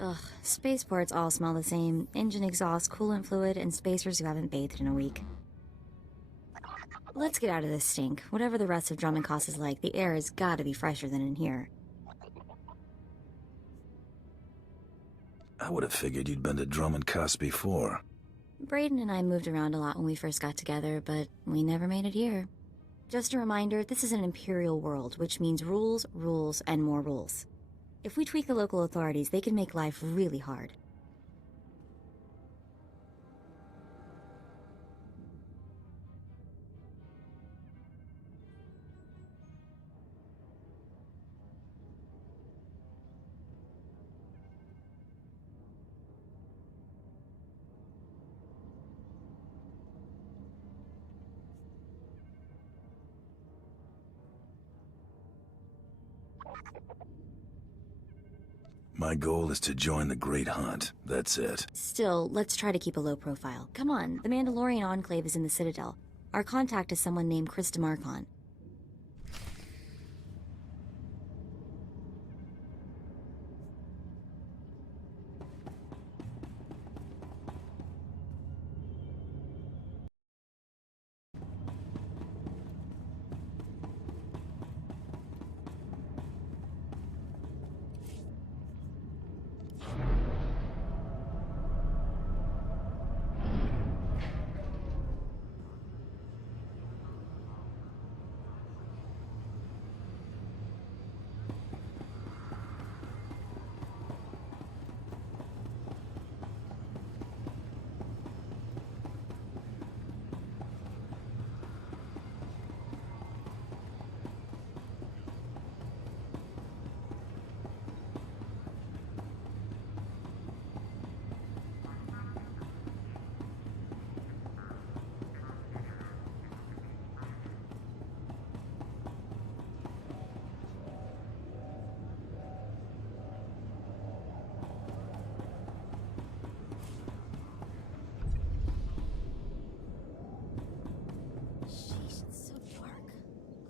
Ugh, spaceports all smell the same. Engine exhaust, coolant fluid, and spacers who haven't bathed in a week. Let's get out of this stink. Whatever the rest of Drummond Cost is like, the air has gotta be fresher than in here. I would have figured you'd been to Drummond Cost before. Braden and I moved around a lot when we first got together, but we never made it here. Just a reminder, this is an Imperial world, which means rules, rules, and more rules. If we tweak the local authorities, they can make life really hard. My goal is to join the Great Hunt. That's it. Still, let's try to keep a low profile. Come on, the Mandalorian Enclave is in the Citadel. Our contact is someone named Chris DeMarcon.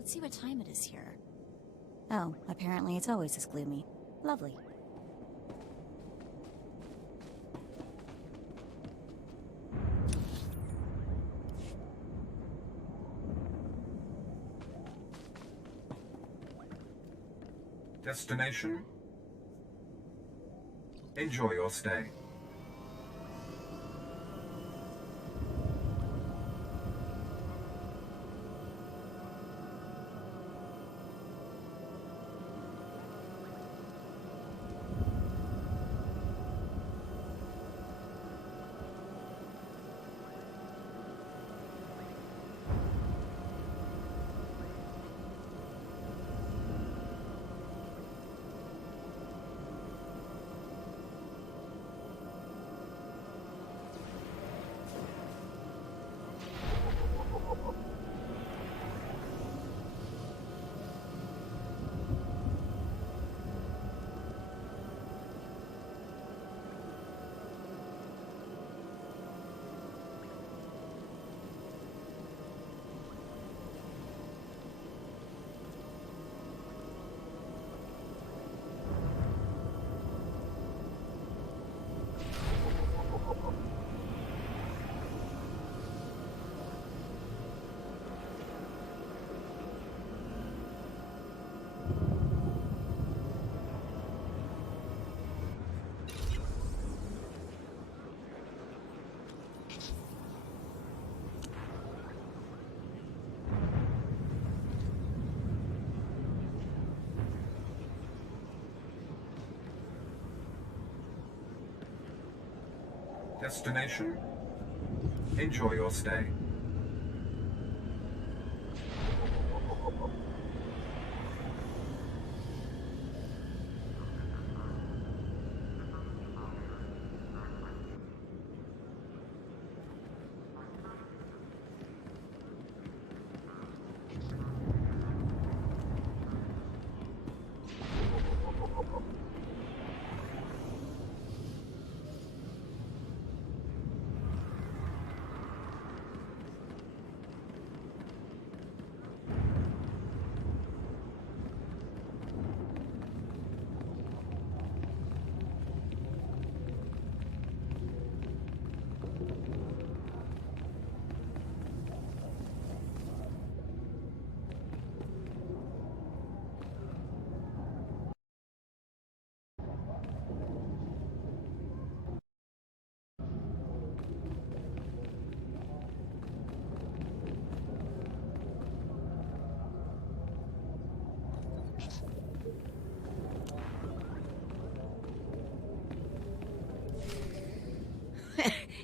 Let's see what time it is here. Oh, apparently it's always this gloomy. Lovely. Destination? Enjoy your stay. Destination? Enjoy your stay.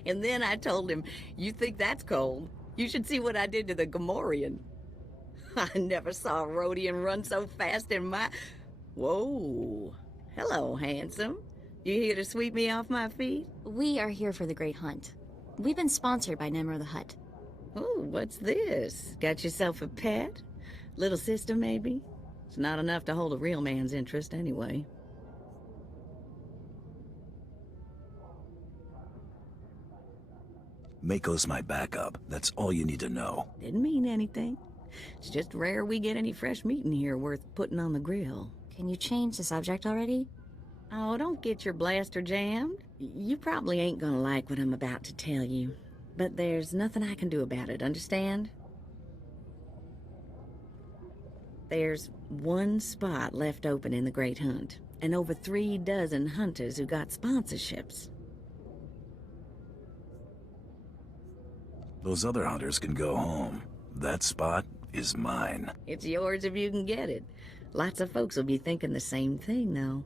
And then I told him, "You think that's cold? You should see what I did to the Gamorrean." I never saw a Rhodian run so fast in my... Whoa. Hello, handsome. You here to sweep me off my feet? We are here for the Great Hunt. We've been sponsored by Nemro the Hutt. Oh, what's this? Got yourself a pet? Little sister, maybe? It's not enough to hold a real man's interest, anyway. Mako's my backup. That's all you need to know. Didn't mean anything. It's just rare we get any fresh meat in here worth putting on the grill. Can you change the subject already? Oh, don't get your blaster jammed. You probably ain't gonna like what I'm about to tell you. But there's nothing I can do about it, understand? There's one spot left open in the Great Hunt, and over 3 dozen hunters who got sponsorships. Those other hunters can go home. That spot is mine. It's yours if you can get it. Lots of folks will be thinking the same thing, though.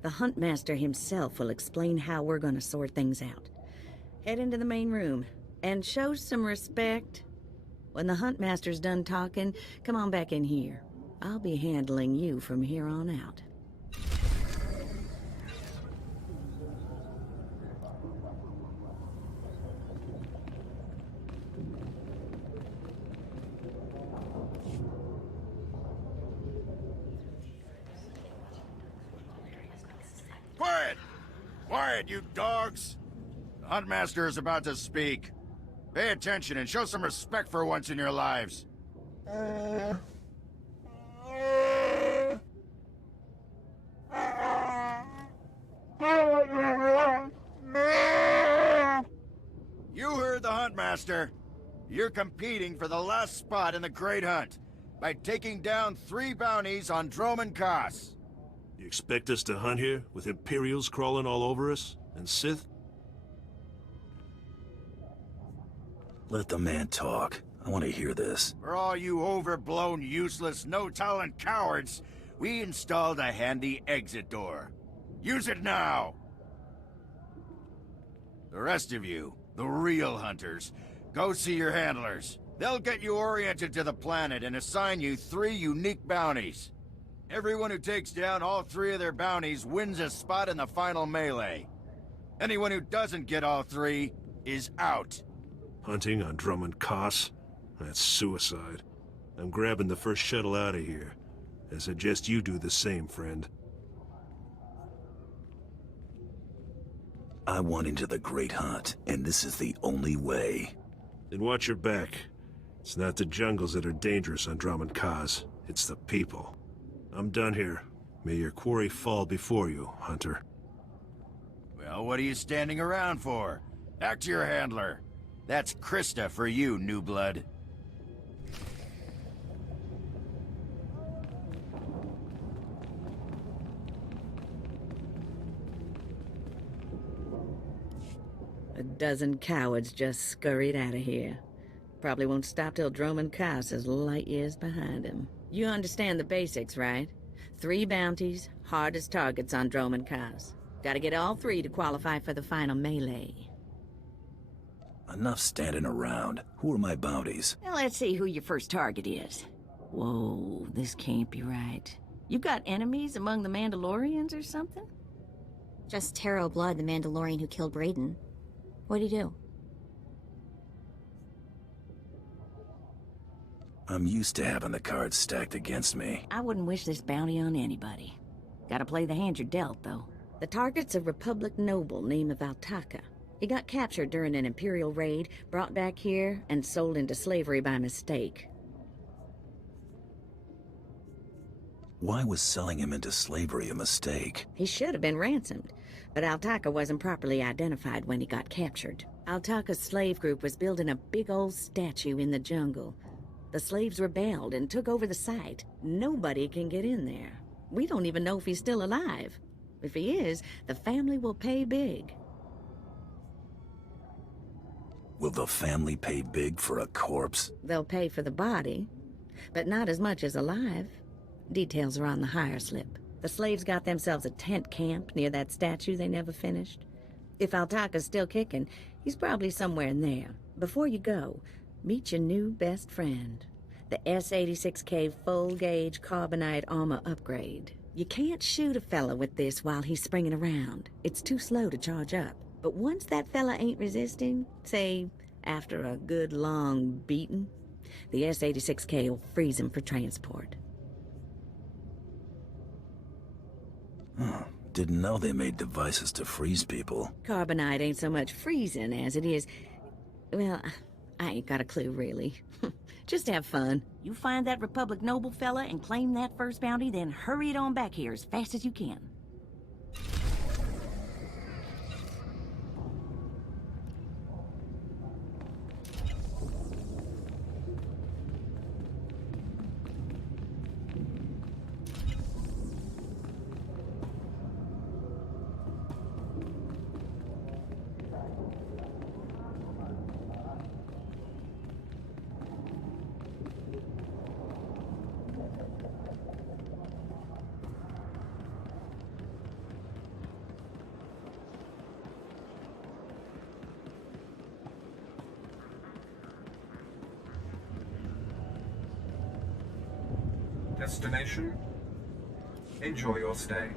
The Huntmaster himself will explain how we're gonna sort things out. Head into the main room, and show some respect. When the Huntmaster's done talking, come on back in here. I'll be handling you from here on out. Quiet! Quiet, you dogs! The Huntmaster is about to speak. Pay attention and show some respect for once in your lives. You heard the Huntmaster. You're competing for the last spot in the Great Hunt by taking down 3 bounties on Droman Kaas. You expect us to hunt here, with Imperials crawling all over us? And Sith? Let the man talk. I want to hear this. For all you overblown, useless, no-talent cowards, we installed a handy exit door. Use it now! The rest of you, the real hunters, go see your handlers. They'll get you oriented to the planet and assign you 3 unique bounties. Everyone who takes down all 3 of their bounties wins a spot in the final melee. Anyone who doesn't get all 3 is out. Hunting on Droman Kaas? That's suicide. I'm grabbing the first shuttle out of here. I suggest you do the same, friend. I want into the Great Hunt, and this is the only way. Then watch your back. It's not the jungles that are dangerous on Droman Kaas. It's the people. I'm done here. May your quarry fall before you, Hunter. Well, what are you standing around for? Back to your handler. That's Krista for you, new blood. A dozen cowards just scurried out of here. Probably won't stop till Droman Kaas is light years behind him. You understand the basics, right? 3 bounties, hardest targets on Droman Kaas. Gotta get all 3 to qualify for the final melee. Enough standing around. Who are my bounties? Now let's see who your first target is. Whoa, this can't be right. You got enemies among the Mandalorians or something? Just Taro Blood, the Mandalorian who killed Brayden. What'd he do? I'm used to having the cards stacked against me. I wouldn't wish this bounty on anybody. Gotta play the hand you're dealt, though. The target's a Republic noble named Altaka. He got captured during an Imperial raid, brought back here, and sold into slavery by mistake. Why was selling him into slavery a mistake? He should have been ransomed, but Altaka wasn't properly identified when he got captured. Altaka's slave group was building a big old statue in the jungle. The slaves rebelled and took over the site. Nobody can get in there. We don't even know if he's still alive. If he is, the family will pay big. Will the family pay big for a corpse? They'll pay for the body, but not as much as alive. Details are on the hire slip. The slaves got themselves a tent camp near that statue they never finished. If Altaka's still kicking, He's probably somewhere in there. Before you go, meet your new best friend. The S-86K full-gauge carbonite armor upgrade. You can't shoot a fella with this while he's springing around. It's too slow to charge up. But once that fella ain't resisting, say, after a good long beating, the S-86K will freeze him for transport. Didn't know they made devices to freeze people. Carbonite ain't so much freezing as it is... Well, I ain't got a clue, really. Just have fun. You find that Republic noble fella and claim that first bounty, then hurry it on back here as fast as you can. Destination? Enjoy your stay.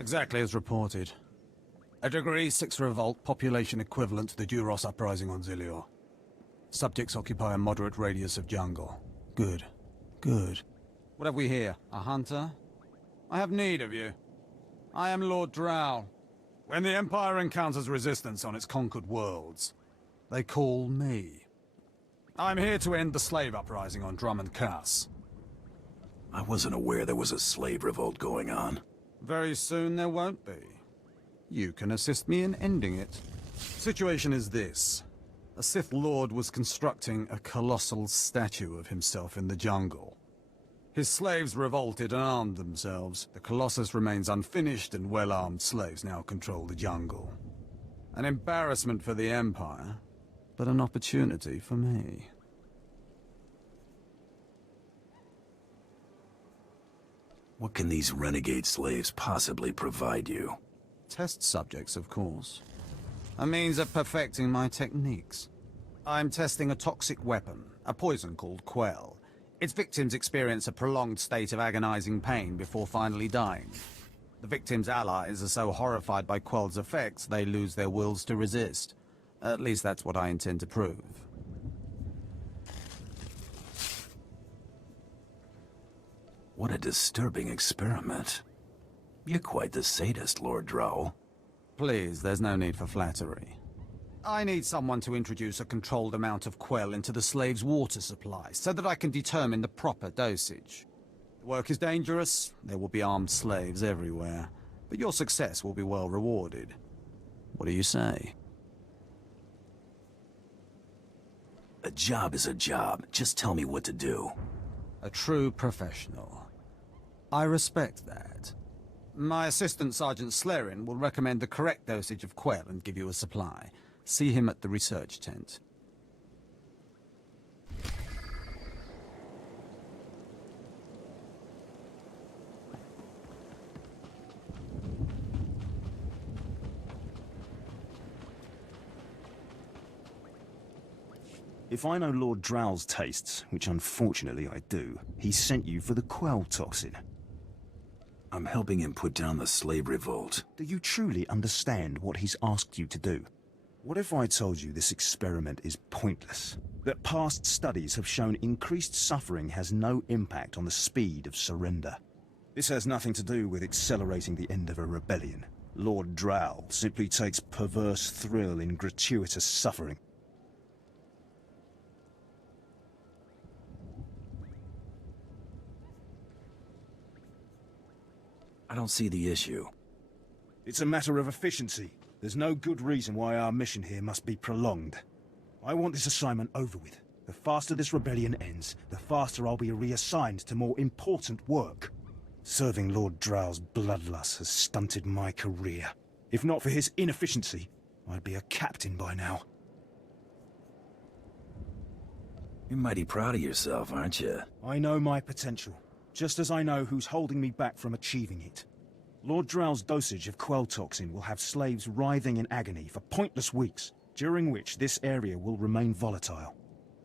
Exactly as reported. A Degree 6 revolt, population equivalent to the Duros uprising on Zilior. Subjects occupy a moderate radius of jungle. Good. Good. What have we here? A hunter? I have need of you. I am Lord Drow. When the Empire encounters resistance on its conquered worlds, they call me. I'm here to end the slave uprising on Drummond Cass. I wasn't aware there was a slave revolt going on. Very soon there won't be. You can assist me in ending it. Situation is this. A Sith Lord was constructing a colossal statue of himself in the jungle. His slaves revolted and armed themselves. The Colossus remains unfinished, and well-armed slaves now control the jungle. An embarrassment for the Empire, but an opportunity for me. What can these renegade slaves possibly provide you? Test subjects, of course. A means of perfecting my techniques. I'm testing a toxic weapon, a poison called Quell. Its victims experience a prolonged state of agonizing pain before finally dying. The victims' allies are so horrified by Quell's effects, they lose their wills to resist. At least that's what I intend to prove. What a disturbing experiment. You're quite the sadist, Lord Drow. Please, there's no need for flattery. I need someone to introduce a controlled amount of Quell into the slave's water supply, so that I can determine the proper dosage. The work is dangerous, there will be armed slaves everywhere, but your success will be well rewarded. What do you say? A job is a job. Just tell me what to do. A true professional. I respect that. My assistant, Sergeant Slerin, will recommend the correct dosage of Quell and give you a supply. See him at the research tent. If I know Lord Drow's tastes, which unfortunately I do, he sent you for the Quell toxin. I'm helping him put down the slave revolt. Do you truly understand what he's asked you to do? What if I told you this experiment is pointless? That past studies have shown increased suffering has no impact on the speed of surrender? This has nothing to do with accelerating the end of a rebellion. Lord Drow simply takes perverse thrill in gratuitous suffering. I don't see the issue. It's a matter of efficiency. There's no good reason why our mission here must be prolonged. I want this assignment over with. The faster this rebellion ends, the faster I'll be reassigned to more important work. Serving Lord Drow's bloodlust has stunted my career. If not for his inefficiency, I'd be a captain by now. You're mighty proud of yourself, aren't you? I know my potential, just as I know who's holding me back from achieving it. Lord Drow's dosage of Quell toxin will have slaves writhing in agony for pointless weeks, during which this area will remain volatile.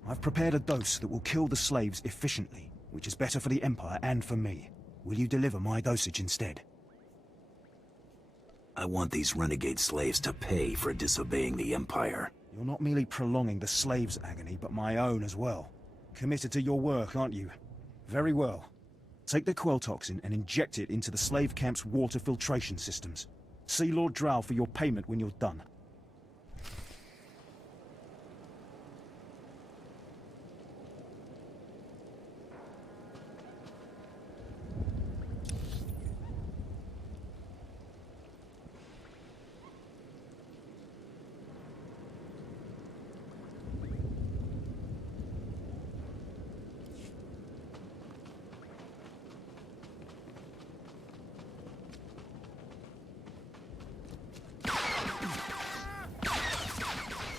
I've prepared a dose that will kill the slaves efficiently, which is better for the Empire and for me. Will you deliver my dosage instead? I want these renegade slaves to pay for disobeying the Empire. You're not merely prolonging the slaves' agony, but my own as well. Committed to your work, aren't you? Very well. Take the Quell toxin and inject it into the slave camp's water filtration systems. See Lord Drow for your payment when you're done.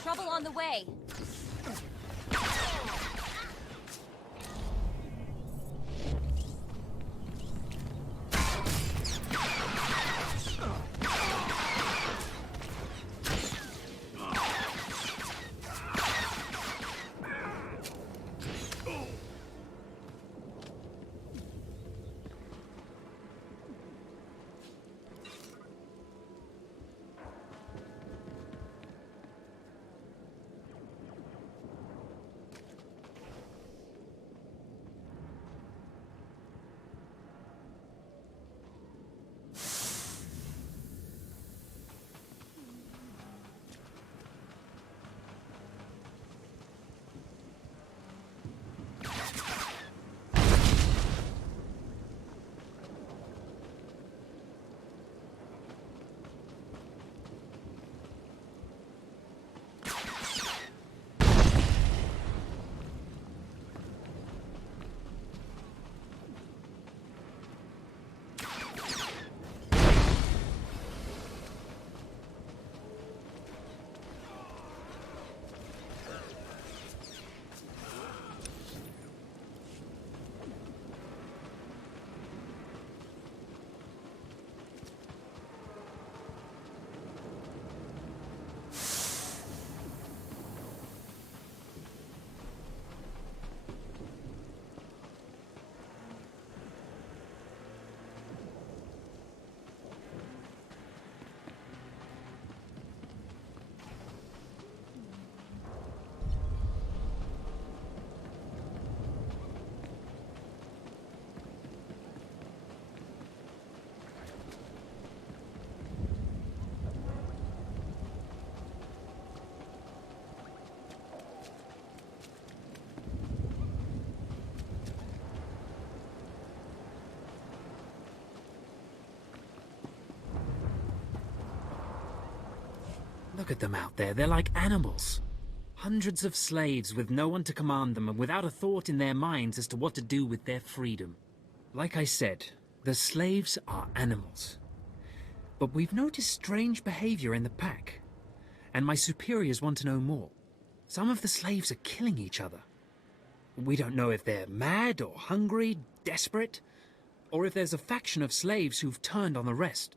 Trouble on the way. Look at them out there, they're like animals. Hundreds of slaves with no one to command them and without a thought in their minds as to what to do with their freedom. Like I said, the slaves are animals. But we've noticed strange behavior in the pack, and my superiors want to know more. Some of the slaves are killing each other. We don't know if they're mad or hungry, desperate, or if there's a faction of slaves who've turned on the rest.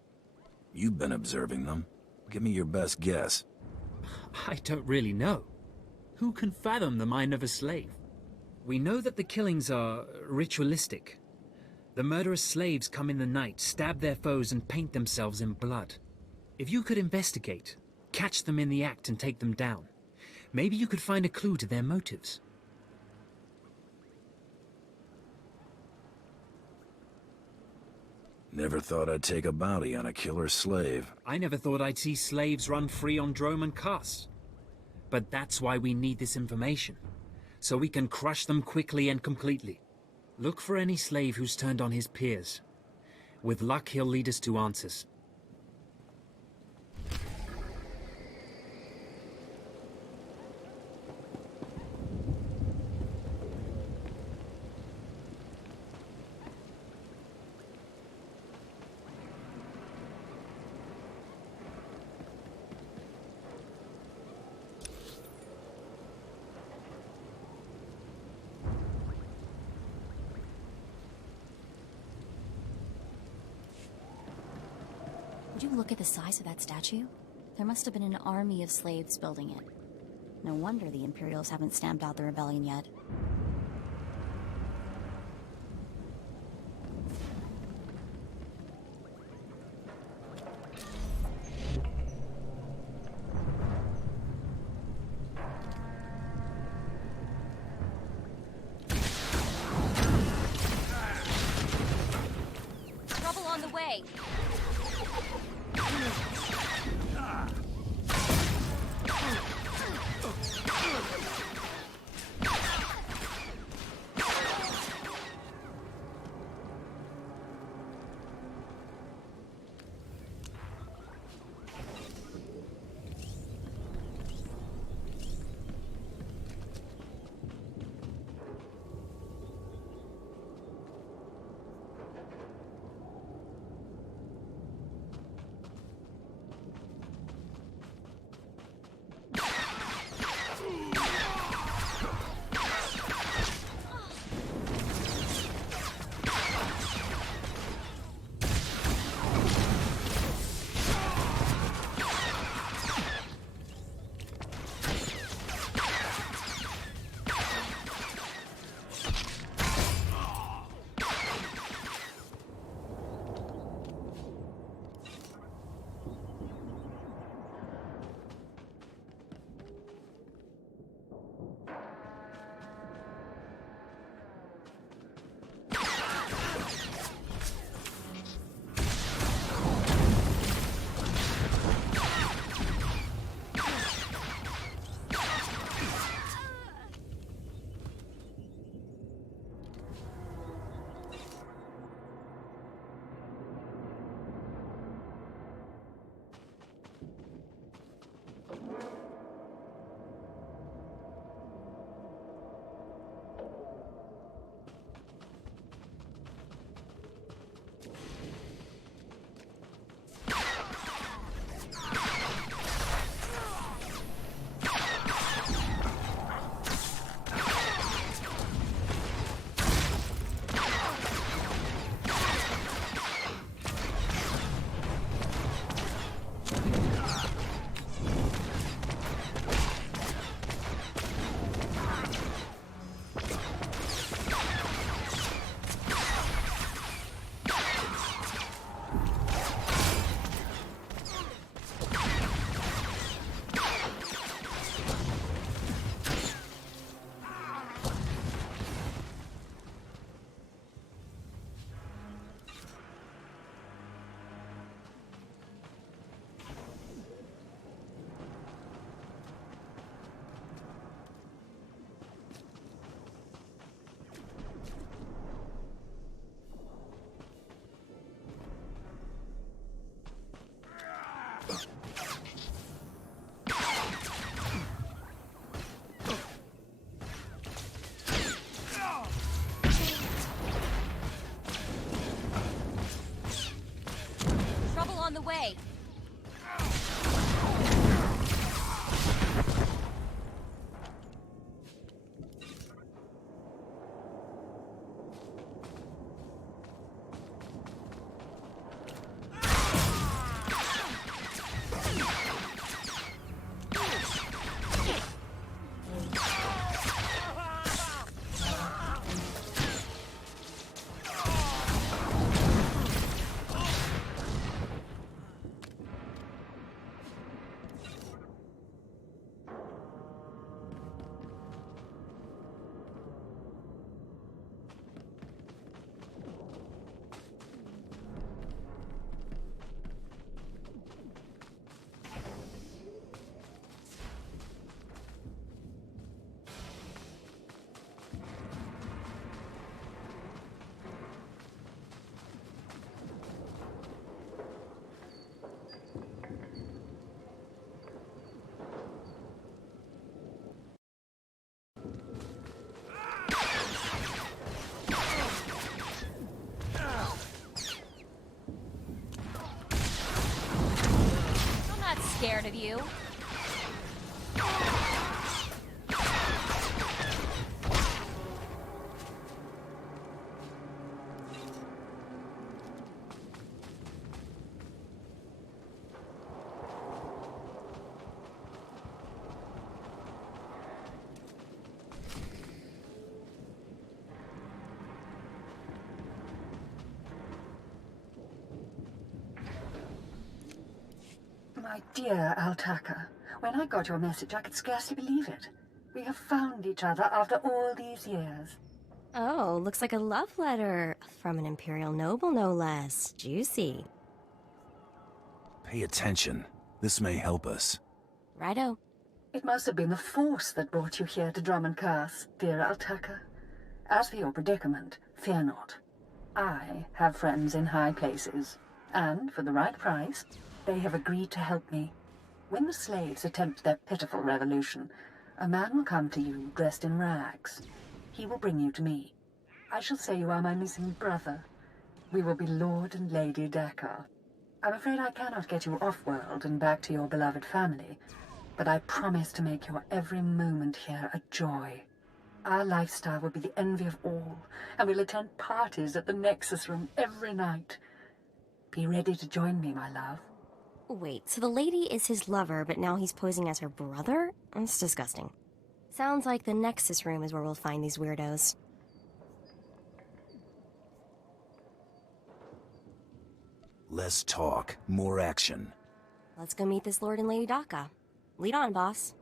You've been observing them. Give me your best guess. I don't really know. Who can fathom the mind of a slave? We know that the killings are ritualistic. The murderous slaves come in the night, stab their foes, and paint themselves in blood. If you could investigate, catch them in the act and take them down, maybe you could find a clue to their motives. Never thought I'd take a bounty on a killer slave. I never thought I'd see slaves run free on Droman Kaas. But that's why we need this information, so we can crush them quickly and completely. Look for any slave who's turned on his peers. With luck, he'll lead us to answers. Would you look at the size of that statue? There must have been an army of slaves building it. No wonder the Imperials haven't stamped out the rebellion yet. Trouble on the way. scared of you. My dear Altaka, when I got your message, I could scarcely believe it. We have found each other after all these years. Oh, looks like a love letter. From an Imperial noble, no less. Juicy. Pay attention. This may help us. Righto. It must have been the Force that brought you here to Drummond Curse, dear Altaka. As for your predicament, fear not. I have friends in high places, and for the right price, they have agreed to help me. When the slaves attempt their pitiful revolution, a man will come to you dressed in rags. He will bring you to me. I shall say you are my missing brother. We will be Lord and Lady Dakar. I'm afraid I cannot get you off-world and back to your beloved family, but I promise to make your every moment here a joy. Our lifestyle will be the envy of all, and we'll attend parties at the Nexus Room every night. Be ready to join me, my love. Wait, so the lady is his lover, but now he's posing as her brother? That's disgusting. Sounds like the Nexus Room is where we'll find these weirdos. Less talk, more action. Let's go meet this Lord and Lady Daka. Lead on, boss.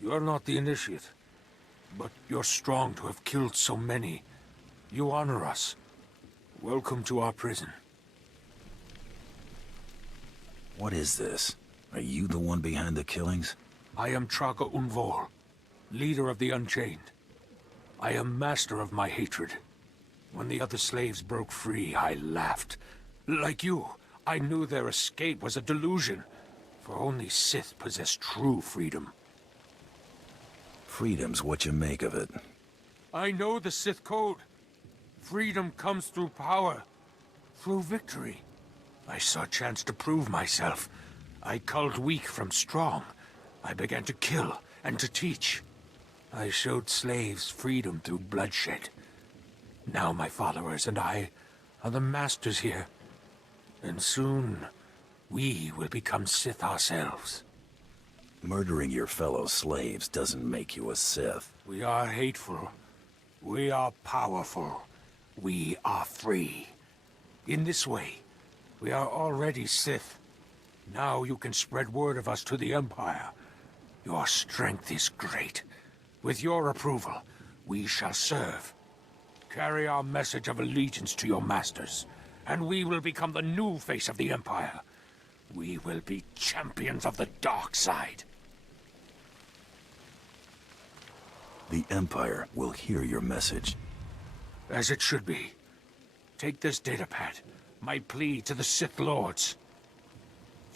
You're not the initiate, but you're strong to have killed so many. You honor us. Welcome to our prison. What is this? Are you the one behind the killings? I am Traga Unvol, leader of the Unchained. I am master of my hatred. When the other slaves broke free, I laughed. Like you, I knew their escape was a delusion, for only Sith possess true freedom. Freedom's what you make of it. I know the Sith code. Freedom comes through power, through victory. I saw a chance to prove myself. I culled weak from strong. I began to kill and to teach. I showed slaves freedom through bloodshed. Now my followers and I are the masters here. And soon, we will become Sith ourselves. Murdering your fellow slaves doesn't make you a Sith. We are hateful. We are powerful. We are free. In this way, we are already Sith. Now you can spread word of us to the Empire. Your strength is great. With your approval, we shall serve. Carry our message of allegiance to your masters, and we will become the new face of the Empire. We will be champions of the dark side. The Empire will hear your message. As it should be. Take this datapad, my plea to the Sith Lords.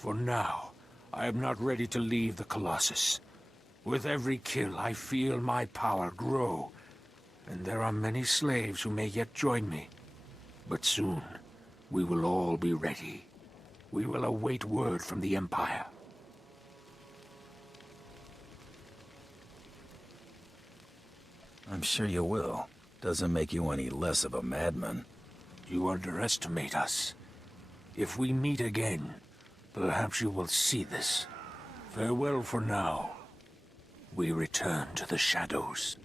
For now, I am not ready to leave the Colossus. With every kill, I feel my power grow. And there are many slaves who may yet join me. But soon, we will all be ready. We will await word from the Empire. I'm sure you will. Doesn't make you any less of a madman. You underestimate us. If we meet again, perhaps you will see this. Farewell for now. We return to the shadows.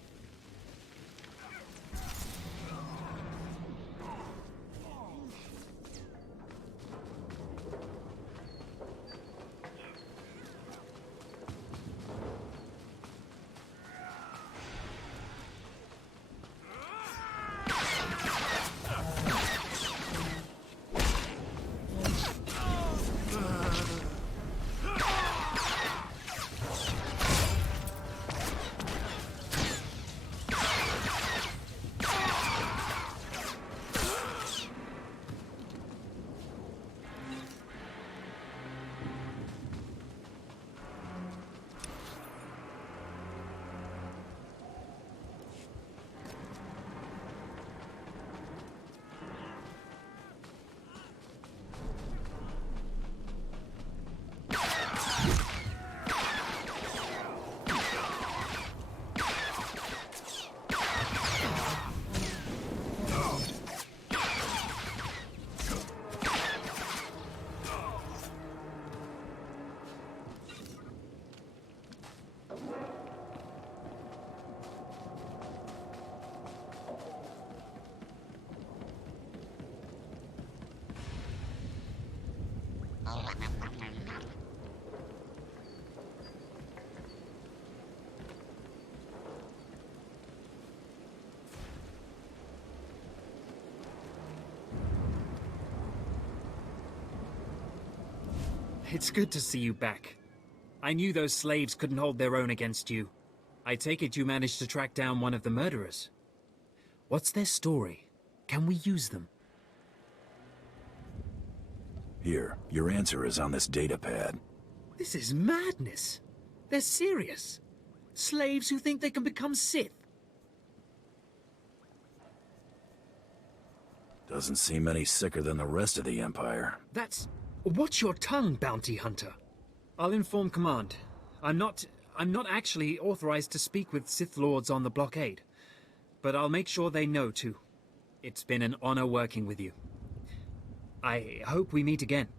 It's good to see you back. I knew those slaves couldn't hold their own against you. I take it you managed to track down one of the murderers. What's their story? Can we use them? Here, your answer is on this data pad. This is madness. They're serious. Slaves who think they can become Sith. Doesn't seem any sicker than the rest of the Empire. That's... Watch your tongue, bounty hunter. I'll inform command. I'm not actually authorized to speak with Sith Lords on the blockade. But I'll make sure they know, too. It's been an honor working with you. I hope we meet again.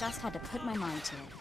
Just had to put my mind to it.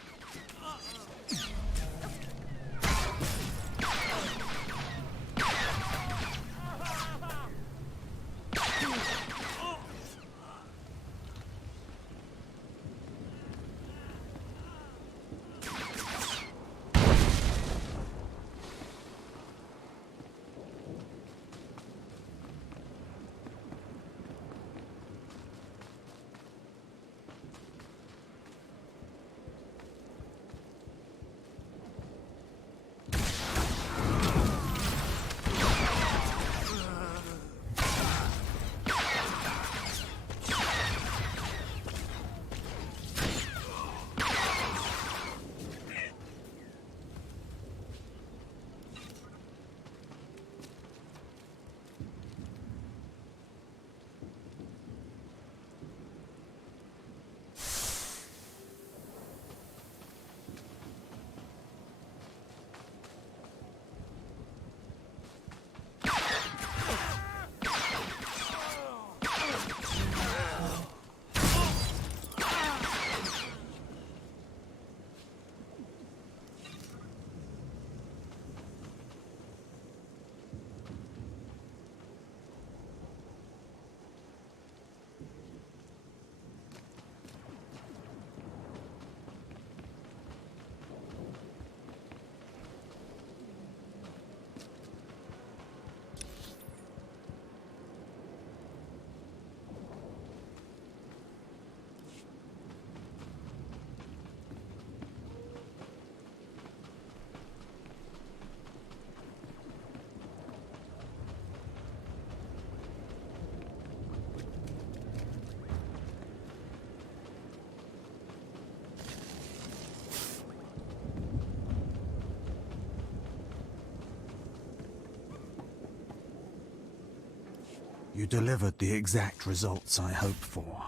You delivered the exact results I hoped for.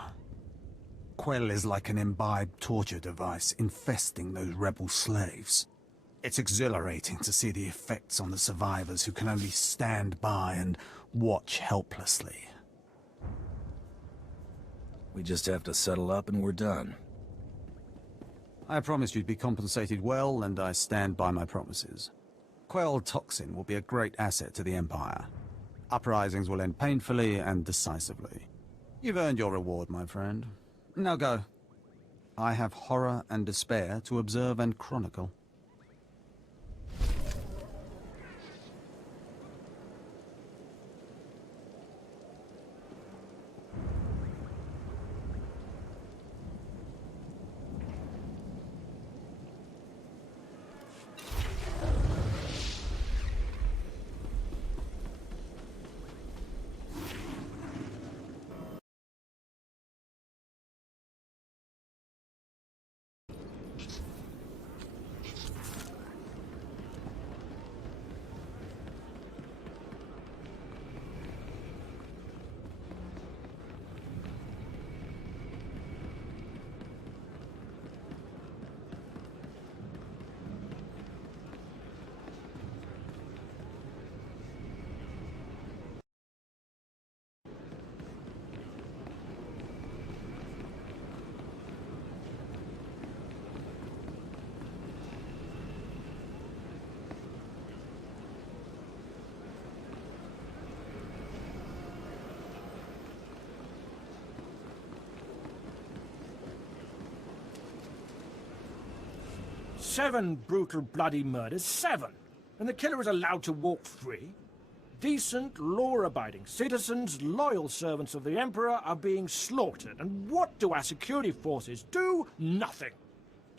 Quell is like an imbibed torture device infesting those rebel slaves. It's exhilarating to see the effects on the survivors who can only stand by and watch helplessly. We just have to settle up and we're done. I promised you'd be compensated well, and I stand by my promises. Quell toxin will be a great asset to the Empire. Uprisings will end painfully and decisively. You've earned your reward, my friend. Now go. I have horror and despair to observe and chronicle. Seven brutal, bloody murders. 7! And the killer is allowed to walk free? Decent, law-abiding citizens, loyal servants of the Emperor are being slaughtered. And what do our security forces do? Nothing.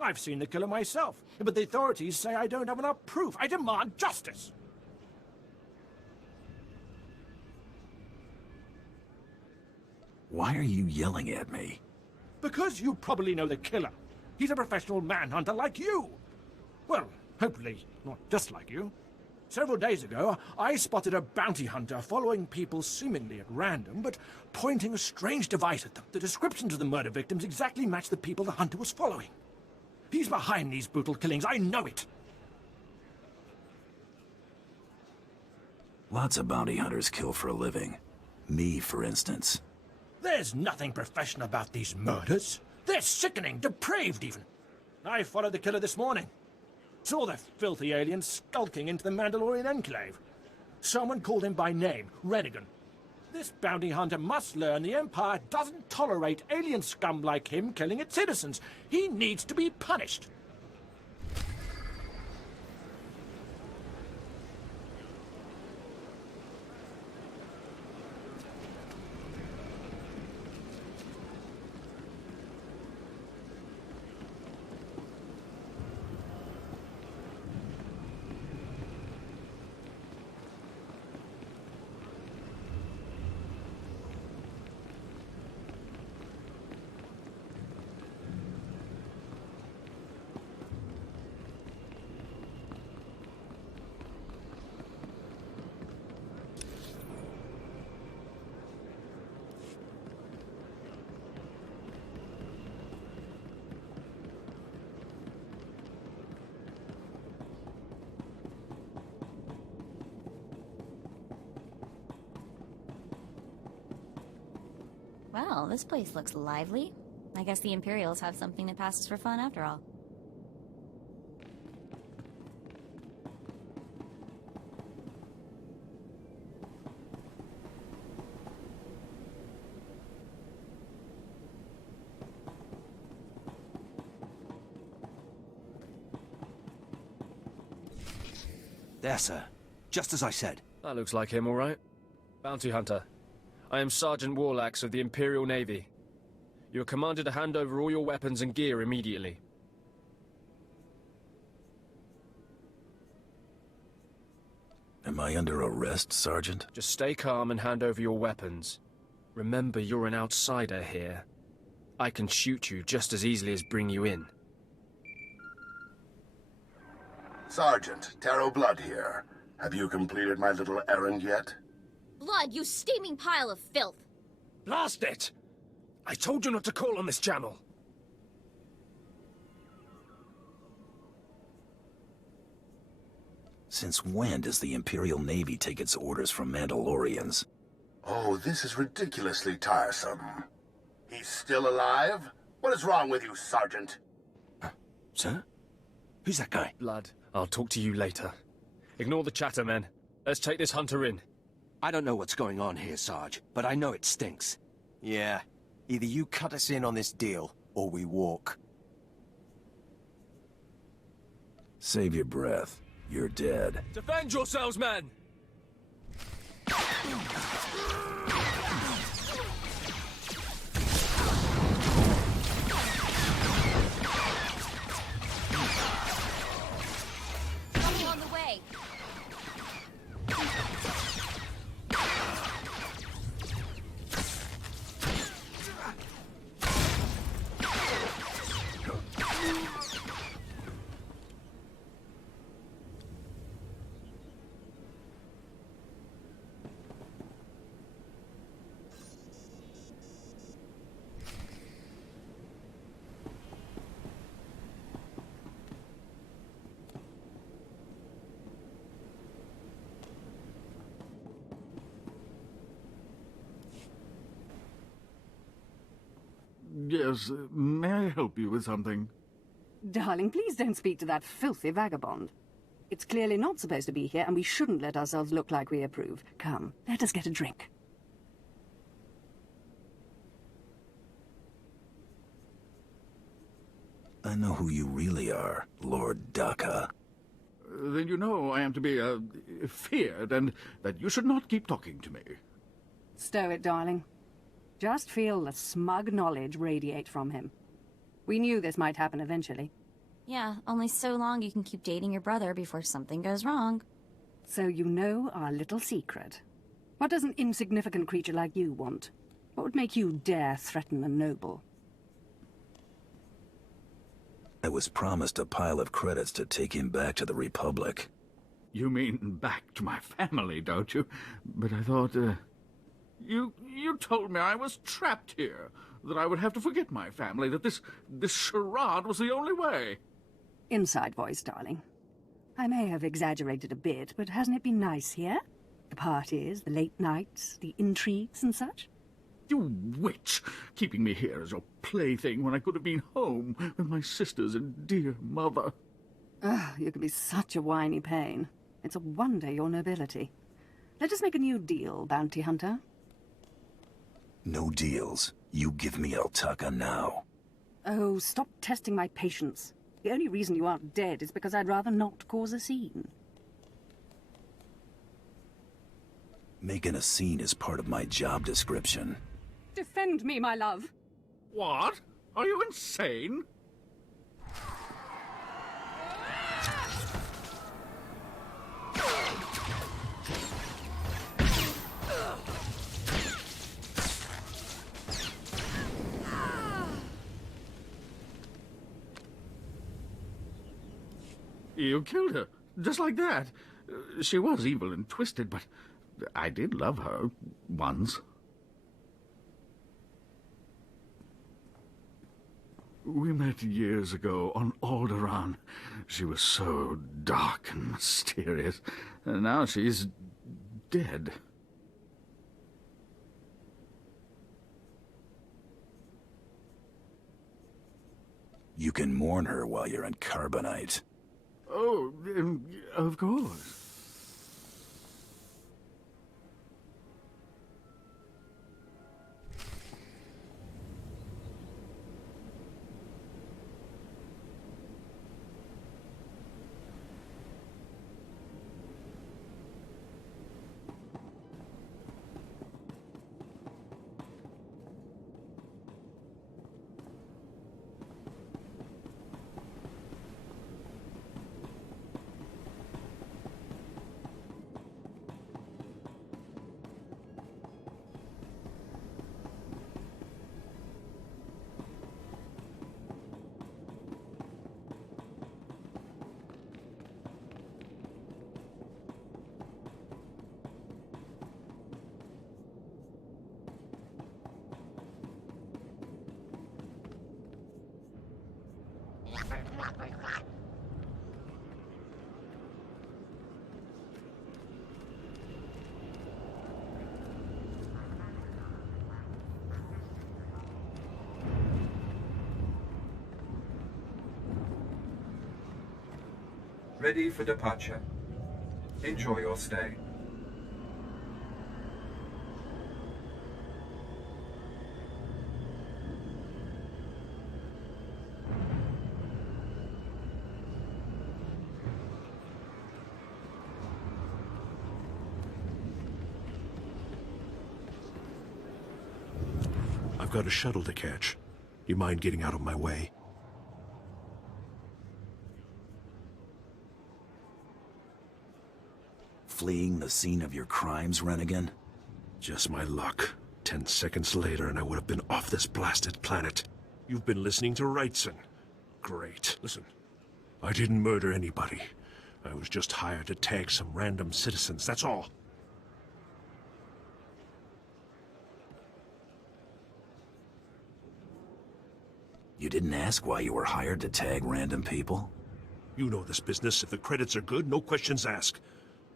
I've seen the killer myself, but the authorities say I don't have enough proof. I demand justice. Why are you yelling at me? Because you probably know the killer. He's a professional manhunter like you. Well, hopefully not just like you. Several days ago, I spotted a bounty hunter following people seemingly at random, but pointing a strange device at them. The descriptions of the murder victims exactly match the people the hunter was following. He's behind these brutal killings, I know it. Lots of bounty hunters kill for a living. Me, for instance. There's nothing professional about these murders. They're sickening, depraved even. I followed the killer this morning. Saw the filthy alien skulking into the Mandalorian enclave. Someone called him by name, Revan. This bounty hunter must learn the Empire doesn't tolerate alien scum like him killing its citizens. He needs to be punished. Well, this place looks lively. I guess the Imperials have something that passes for fun after all. There, sir. Just as I said. That looks like him, all right. Bounty hunter. I am Sergeant Warlax of the Imperial Navy. You are commanded to hand over all your weapons and gear immediately. Am I under arrest, Sergeant? Just stay calm and hand over your weapons. Remember, you're an outsider here. I can shoot you just as easily as bring you in. Sergeant, Taro Blood here. Have you completed my little errand yet? Blood, you steaming pile of filth! Blast it! I told you not to call on this channel! Since when does the Imperial Navy take its orders from Mandalorians? Oh, this is ridiculously tiresome. He's still alive? What is wrong with you, Sergeant? Sir? Who's that guy? Blood, I'll talk to you later. Ignore the chatter, men. Let's take this hunter in. I don't know what's going on here, Sarge, but I know it stinks. Yeah. Either you cut us in on this deal, or we walk. Save your breath. You're dead. Defend yourselves, men! Coming on the way! Yes, may I help you with something? Darling, please don't speak to that filthy vagabond. It's clearly not supposed to be here, and we shouldn't let ourselves look like we approve. Come, let us get a drink. I know who you really are, Lord Daka. Then you know I am to be, feared, and that you should not keep talking to me. Stow it, darling. Just feel the smug knowledge radiate from him. We knew this might happen eventually. Yeah, only so long you can keep dating your brother before something goes wrong. So you know our little secret. What does an insignificant creature like you want? What would make you dare threaten a noble? I was promised a pile of credits to take him back to the Republic. You mean back to my family, don't you? But I thought, You told me I was trapped here, that I would have to forget my family, that this charade was the only way. Inside voice, darling. I may have exaggerated a bit, but hasn't it been nice here? The parties, the late nights, the intrigues and such? You witch! Keeping me here as your plaything when I could have been home with my sisters and dear mother. Ah, you can be such a whiny pain. It's a wonder your nobility. Let us make a new deal, bounty hunter. No deals. You give me Altaka now. Oh, stop testing my patience. The only reason you aren't dead is because I'd rather not cause a scene. Making a scene is part of my job description. Defend me, my love. What? Are you insane? You killed her, just like that. She was evil and twisted, but I did love her once. We met years ago on Alderaan. She was so dark and mysterious, and now she's dead. You can mourn her while you're in Carbonite. Oh, of course. Ready for departure. Enjoy your stay. I've got a shuttle to catch. You mind getting out of my way? Fleeing the scene of your crimes, Rennigan? Just my luck. 10 seconds later and I would have been off this blasted planet. You've been listening to Wrightson. Great. Listen, I didn't murder anybody. I was just hired to tag some random citizens, that's all. You didn't ask why you were hired to tag random people? You know this business. If the credits are good, no questions asked.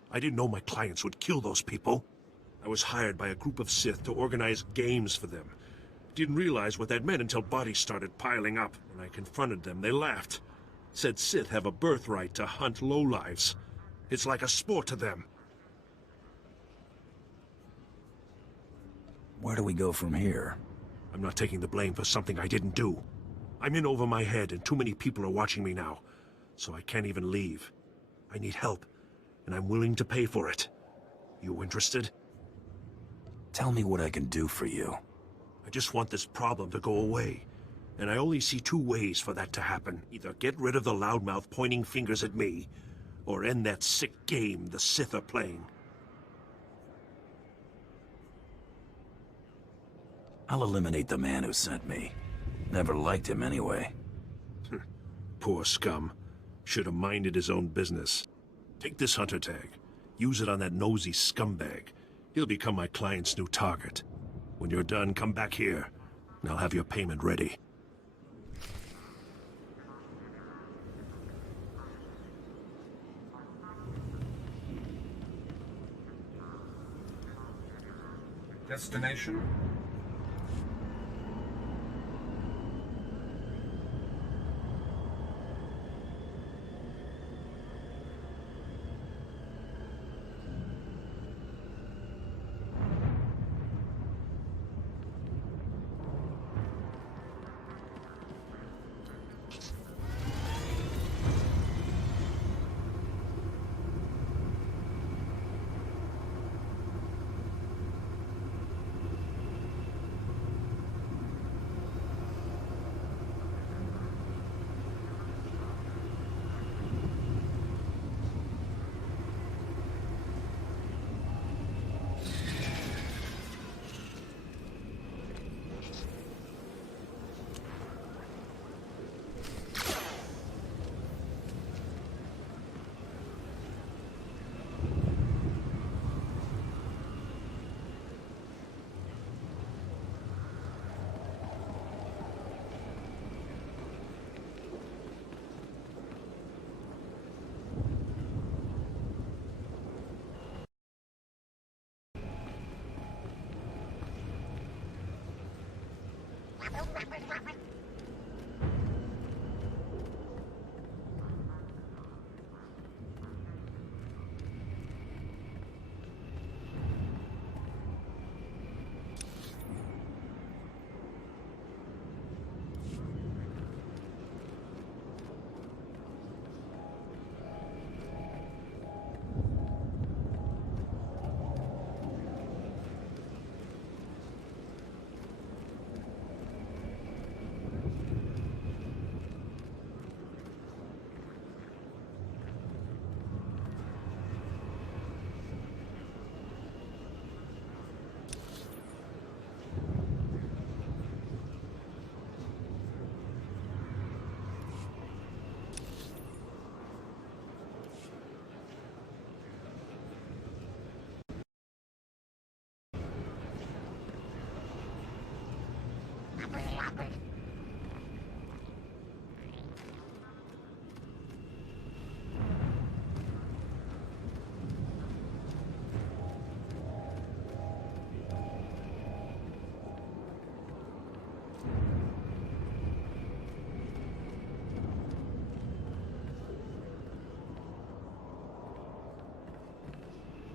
I didn't know my clients would kill those people. I was hired by a group of Sith to organize games for them. Didn't realize what that meant until bodies started piling up. When I confronted them, they laughed. Said Sith have a birthright to hunt lowlives. It's like a sport to them. Where do we go from here? I'm not taking the blame for something I didn't do. I'm in over my head and too many people are watching me now. So I can't even leave. I need help, and I'm willing to pay for it. You interested? Tell me what I can do for you. I just want this problem to go away. And I only see two ways for that to happen. Either get rid of the loudmouth pointing fingers at me, or end that sick game the Sith are playing. I'll eliminate the man who sent me. Never liked him anyway. Poor scum. Should have minded his own business. Take this hunter tag. Use it on that nosy scumbag. He'll become my client's new target. When you're done, come back here, and I'll have your payment ready. Destination,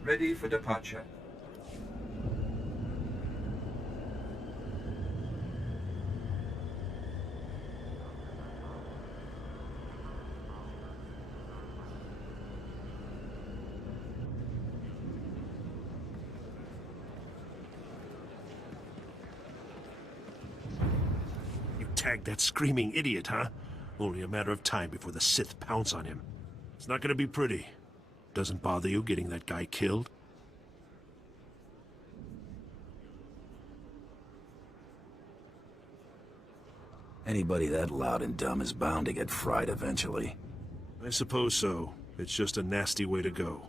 Ready for departure. You tagged that screaming idiot, huh? Only a matter of time before the Sith pounce on him. It's not gonna be pretty. Doesn't bother you getting that guy killed? Anybody that loud and dumb is bound to get fried eventually. I suppose so. It's just a nasty way to go.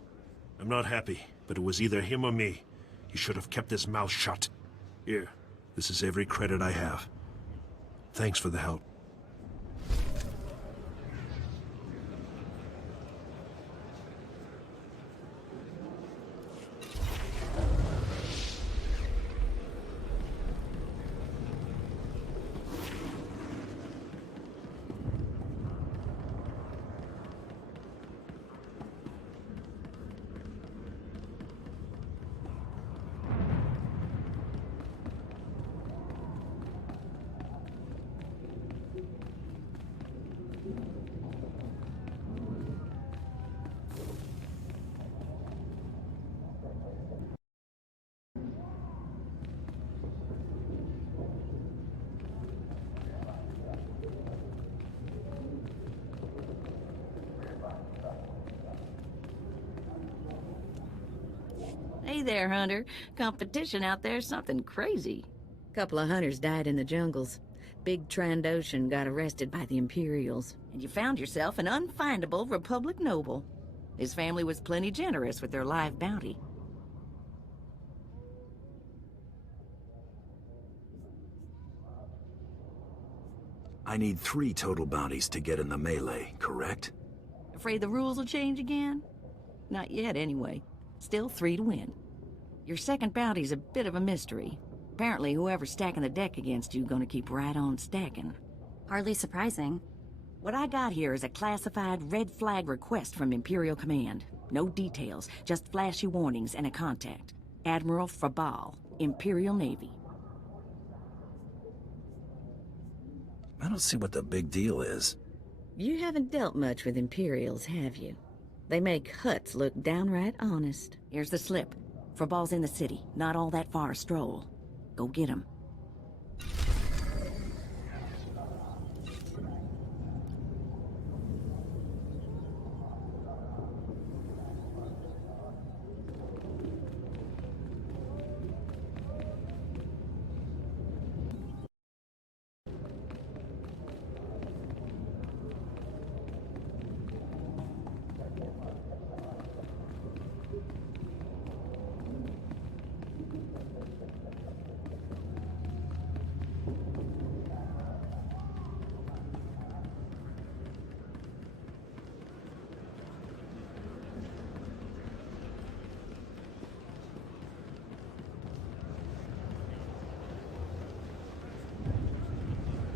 I'm not happy, but it was either him or me. He should have kept his mouth shut. Here, this is every credit I have. Thanks for the help. Hey there, Hunter. Competition out there's something crazy. Couple of hunters died in the jungles. Big Trandoshan got arrested by the Imperials, and you found yourself an unfindable Republic noble. His family was plenty generous with their live bounty. I need 3 total bounties to get in the melee, correct? Afraid the rules will change again? Not yet, anyway. Still 3 to win. Your second bounty's a bit of a mystery. Apparently, whoever's stacking the deck against you gonna keep right on stacking. Hardly surprising. What I got here is a classified red flag request from Imperial Command. No details, just flashy warnings and a contact. Admiral Frabar, Imperial Navy. I don't see what the big deal is. You haven't dealt much with Imperials, have you? They make Hutts look downright honest. Here's the slip. Frabar's in the city, not all that far a stroll. Go get him.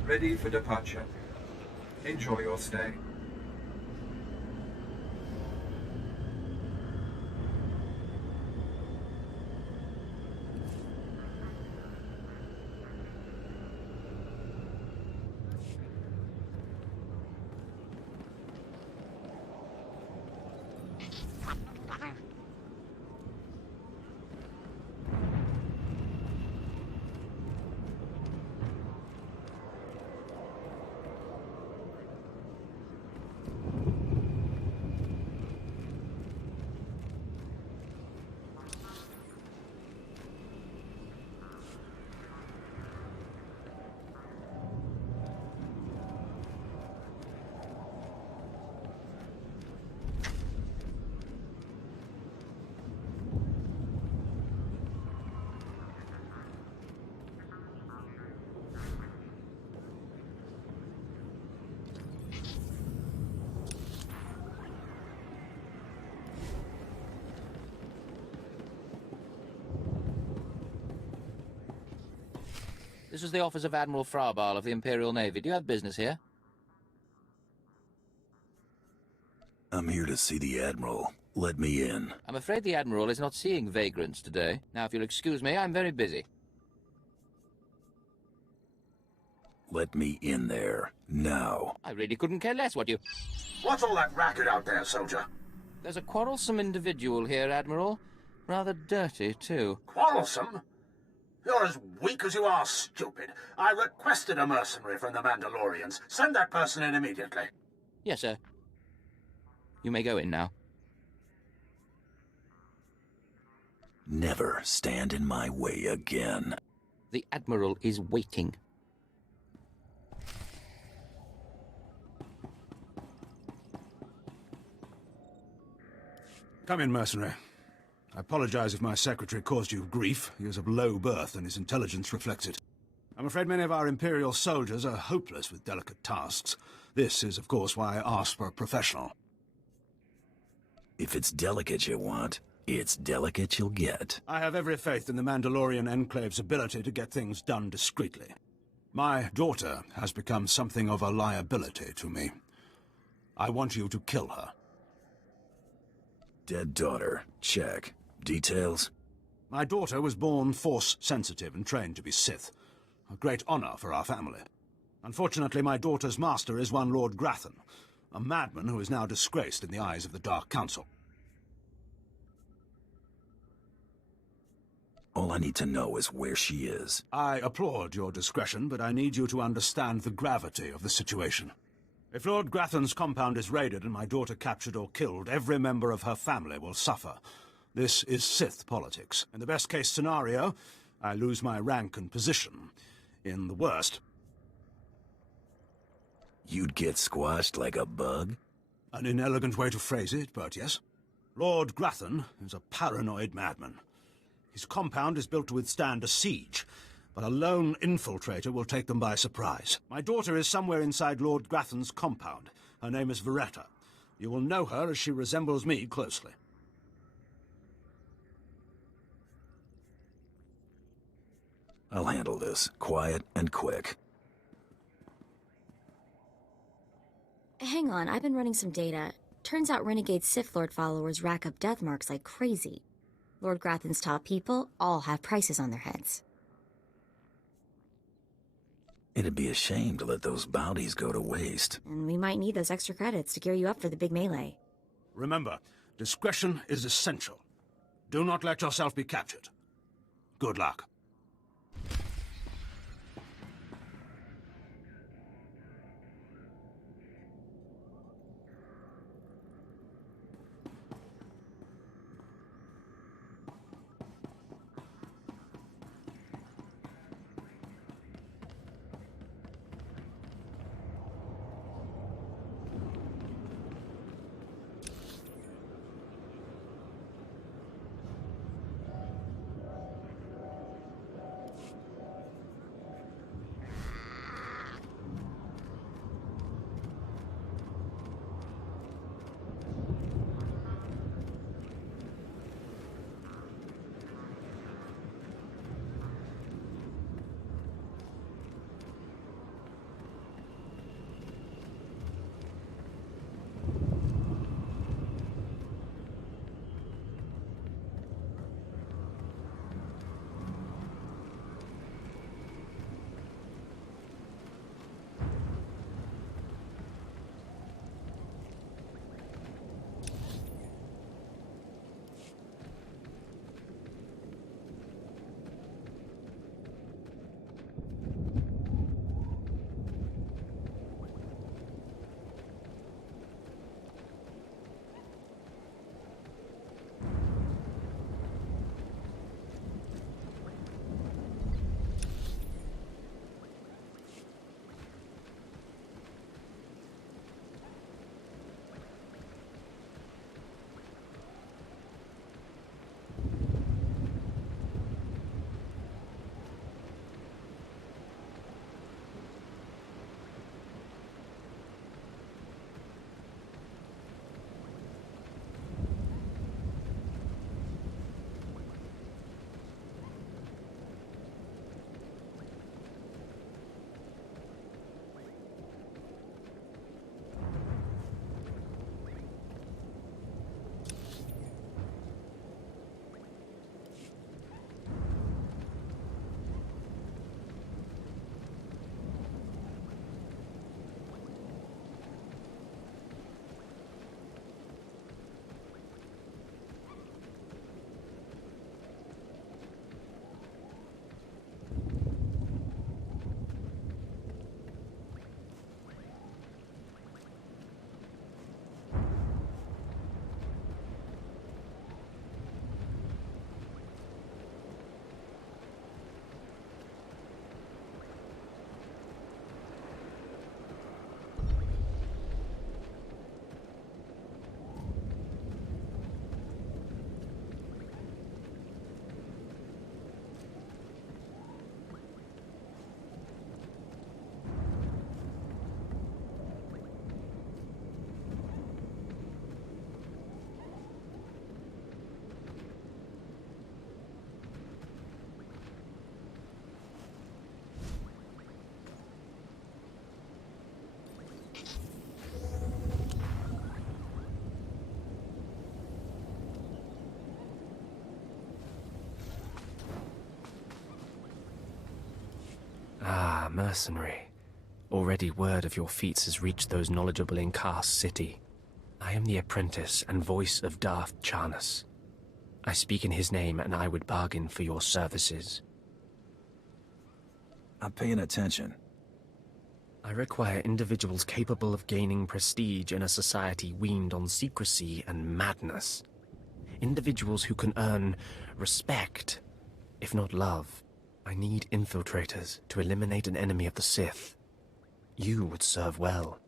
Ready for departure. Enjoy your stay. This is the office of Admiral Frabar of the Imperial Navy. Do you have business here? I'm here to see the Admiral. Let me in. I'm afraid the Admiral is not seeing vagrants today. Now, if you'll excuse me, I'm very busy. Let me in there. Now. I really couldn't care less what you... What's all that racket out there, soldier? There's a quarrelsome individual here, Admiral. Rather dirty, too. Quarrelsome? You're as weak as you are stupid. I requested a mercenary from the Mandalorians. Send that person in immediately. Yes, sir. You may go in now. Never stand in my way again. The Admiral is waiting. Come in, mercenary. I apologize if my secretary caused you grief. He is of low birth, and his intelligence reflects it. I'm afraid many of our Imperial soldiers are hopeless with delicate tasks. This is, of course, why I asked for a professional. If it's delicate you want, it's delicate you'll get. I have every faith in the Mandalorian Enclave's ability to get things done discreetly. My daughter has become something of a liability to me. I want you to kill her. Dead daughter. Check. Details? My daughter was born Force-sensitive and trained to be Sith. A great honor for our family. Unfortunately, my daughter's master is one Lord Grathan, a madman who is now disgraced in the eyes of the Dark Council. All I need to know is where she is. I applaud your discretion, but I need you to understand the gravity of the situation. If Lord Grathan's compound is raided and my daughter captured or killed, every member of her family will suffer. This is Sith politics. In the best-case scenario, I lose my rank and position. In the worst... You'd get squashed like a bug? An inelegant way to phrase it, but yes. Lord Grathan is a paranoid madman. His compound is built to withstand a siege, but a lone infiltrator will take them by surprise. My daughter is somewhere inside Lord Grathan's compound. Her name is Veretta. You will know her as she resembles me closely. I'll handle this. Quiet and quick. Hang on, I've been running some data. Turns out renegade Sith Lord followers rack up death marks like crazy. Lord Grathan's top people all have prices on their heads. It'd be a shame to let those bounties go to waste. And we might need those extra credits to gear you up for the big melee. Remember, discretion is essential. Do not let yourself be captured. Good luck. Ah, mercenary. Already word of your feats has reached those knowledgeable in Karst City. I am the apprentice and voice of Darth Charnas. I speak in his name, and I would bargain for your services. I'm paying attention. I require individuals capable of gaining prestige in a society weaned on secrecy and madness. Individuals who can earn respect, if not love. I need infiltrators to eliminate an enemy of the Sith. You would serve well.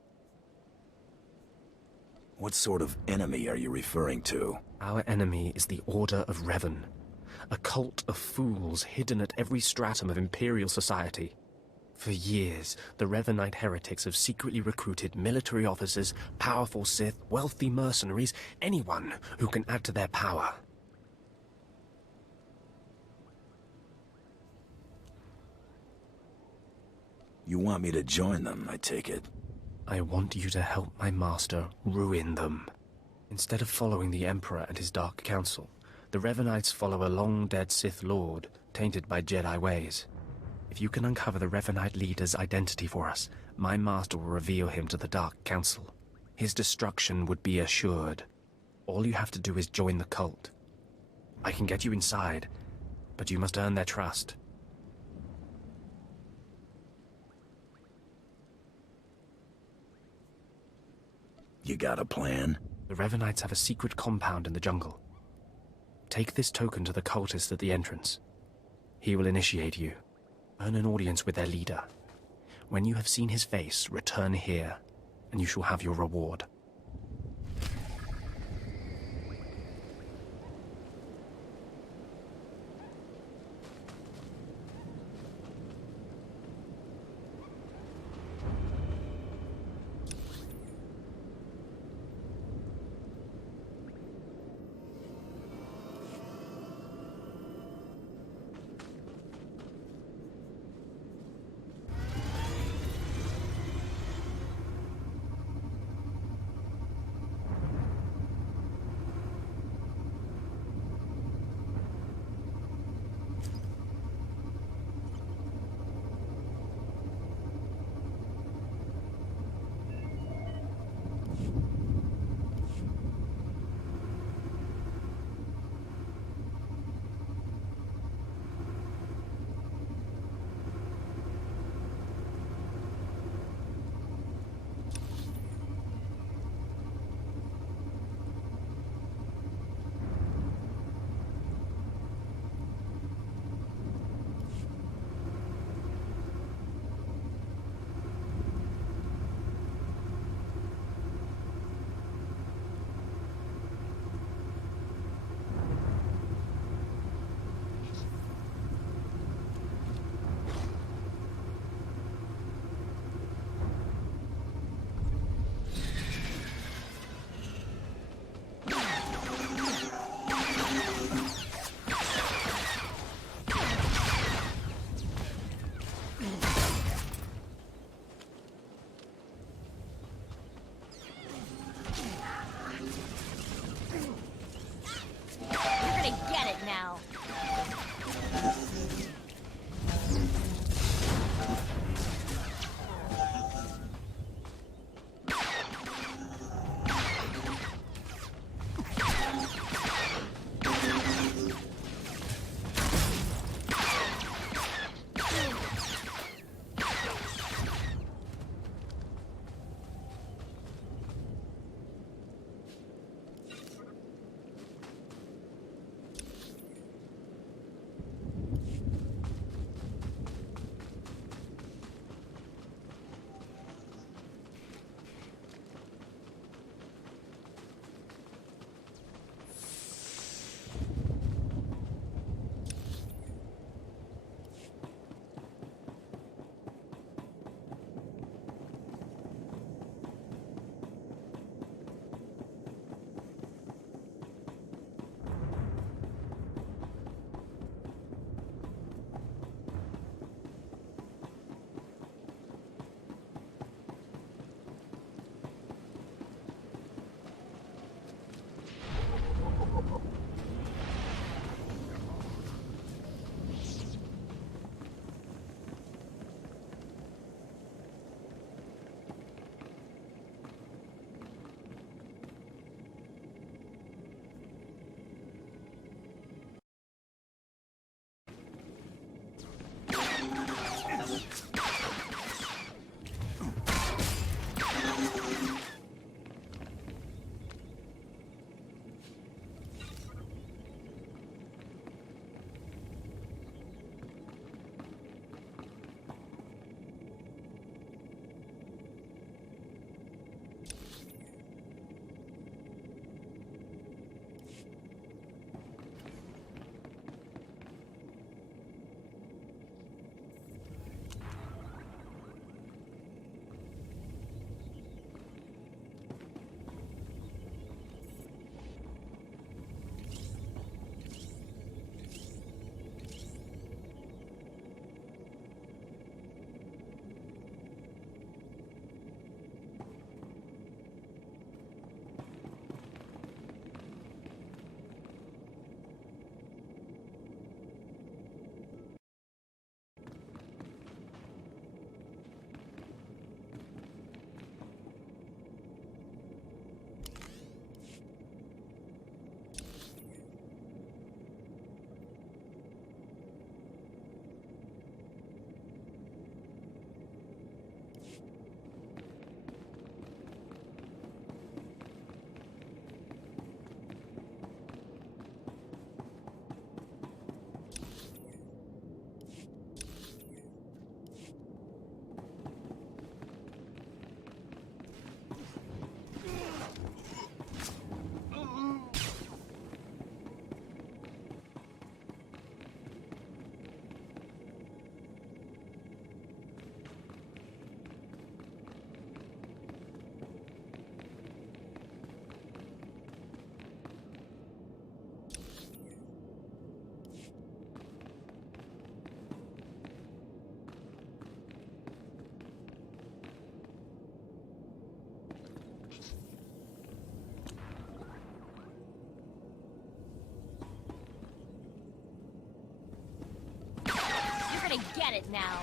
What sort of enemy are you referring to? Our enemy is the Order of Revan, a cult of fools hidden at every stratum of Imperial society. For years, the Revanite heretics have secretly recruited military officers, powerful Sith, wealthy mercenaries, anyone who can add to their power. You want me to join them, I take it? I want you to help my master ruin them. Instead of following the Emperor and his Dark Council, the Revanites follow a long-dead Sith Lord, tainted by Jedi ways. If you can uncover the Revanite leader's identity for us, my master will reveal him to the Dark Council. His destruction would be assured. All you have to do is join the cult. I can get you inside, but you must earn their trust. You got a plan? The Revanites have a secret compound in the jungle. Take this token to the cultist at the entrance. He will initiate you. Earn an audience with their leader. When you have seen his face, return here, and you shall have your reward. Try to get it now.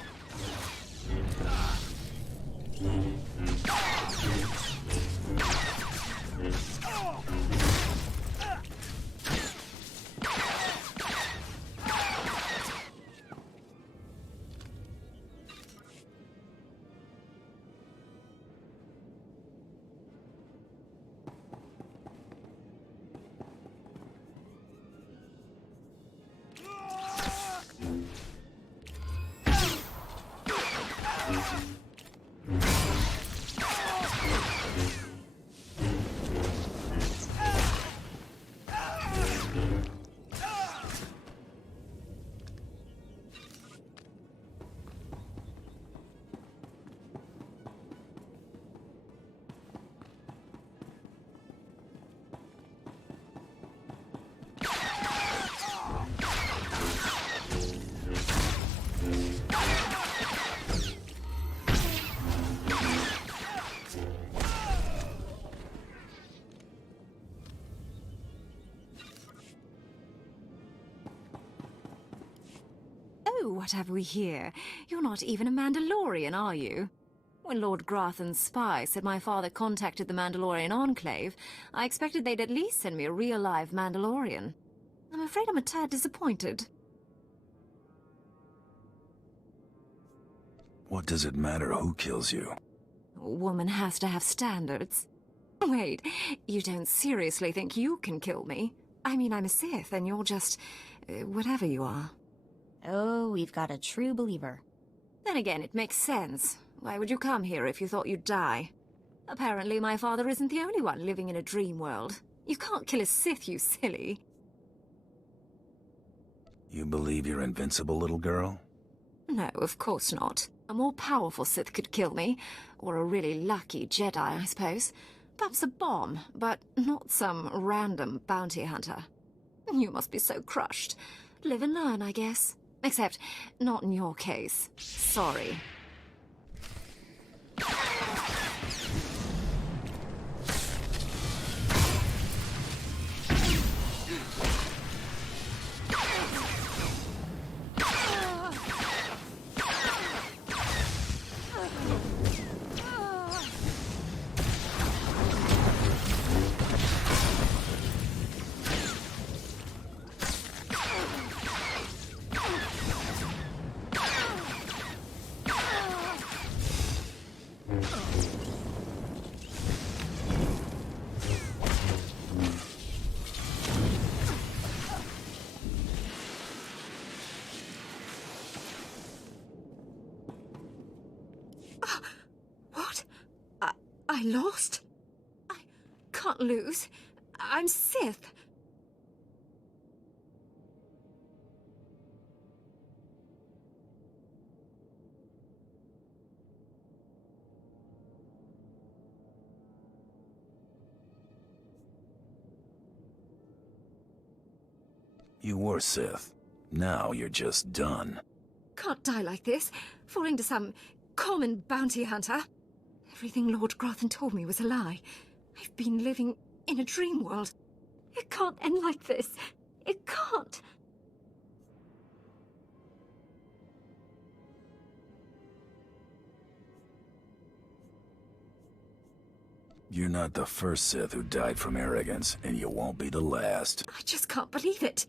Oh, what have we here? You're not even a Mandalorian, are you? When Lord Grathan's spy said my father contacted the Mandalorian Enclave, I expected they'd at least send me a real live Mandalorian. I'm afraid I'm a tad disappointed. What does it matter who kills you? A woman has to have standards. Wait, you don't seriously think you can kill me? I mean, I'm a Sith, and you're just... whatever you are. Oh, we've got a true believer. Then again, it makes sense. Why would you come here if you thought you'd die? Apparently my father isn't the only one living in a dream world. You can't kill a Sith, you silly. You believe you're invincible, little girl? No, of course not. A more powerful Sith could kill me. Or a really lucky Jedi, I suppose. Perhaps a bomb, but not some random bounty hunter. You must be so crushed. Live and learn, I guess. Except, not in your case. Sorry. What? I lost? I can't lose. I'm Sith. You were Sith. Now you're just done. Can't die like this, falling to some common bounty hunter. Everything Lord Grathan told me was a lie. I've been living in a dream world. It can't end like this. It can't. You're not the first Sith who died from arrogance, and you won't be the last. I just can't believe it.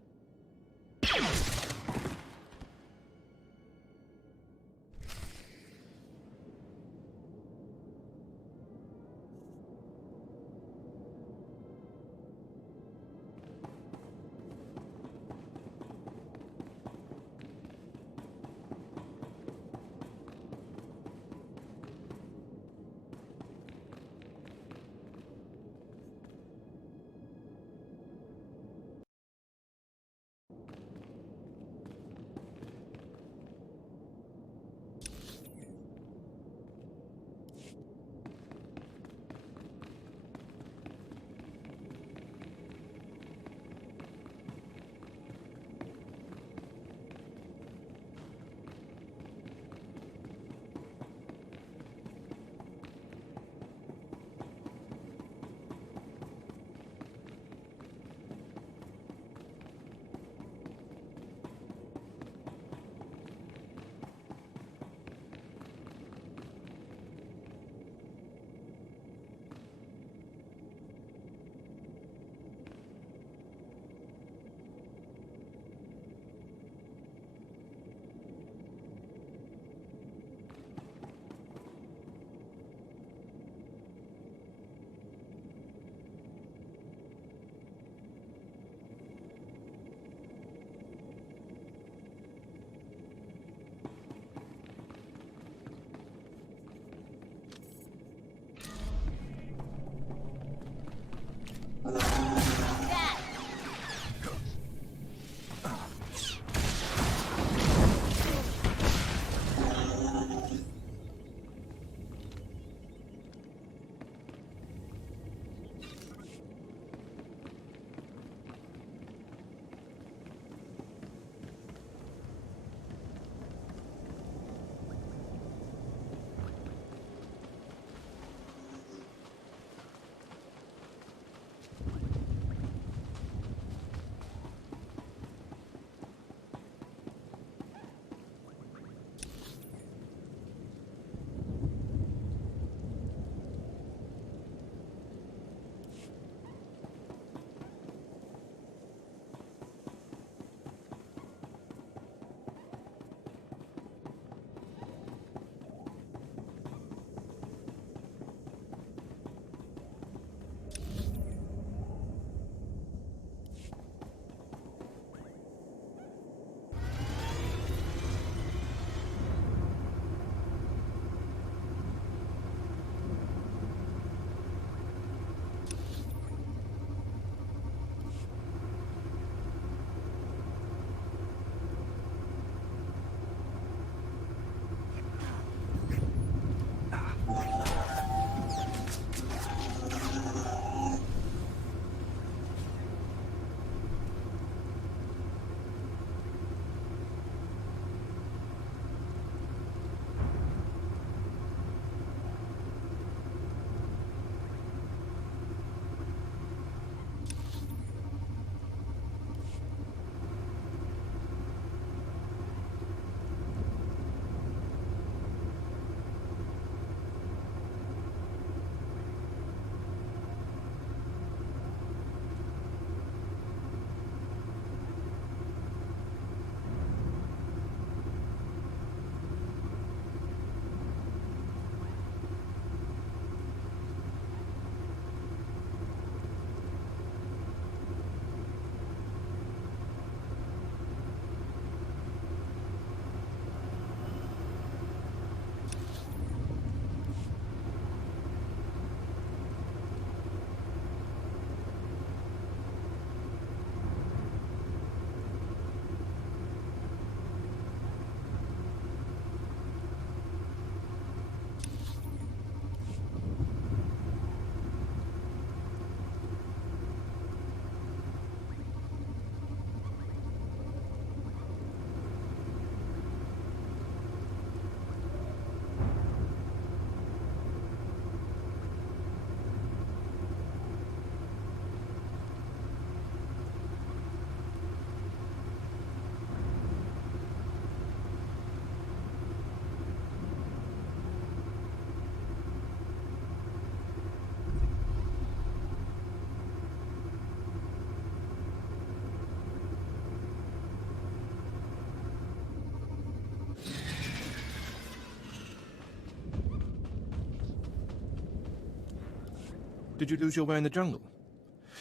Did you lose your way in the jungle?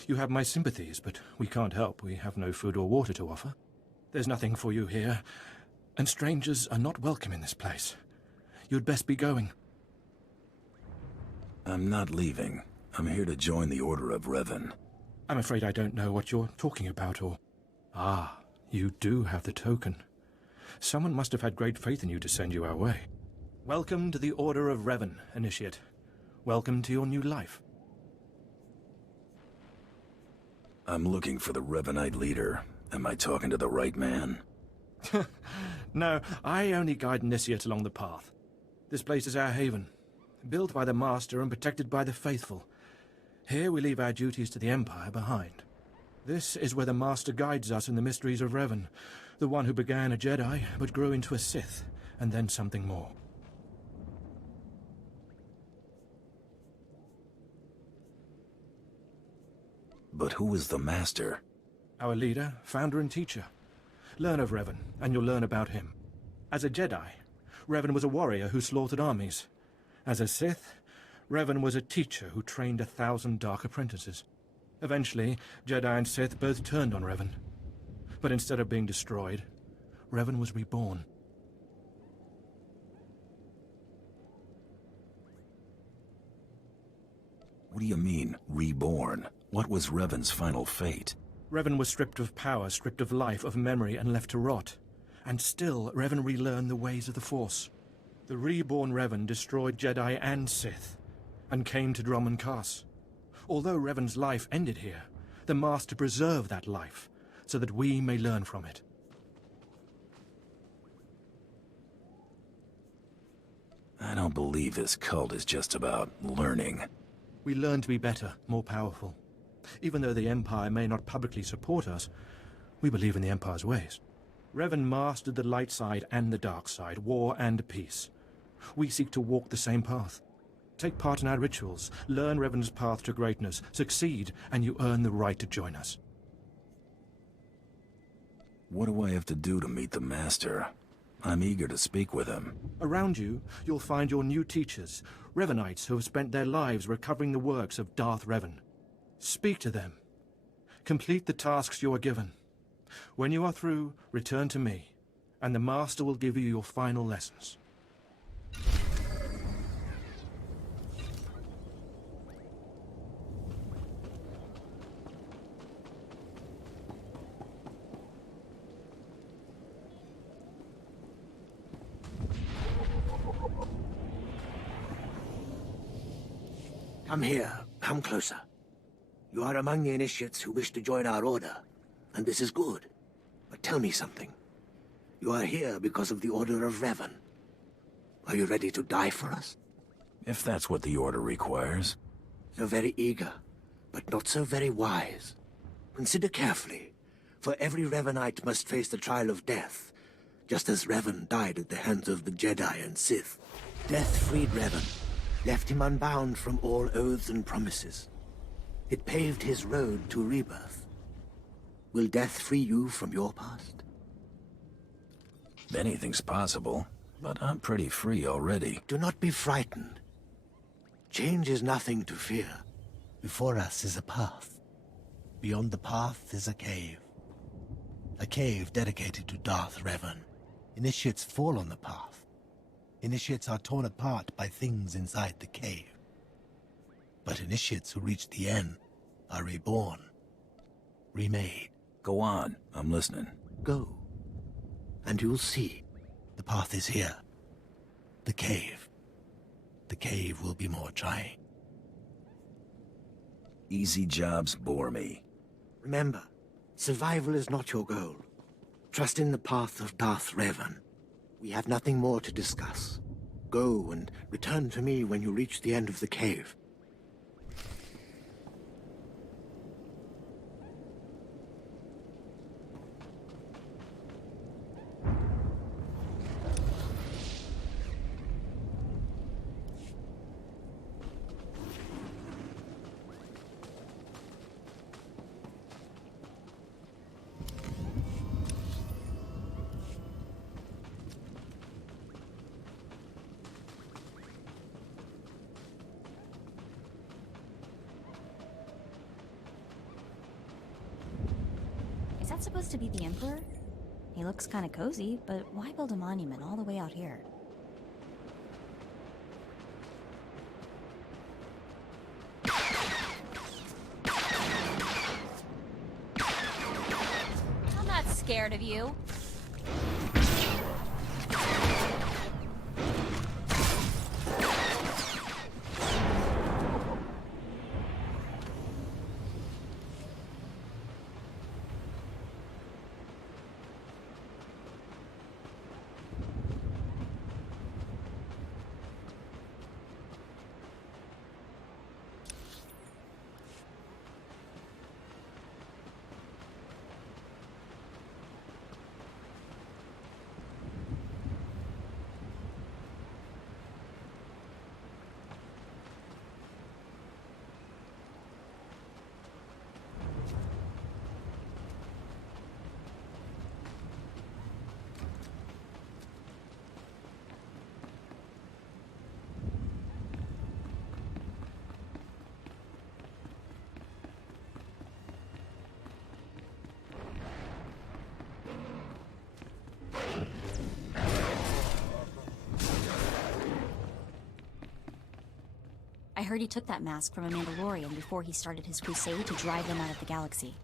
You have my sympathies, but we can't help. We have no food or water to offer. There's nothing for you here, and strangers are not welcome in this place. You'd best be going. I'm not leaving. I'm here to join the Order of Revan. I'm afraid I don't know what you're talking about, or... Ah, you do have the token. Someone must have had great faith in you to send you our way. Welcome to the Order of Revan, Initiate. Welcome to your new life. I'm looking for the Revanite leader. Am I talking to the right man? No, I only guide Initiate along the path. This place is our haven, built by the Master and protected by the faithful. Here we leave our duties to the Empire behind. This is where the Master guides us in the mysteries of Revan, the one who began a Jedi but grew into a Sith, and then something more. But who is the Master? Our leader, founder and teacher. Learn of Revan, and you'll learn about him. As a Jedi, Revan was a warrior who slaughtered armies. As a Sith, Revan was a teacher who trained 1,000 dark apprentices. Eventually, Jedi and Sith both turned on Revan. But instead of being destroyed, Revan was reborn. What do you mean, reborn? What was Revan's final fate? Revan was stripped of power, stripped of life, of memory, and left to rot. And still, Revan relearned the ways of the Force. The reborn Revan destroyed Jedi and Sith, and came to Dromund Kaas. Although Revan's life ended here, the Master preserved that life, so that we may learn from it. I don't believe this cult is just about learning. We learn to be better, more powerful. Even though the Empire may not publicly support us, we believe in the Empire's ways. Revan mastered the light side and the dark side, war and peace. We seek to walk the same path. Take part in our rituals, learn Revan's path to greatness, succeed, and you earn the right to join us. What do I have to do to meet the Master? I'm eager to speak with him. Around you, you'll find your new teachers, Revanites who have spent their lives recovering the works of Darth Revan. Speak to them. Complete the tasks you are given. When you are through, return to me, and the Master will give you your final lessons. Come here. Come closer. You are among the initiates who wish to join our order, and this is good. But tell me something. You are here because of the Order of Revan. Are you ready to die for us? If that's what the Order requires. So very eager, but not so very wise. Consider carefully, for every Revanite must face the trial of death, just as Revan died at the hands of the Jedi and Sith. Death freed Revan, left him unbound from all oaths and promises. It paved his road to rebirth. Will death free you from your past? Anything's possible, but I'm pretty free already. Do not be frightened. Change is nothing to fear. Before us is a path. Beyond the path is a cave. A cave dedicated to Darth Revan. Initiates fall on the path. Initiates are torn apart by things inside the cave. But initiates who reach the end are reborn. Remade. Go on, I'm listening. Go. And you'll see. The path is here. The cave. The cave will be more trying. Easy jobs bore me. Remember, survival is not your goal. Trust in the path of Darth Revan. We have nothing more to discuss. Go and return to me when you reach the end of the cave. that supposed to be the Emperor? He looks kind of cozy, but why build a monument all the way out here? I'm not scared of you. I heard he took that mask from a Mandalorian before he started his crusade to drive them out of the galaxy.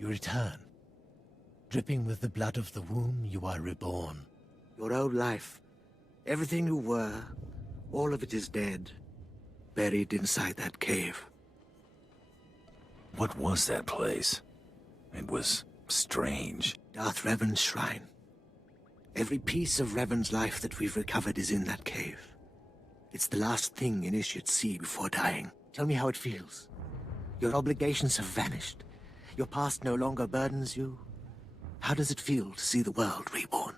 You return. Dripping with the blood of the womb, you are reborn. Your old life, everything you were, all of it is dead, buried inside that cave. What was that place? It was strange. Darth Revan's shrine. Every piece of Revan's life that we've recovered is in that cave. It's the last thing initiates see before dying. Tell me how it feels. Your obligations have vanished. Your past no longer burdens you. How does it feel to see the world reborn?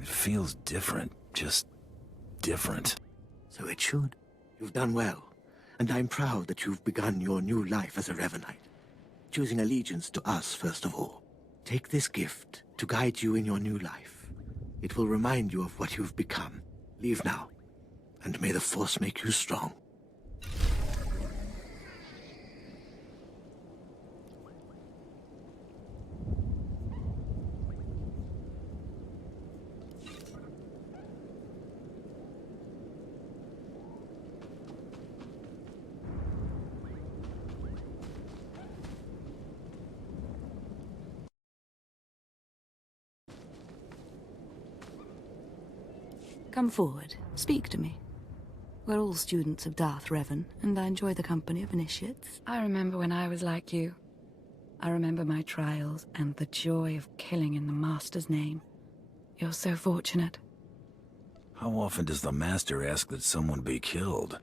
It feels different. Just different. So it should. You've done well. And I'm proud that you've begun your new life as a Revanite. Choosing allegiance to us, first of all. Take this gift to guide you in your new life. It will remind you of what you've become. Leave now, and may the Force make you strong. Come forward. Speak to me. We're all students of Darth Revan, and I enjoy the company of initiates. I remember when I was like you. I remember my trials and the joy of killing in the Master's name. You're so fortunate. How often does the Master ask that someone be killed?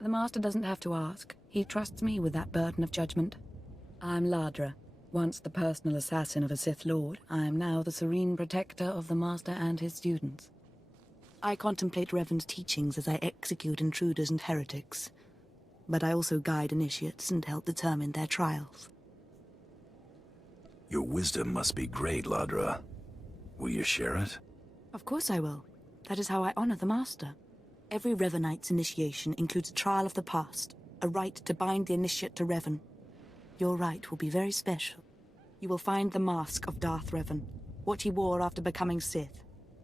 The Master doesn't have to ask. He trusts me with that burden of judgment. I'm Ladra. Once the personal assassin of a Sith Lord, I am now the serene protector of the Master and his students. I contemplate Revan's teachings as I execute intruders and heretics. But I also guide initiates and help determine their trials. Your wisdom must be great, Ladra. Will you share it? Of course I will. That is how I honor the Master. Every Revanite's initiation includes a trial of the past, a rite to bind the initiate to Revan. Your rite will be very special. You will find the mask of Darth Revan, what he wore after becoming Sith.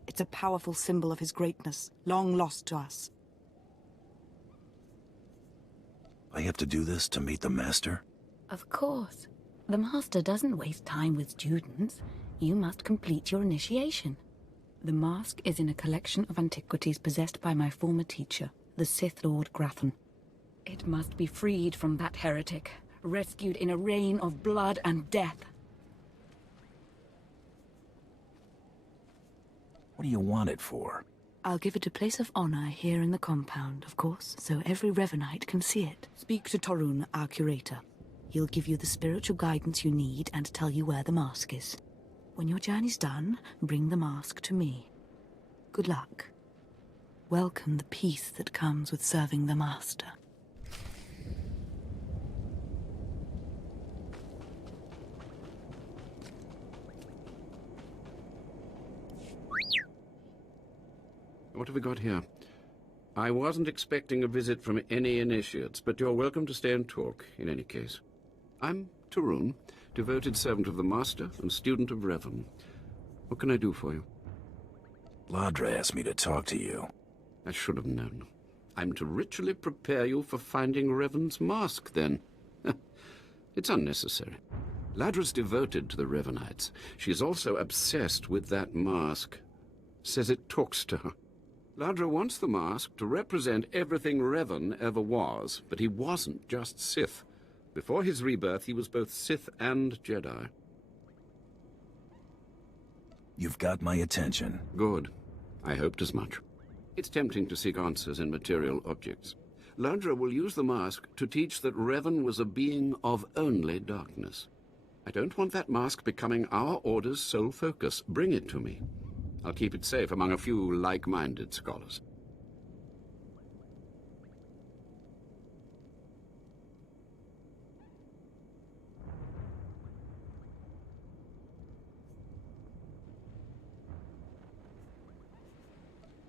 It's a powerful symbol of his greatness, long lost to us. I have to do this to meet the Master? Of course. The Master doesn't waste time with students. You must complete your initiation. The mask is in a collection of antiquities possessed by my former teacher, the Sith Lord Grathan. It must be freed from that heretic, rescued in a rain of blood and death. What do you want it for? I'll give it a place of honor here in the compound, of course, so every Revanite can see it. Speak to Torun, our curator. He'll give you the spiritual guidance you need and tell you where the mask is. When your journey's done, bring the mask to me. Good luck. Welcome the peace that comes with serving the Master. What have we got here? I wasn't expecting a visit from any initiates, but you're welcome to stay and talk, in any case. I'm Torun, devoted servant of the Master and student of Revan. What can I do for you? Ladra asked me to talk to you. I should have known. I'm to ritually prepare you for finding Revan's mask, then. It's unnecessary. Ladra's devoted to the Revanites. She's also obsessed with that mask. Says it talks to her. Ladra wants the mask to represent everything Revan ever was, but he wasn't just Sith. Before his rebirth, he was both Sith and Jedi. You've got my attention. Good. I hoped as much. It's tempting to seek answers in material objects. Ladra will use the mask to teach that Revan was a being of only darkness. I don't want that mask becoming our Order's sole focus. Bring it to me. I'll keep it safe among a few like-minded scholars.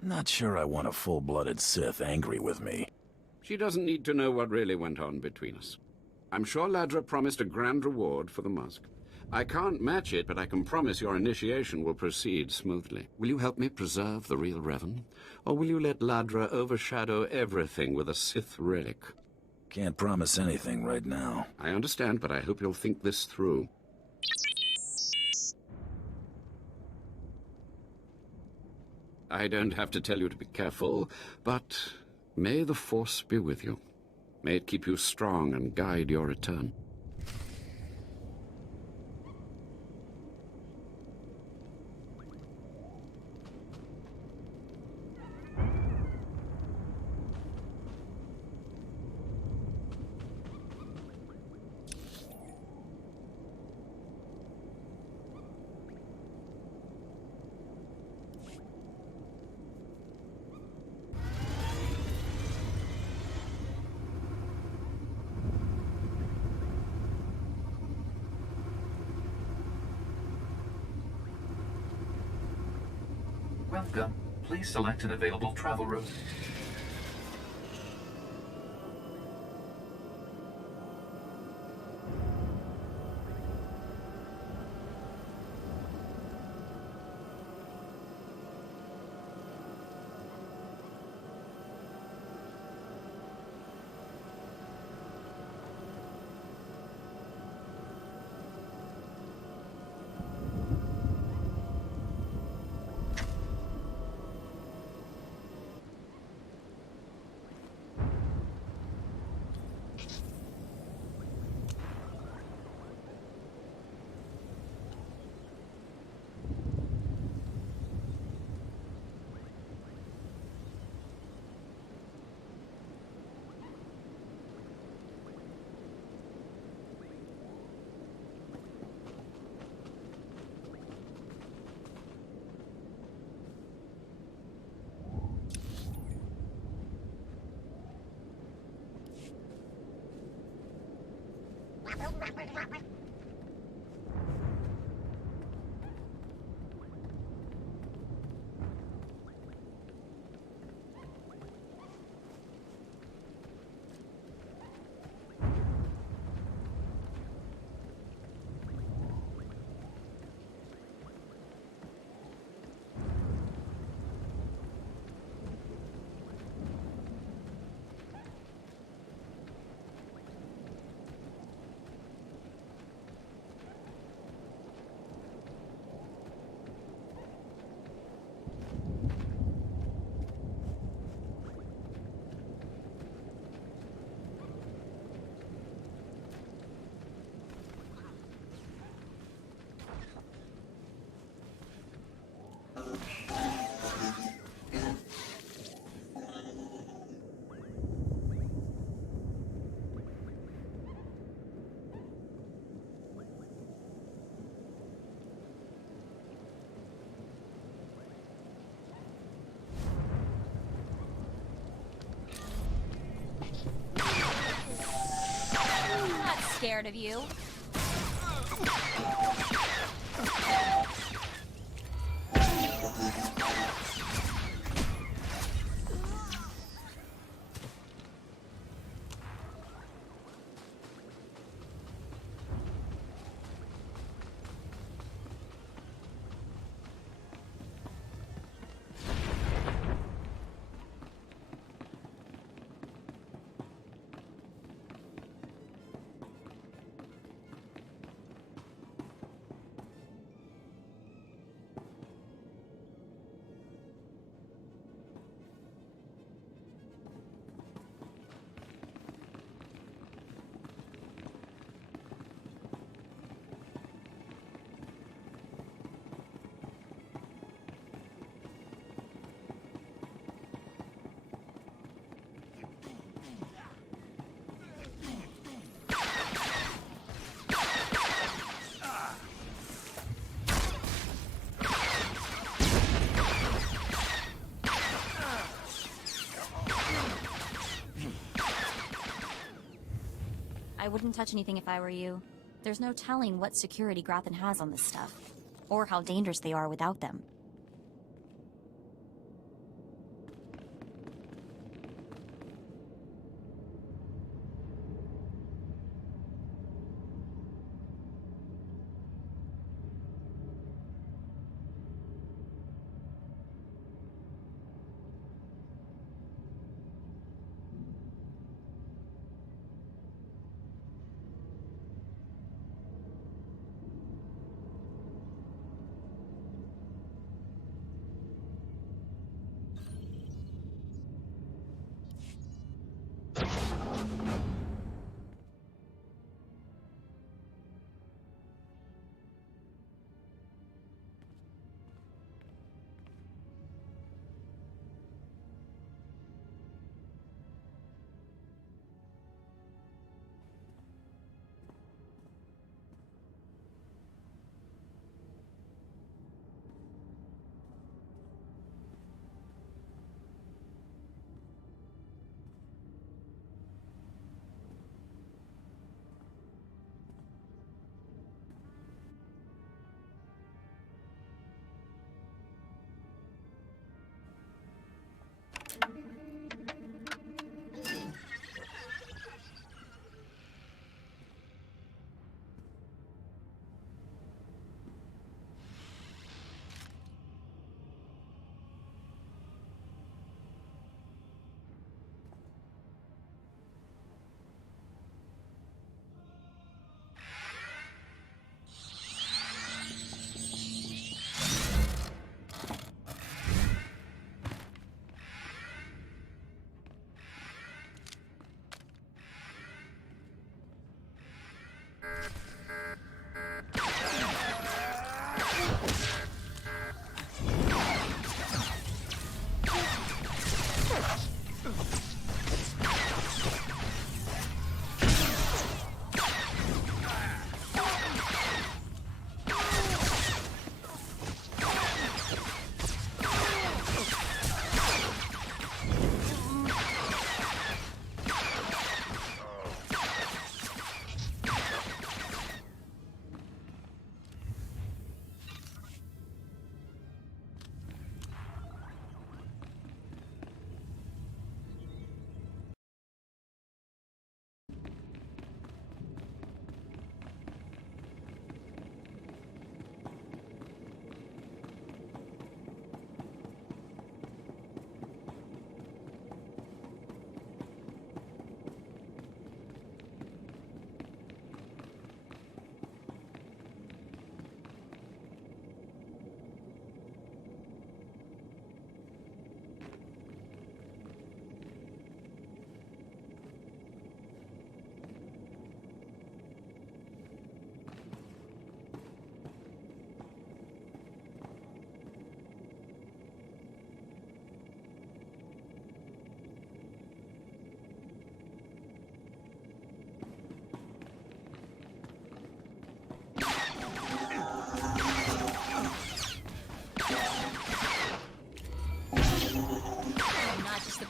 Not sure I want a full-blooded Sith angry with me. She doesn't need to know what really went on between us. I'm sure Ladra promised a grand reward for the mask. I can't match it, but I can promise your initiation will proceed smoothly. Will you help me preserve the real Revan? Or will you let Ladra overshadow everything with a Sith relic? Can't promise anything right now. I understand, but I hope you'll think this through. I don't have to tell you to be careful, but may the Force be with you. May it keep you strong and guide your return. Welcome. Please select an available travel route. Scared of you? I wouldn't touch anything if I were you. There's no telling what security Grothan has on this stuff, or how dangerous they are without them.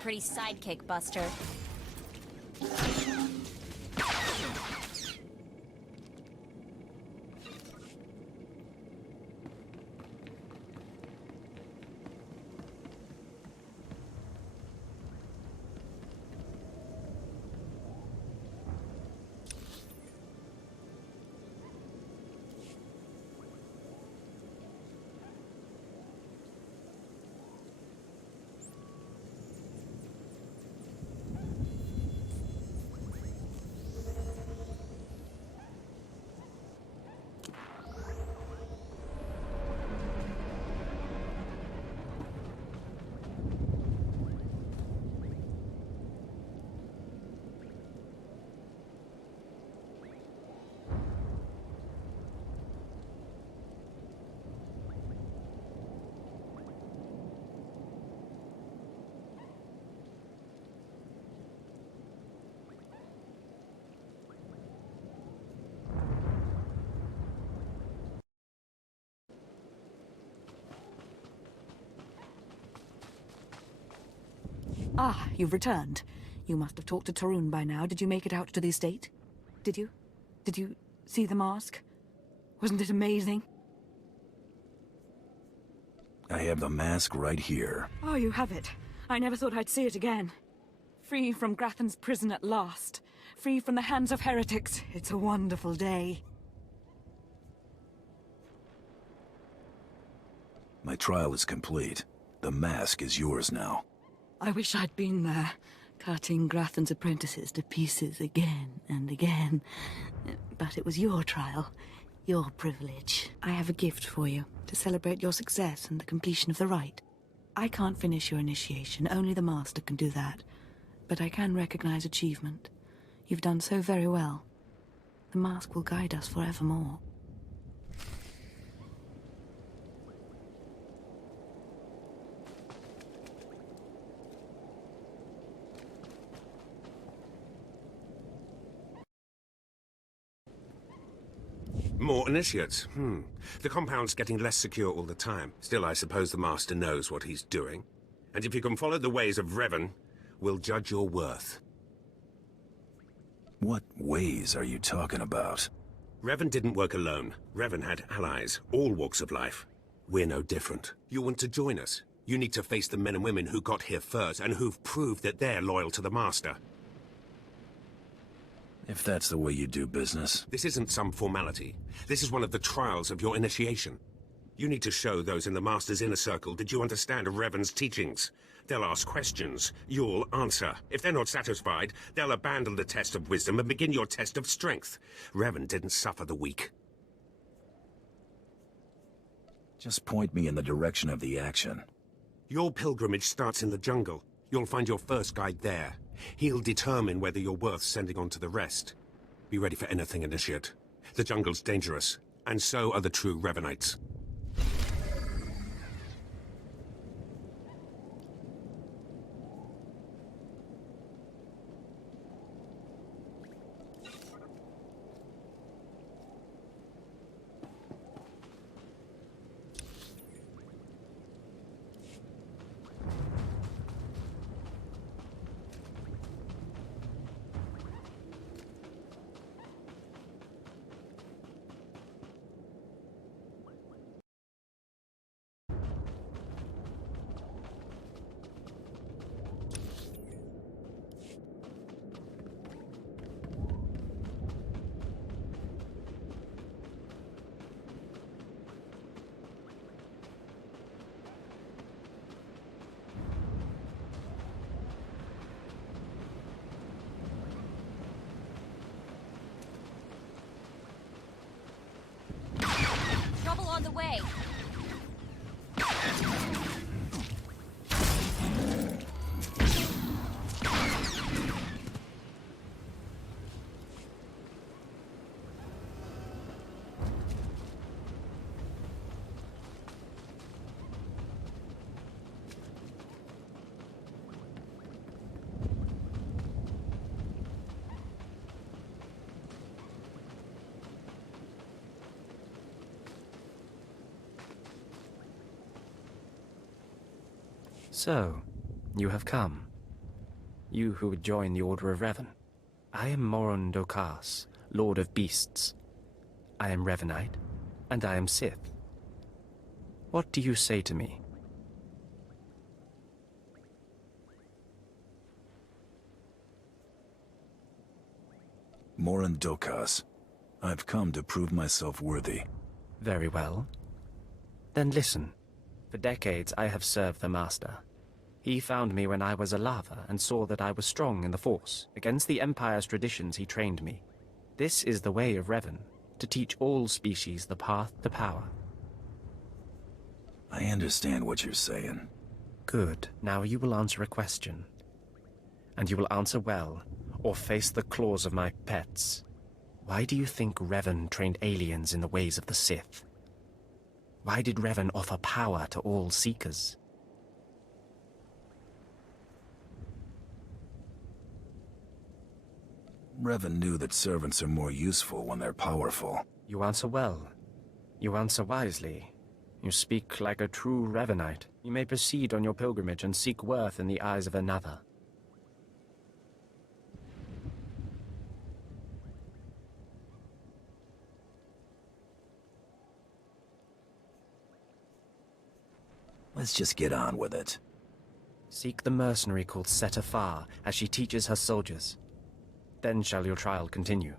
pretty sidekick, Buster. Ah, you've returned. You must have talked to Tarun by now. Did you make it out to the estate? Did you? Did you see the mask? Wasn't it amazing? I have the mask right here. Oh, you have it. I never thought I'd see it again. Free from Grathan's prison at last. Free from the hands of heretics. It's a wonderful day. My trial is complete. The mask is yours now. I wish I'd been there, cutting Grathan's apprentices to pieces again and again. But it was your trial, your privilege. I have a gift for you, to celebrate your success and the completion of the rite. I can't finish your initiation, only the Master can do that. But I can recognize achievement. You've done so very well. The mask will guide us forevermore. More initiates. The compound's getting less secure all the time. Still, I suppose the Master knows what he's doing. And if you can follow the ways of Revan, we'll judge your worth. What ways are you talking about? Revan didn't work alone. Revan had allies, all walks of life. We're no different. You want to join us? You need to face the men and women who got here first and who've proved that they're loyal to the Master. If that's the way you do business. This isn't some formality. This is one of the trials of your initiation. You need to show those in the Master's inner circle that you understand Revan's teachings. They'll ask questions. You'll answer. If they're not satisfied, they'll abandon the test of wisdom and begin your test of strength. Revan didn't suffer the weak. Just point me in the direction of the action. Your pilgrimage starts in the jungle. You'll find your first guide there. He'll determine whether you're worth sending on to the rest. Be ready for anything, Initiate. The jungle's dangerous, and so are the true Revanites. Trouble on the way. So, you have come. You who would join the Order of Revan. I am Moron Dokas, Lord of Beasts. I am Revanite, and I am Sith. What do you say to me? Morin Dokas. I've come to prove myself worthy. Very well. Then listen. For decades I have served the Master. He found me when I was a lava and saw that I was strong in the Force. Against the Empire's traditions he trained me. This is the way of Revan, to teach all species the path to power. I understand what you're saying. Good. Now you will answer a question. And you will answer well, or face the claws of my pets. Why do you think Revan trained aliens in the ways of the Sith? Why did Revan offer power to all Seekers? Revan knew that servants are more useful when they're powerful. You answer well. You answer wisely. You speak like a true Revanite. You may proceed on your pilgrimage and seek worth in the eyes of another. Let's just get on with it. Seek the mercenary called Setafar as she teaches her soldiers. Then shall your trial continue.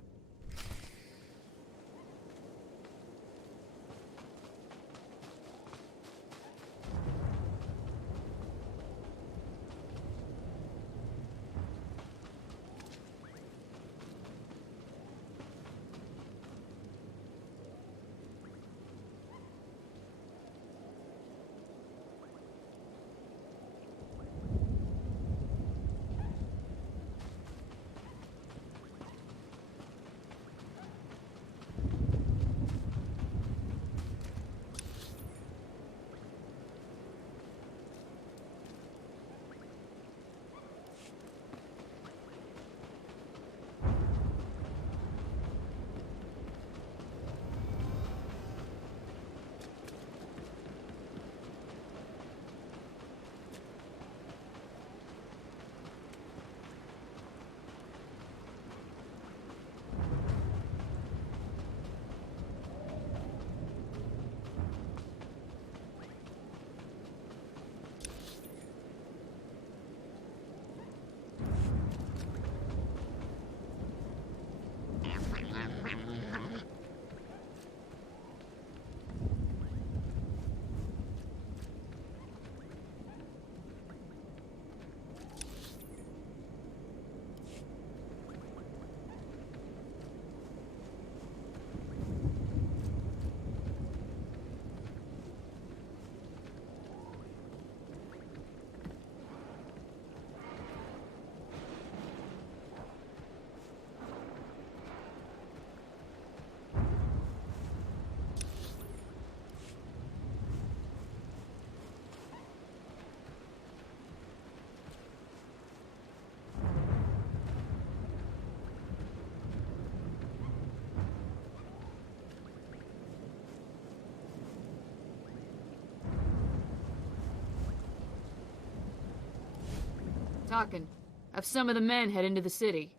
Talking. Have some of the men head into the city.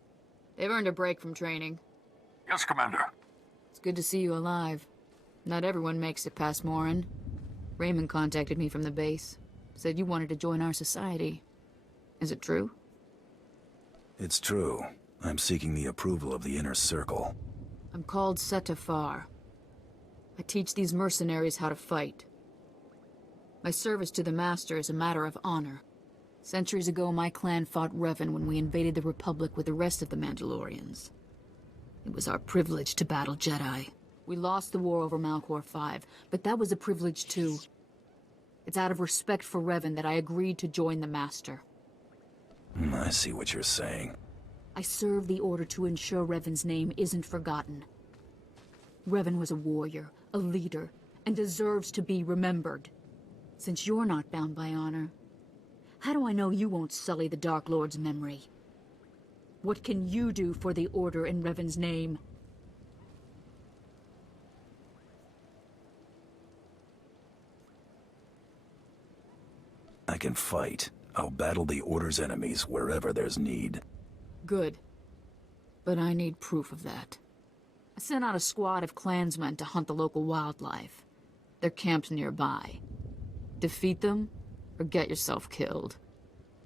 They've earned a break from training. Yes, Commander. It's good to see you alive. Not everyone makes it past Morin. Raymond contacted me from the base. Said you wanted to join our society. Is it true? It's true. I'm seeking the approval of the Inner Circle. I'm called Setafar. I teach these mercenaries how to fight. My service to the Master is a matter of honor. Centuries ago, my clan fought Revan when we invaded the Republic with the rest of the Mandalorians. It was our privilege to battle Jedi. We lost the war over Malchor 5, but that was a privilege too. It's out of respect for Revan that I agreed to join the Master. I see what you're saying. I serve the Order to ensure Revan's name isn't forgotten. Revan was a warrior, a leader, and deserves to be remembered. Since you're not bound by honor, how do I know you won't sully the Dark Lord's memory? What can you do for the Order in Revan's name? I can fight. I'll battle the Order's enemies wherever there's need. Good. But I need proof of that. I sent out a squad of clansmen to hunt the local wildlife. Their camp's nearby. Defeat them, or get yourself killed.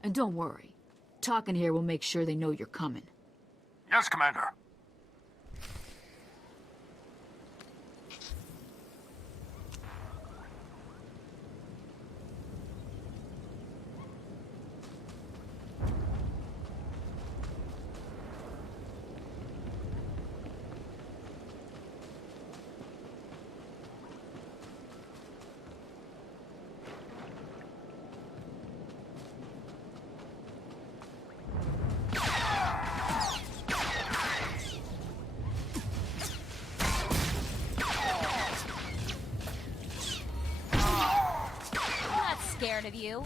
And don't worry. Talking here will make sure they know you're coming. Yes, Commander. Scared of you.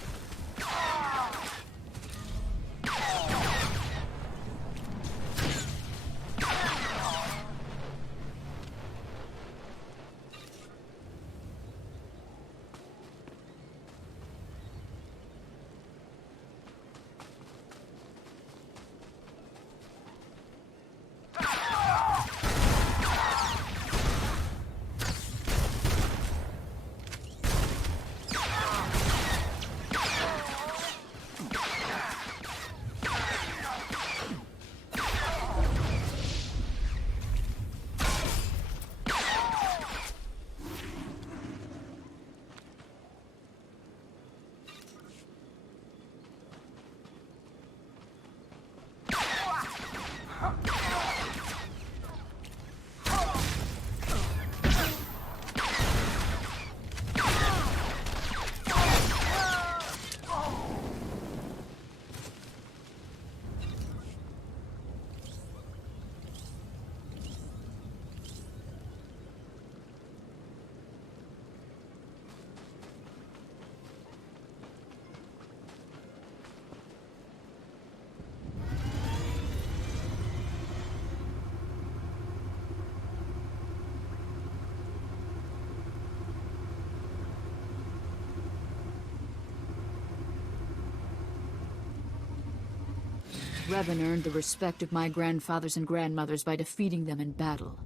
Revan earned the respect of my grandfathers and grandmothers by defeating them in battle.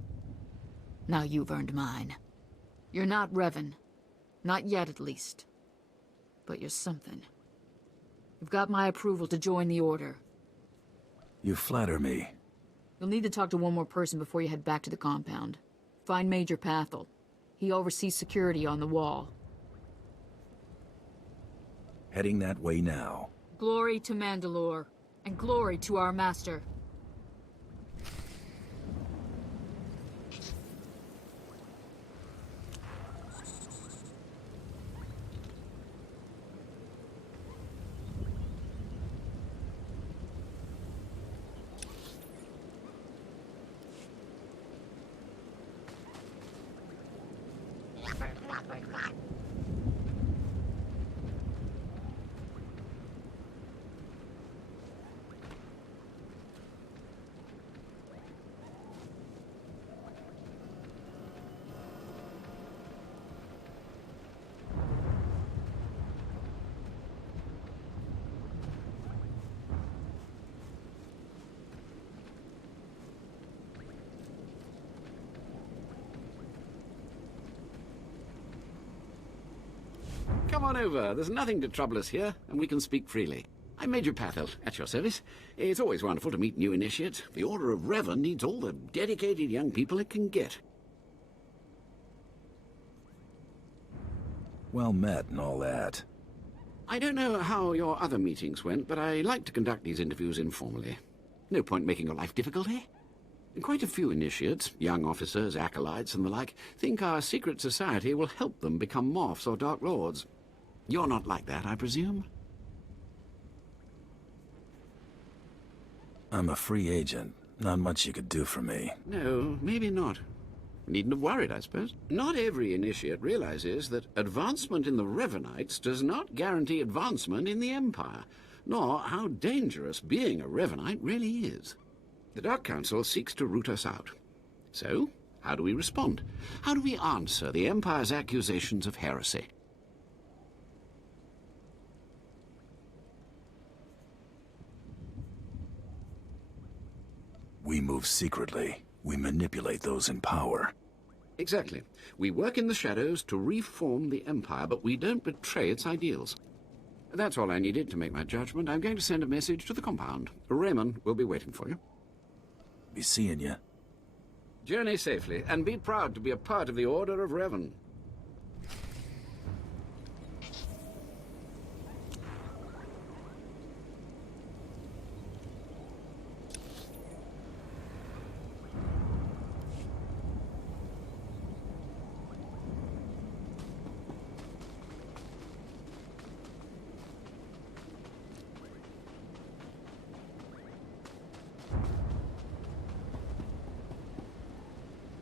Now you've earned mine. You're not Revan. Not yet, at least. But you're something. You've got my approval to join the Order. You flatter me. You'll need to talk to one more person before you head back to the compound. Find Major Pathel. He oversees security on the wall. Heading that way now. Glory to Mandalore. And glory to our master. Come on over. There's nothing to trouble us here, and we can speak freely. I'm Major Pathel, at your service. It's always wonderful to meet new initiates. The Order of Revan needs all the dedicated young people it can get. Well met and all that. I don't know how your other meetings went, but I like to conduct these interviews informally. No point making your life difficult, eh? Quite a few initiates, young officers, acolytes, and the like, think our secret society will help them become Morphs or Dark Lords. You're not like that, I presume? I'm a free agent. Not much you could do for me. No, maybe not. Needn't have worried, I suppose. Not every initiate realizes that advancement in the Revanites does not guarantee advancement in the Empire, nor how dangerous being a Revanite really is. The Dark Council seeks to root us out. So, how do we respond? How do we answer the Empire's accusations of heresy? We move secretly. We manipulate those in power. Exactly. We work in the shadows to reform the Empire, but we don't betray its ideals. That's all I needed to make my judgment. I'm going to send a message to the compound. Raymond will be waiting for you. Be seeing you. Journey safely, and be proud to be a part of the Order of Revan.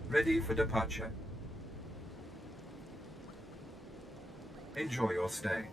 Ready for departure. Enjoy your stay.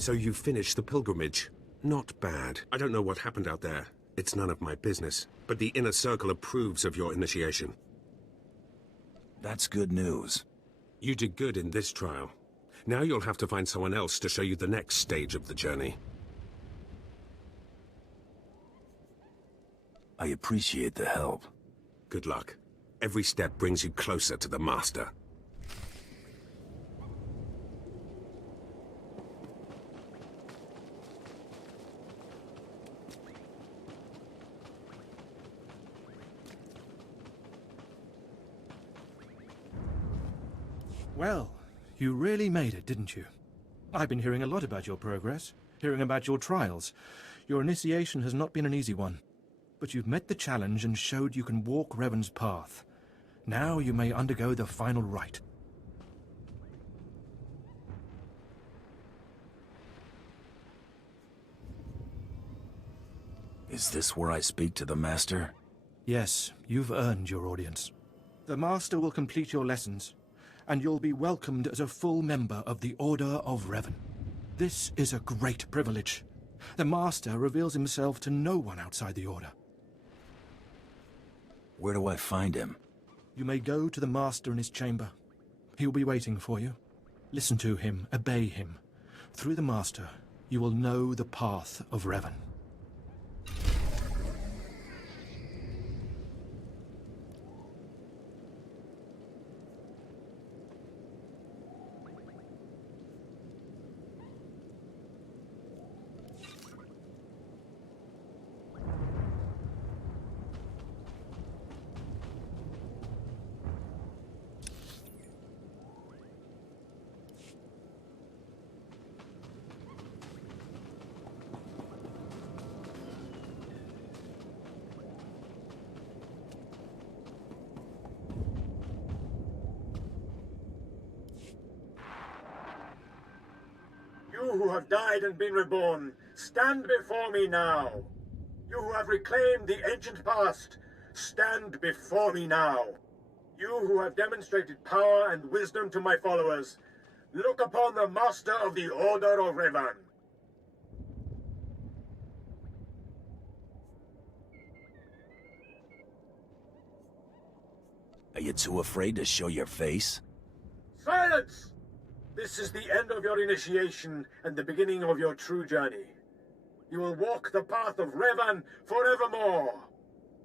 So you finished the pilgrimage. Not bad. I don't know what happened out there. It's none of my business. But the Inner Circle approves of your initiation. That's good news. You did good in this trial. Now you'll have to find someone else to show you the next stage of the journey. I appreciate the help. Good luck. Every step brings you closer to the Master. Well, you really made it, didn't you? I've been hearing a lot about your progress, hearing about your trials. Your initiation has not been an easy one, but you've met the challenge and showed you can walk Revan's path. Now you may undergo the final rite. Is this where I speak to the Master? Yes, you've earned your audience. The Master will complete your lessons, and you'll be welcomed as a full member of the Order of Revan. This is a great privilege. The Master reveals himself to no one outside the Order. Where do I find him? You may go to the Master in his chamber. He'll be waiting for you. Listen to him, obey him. Through the Master, you will know the path of Revan. You who have died and been reborn, stand before me now. You who have reclaimed the ancient past, stand before me now. You who have demonstrated power and wisdom to my followers, look upon the Master of the Order of Revan. Are you too afraid to show your face? Silence! This is the end of your initiation and the beginning of your true journey. You will walk the path of Revan forevermore.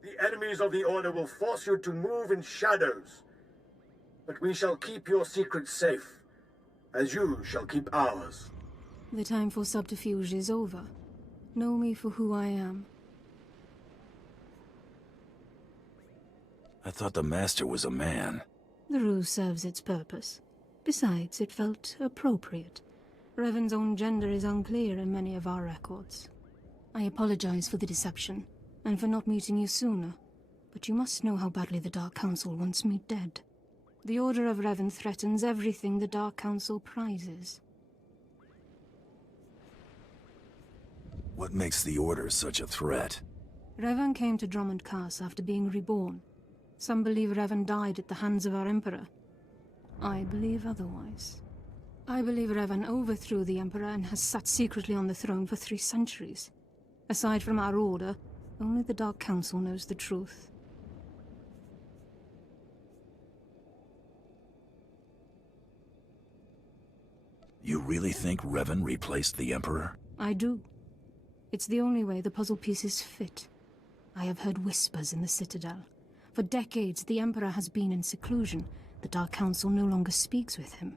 The enemies of the Order will force you to move in shadows. But we shall keep your secrets safe, as you shall keep ours. The time for subterfuge is over. Know me for who I am. I thought the Master was a man. The ruse serves its purpose. Besides, it felt appropriate. Revan's own gender is unclear in many of our records. I apologize for the deception, and for not meeting you sooner, but you must know how badly the Dark Council wants me dead. The Order of Revan threatens everything the Dark Council prizes. What makes the Order such a threat? Revan came to Drummond Cass after being reborn. Some believe Revan died at the hands of our Emperor. I believe otherwise. I believe Revan overthrew the Emperor and has sat secretly on the throne for 3 centuries. Aside from our Order, only the Dark Council knows the truth. You really think Revan replaced the Emperor? I do. It's the only way the puzzle pieces fit. I have heard whispers in the Citadel. For decades, the Emperor has been in seclusion. The Dark Council no longer speaks with him.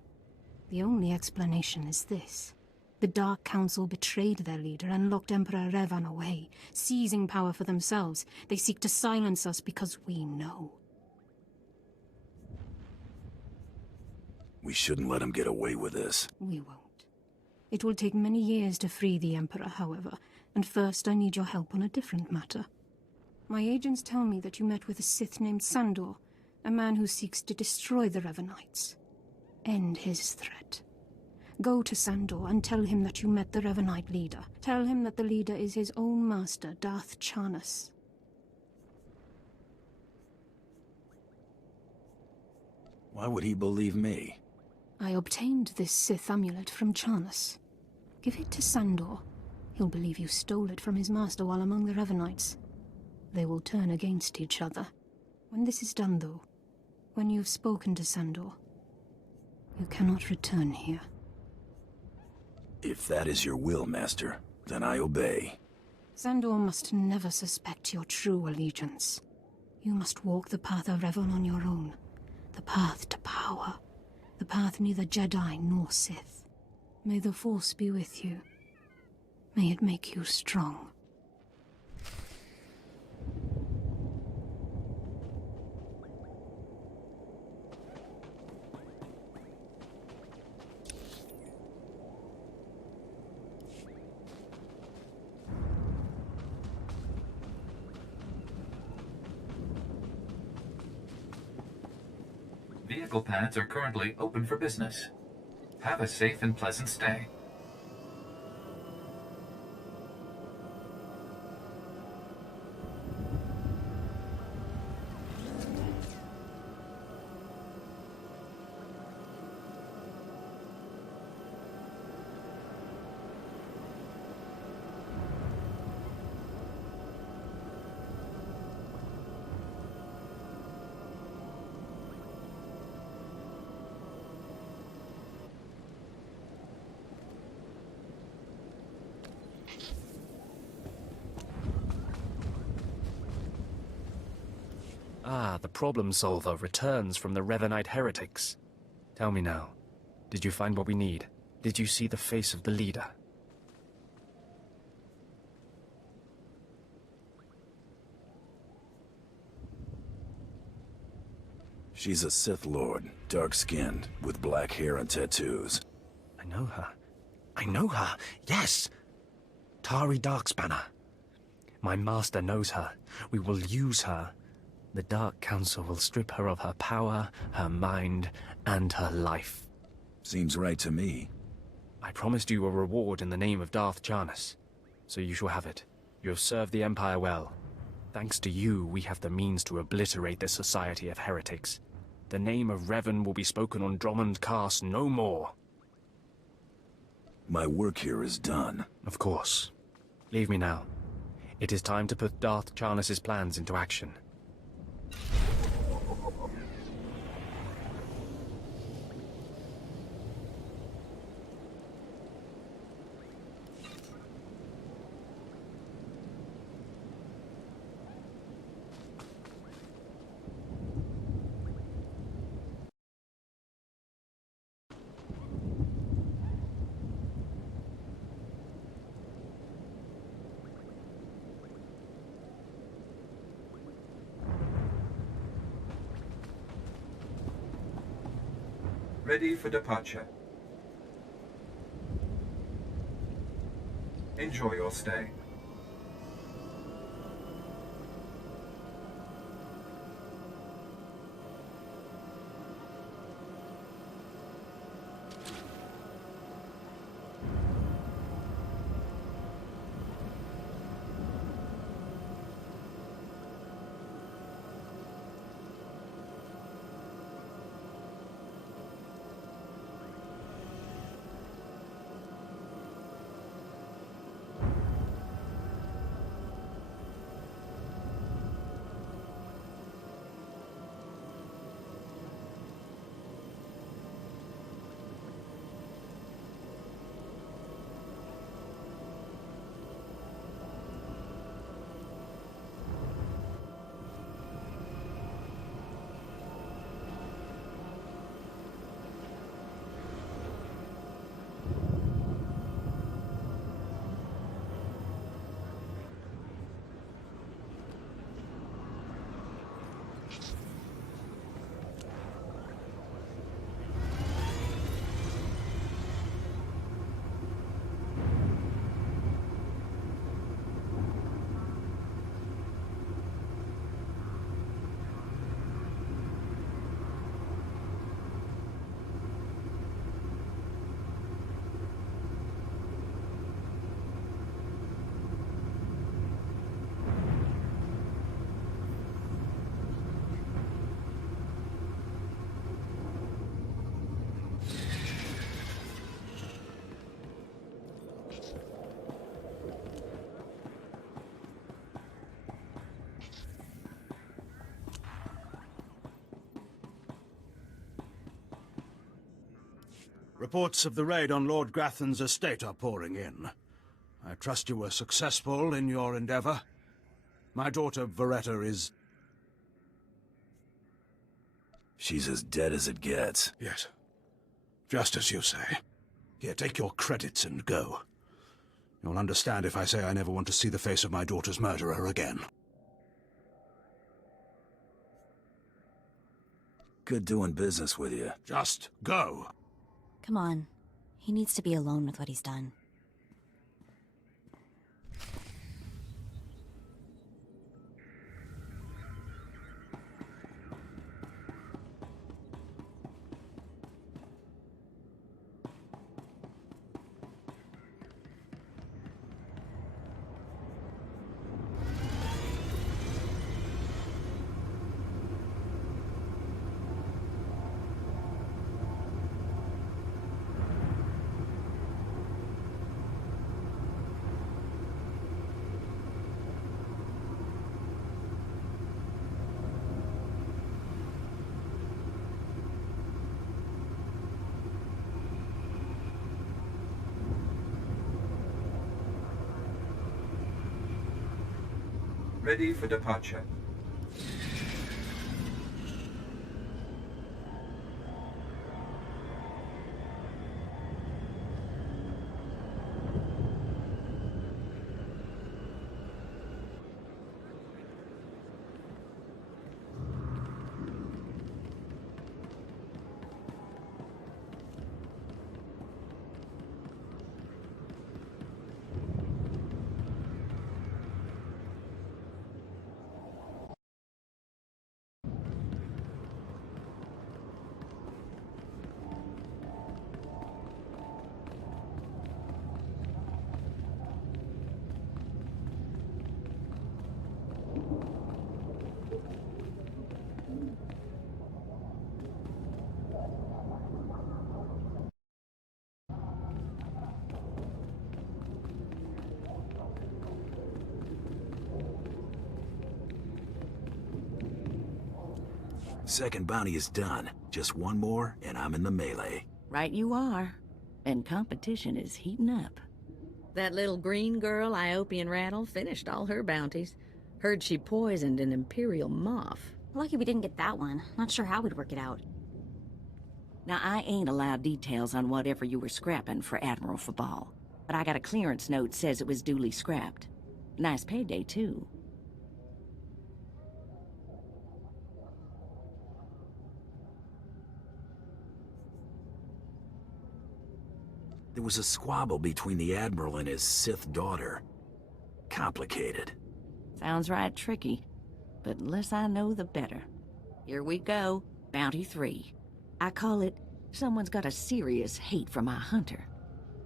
The only explanation is this. The Dark Council betrayed their leader and locked Emperor Revan away, seizing power for themselves. They seek to silence us because we know. We shouldn't let him get away with this. We won't. It will take many years to free the Emperor, however, and first I need your help on a different matter. My agents tell me that you met with a Sith named Sandor, a man who seeks to destroy the Revanites. End his threat. Go to Sandor and tell him that you met the Revanite leader. Tell him that the leader is his own master, Darth Charnas. Why would he believe me? I obtained this Sith amulet from Charnas. Give it to Sandor. He'll believe you stole it from his master while among the Revanites. They will turn against each other. When this is done, though, when you've spoken to Sandor, you cannot return here. If that is your will, Master, then I obey. Sandor must never suspect your true allegiance. You must walk the path of Revan on your own. The path to power. The path neither Jedi nor Sith. May the Force be with you. May it make you strong. Vehicle pads are currently open for business. Have a safe and pleasant stay. Ah, the problem solver returns from the Revanite heretics. Tell me now, did you find what we need? Did you see the face of the leader? She's a Sith Lord, dark-skinned, with black hair and tattoos. I know her. I know her, yes! Tari Darkspanner. My master knows her. We will use her. The Dark Council will strip her of her power, her mind, and her life. Seems right to me. I promised you a reward in the name of Darth Charnas, so you shall have it. You have served the Empire well. Thanks to you, we have the means to obliterate this society of heretics. The name of Revan will be spoken on Drummond Cass no more. My work here is done. Of course. Leave me now. It is time to put Darth Charnas' plans into action. Ready for departure. Enjoy your stay. Reports of the raid on Lord Grathan's estate are pouring in. I trust you were successful in your endeavor. My daughter, Veretta, is... She's as dead as it gets. Yes. Just as you say. Here, take your credits and go. You'll understand if I say I never want to see the face of my daughter's murderer again. Good doing business with you. Just go. Come on. He needs to be alone with what he's done. Ready for departure. Second bounty is done. Just one more, and I'm in the melee. Right you are. And competition is heating up. That little green girl, Iopian Rattle, finished all her bounties. Heard she poisoned an Imperial moth. Lucky we didn't get that one. Not sure how we'd work it out. Now, I ain't allowed details on whatever you were scrapping for Admiral Frabar, but I got a clearance note says it was duly scrapped. Nice payday, too. There was a squabble between the Admiral and his Sith daughter. Complicated. Sounds right tricky, but the less I know, the better. Here we go, Bounty 3. I call it, someone's got a serious hate for my hunter.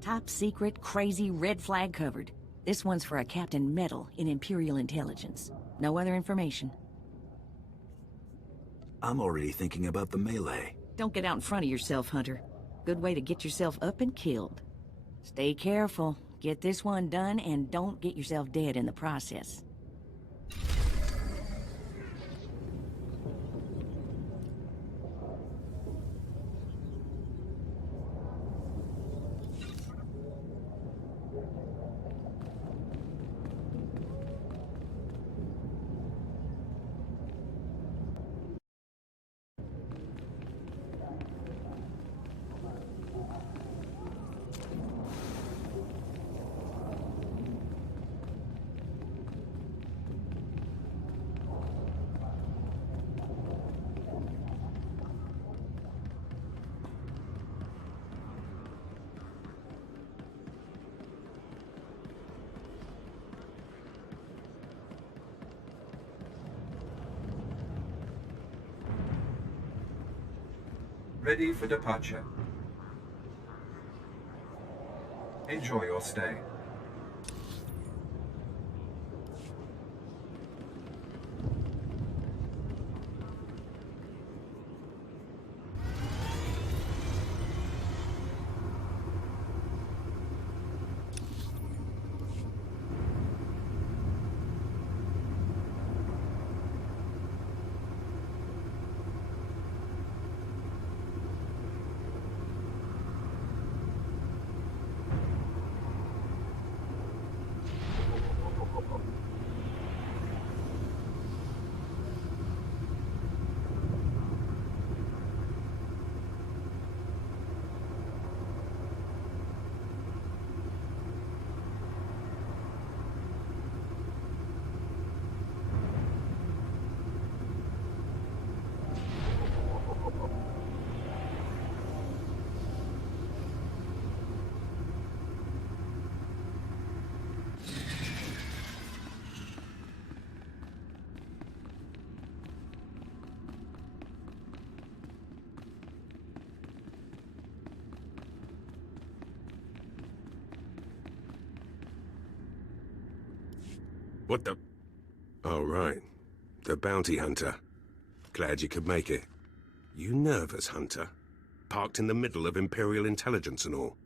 Top secret, crazy, red flag covered. This one's for a Captain Metal in Imperial Intelligence. No other information. I'm already thinking about the melee. Don't get out in front of yourself, Hunter. Good way to get yourself up and killed. Stay careful. Get this one done and don't get yourself dead in the process. Ready for departure. Enjoy your stay. What the... Oh, right. The bounty hunter. Glad you could make it. You nervous, Hunter? Parked in the middle of Imperial intelligence and all.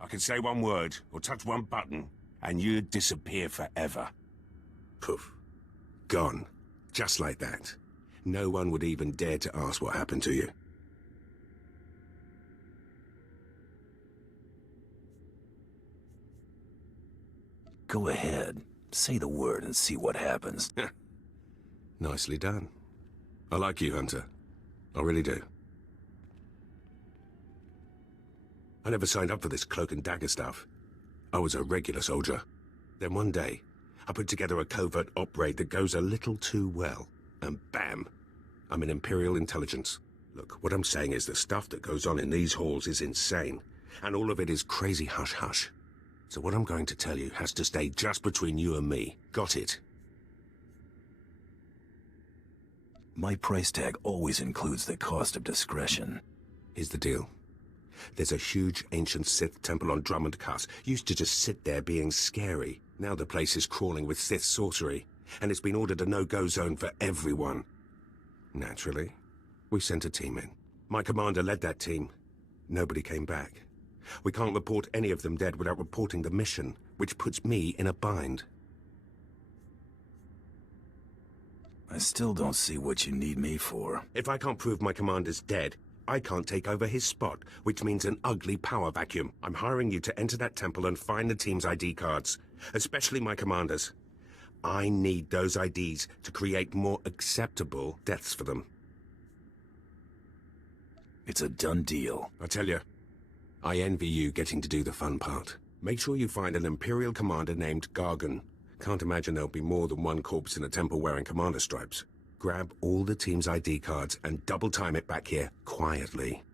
I could say one word, or touch one button, and you'd disappear forever. Poof. Gone. Just like that. No one would even dare to ask what happened to you. Go ahead. Say the word and see what happens. Nicely done. I like you, Hunter. I really do. I never signed up for this cloak and dagger stuff. I was a regular soldier. Then one day, I put together a covert op raid that goes a little too well. And bam! I'm in Imperial intelligence. Look, what I'm saying is the stuff that goes on in these halls is insane. And all of it is crazy hush-hush. So what I'm going to tell you has to stay just between you and me. Got it? My price tag always includes the cost of discretion. Here's the deal. There's a huge ancient Sith temple on Drummond Cuss. Used to just sit there being scary. Now the place is crawling with Sith sorcery. And it's been ordered a no-go zone for everyone. Naturally, we sent a team in. My commander led that team. Nobody came back. We can't report any of them dead without reporting the mission, which puts me in a bind. I still don't see what you need me for. If I can't prove my commander's dead, I can't take over his spot, which means an ugly power vacuum. I'm hiring you to enter that temple and find the team's ID cards, especially my commander's. I need those IDs to create more acceptable deaths for them. It's a done deal. I tell you, I envy you getting to do the fun part. Make sure you find an Imperial commander named Gargan. Can't imagine there'll be more than one corpse in a temple wearing commander stripes. Grab all the team's ID cards and double time it back here, quietly.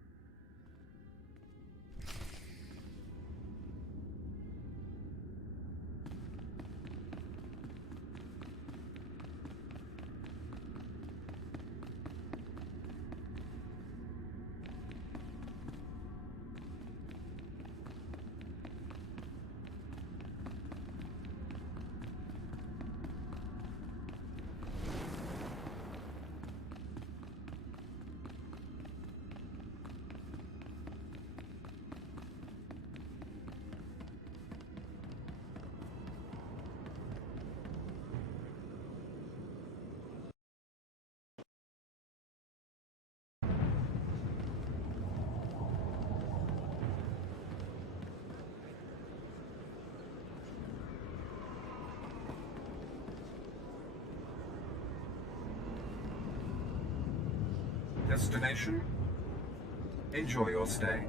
Destination? Enjoy your stay.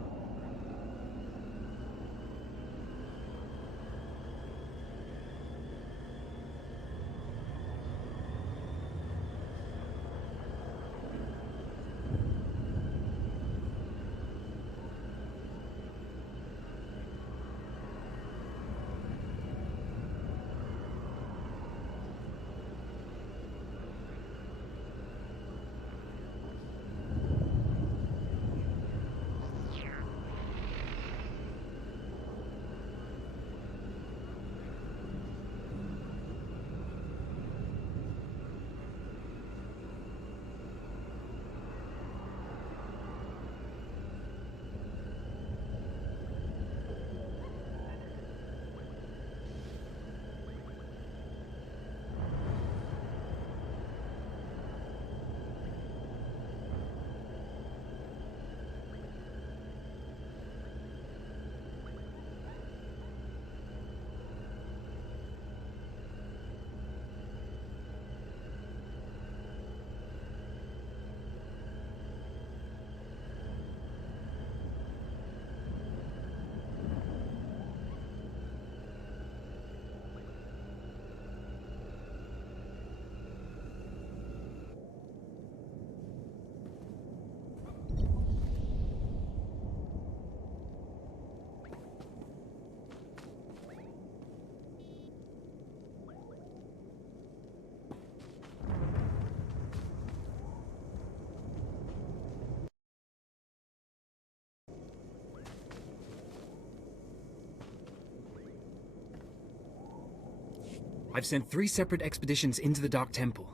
I've sent 3 separate expeditions into the Dark Temple.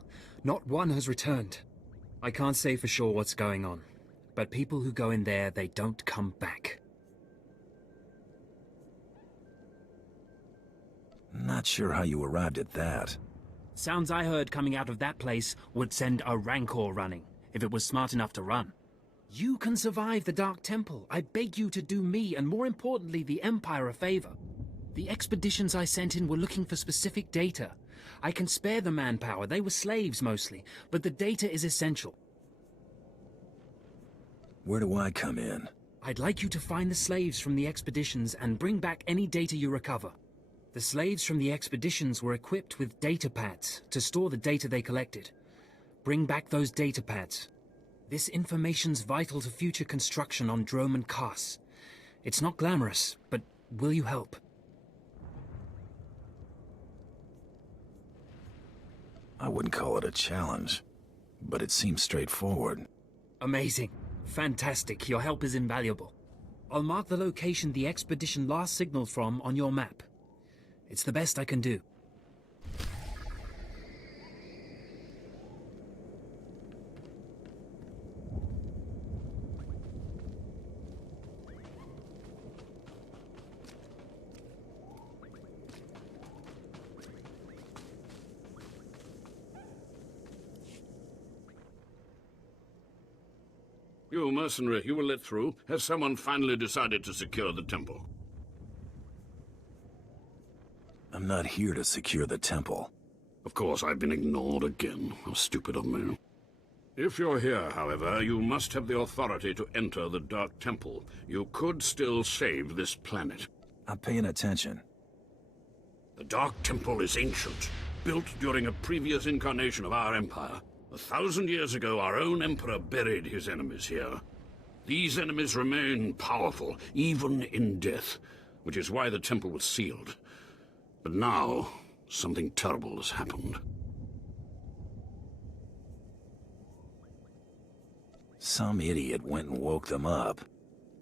Not one has returned. I can't say for sure what's going on, but people who go in there, they don't come back. Not sure how you arrived at that. Sounds I heard coming out of that place would send a Rancor running, if it was smart enough to run. You can survive the Dark Temple. I beg you to do me, and more importantly, the Empire a favor. The expeditions I sent in were looking for specific data. I can spare the manpower, they were slaves mostly, but the data is essential. Where do I come in? I'd like you to find the slaves from the expeditions and bring back any data you recover. The slaves from the expeditions were equipped with data pads to store the data they collected. Bring back those data pads. This information's vital to future construction on Drome and Kars. It's not glamorous, but will you help? I wouldn't call it a challenge, but it seems straightforward. Amazing. Fantastic. Your help is invaluable. I'll mark the location the expedition last signaled from on your map. It's the best I can do. You mercenary, you were let through. Has someone finally decided to secure the temple? I'm not here to secure the temple. Of course, I've been ignored again. How stupid of me. If you're here, however, you must have the authority to enter the Dark Temple. You could still save this planet. I'm paying attention. The Dark Temple is ancient, built during a previous incarnation of our empire. 1,000 years ago, our own emperor buried his enemies here. These enemies remain powerful, even in death, which is why the temple was sealed. But now, something terrible has happened. Some idiot went and woke them up.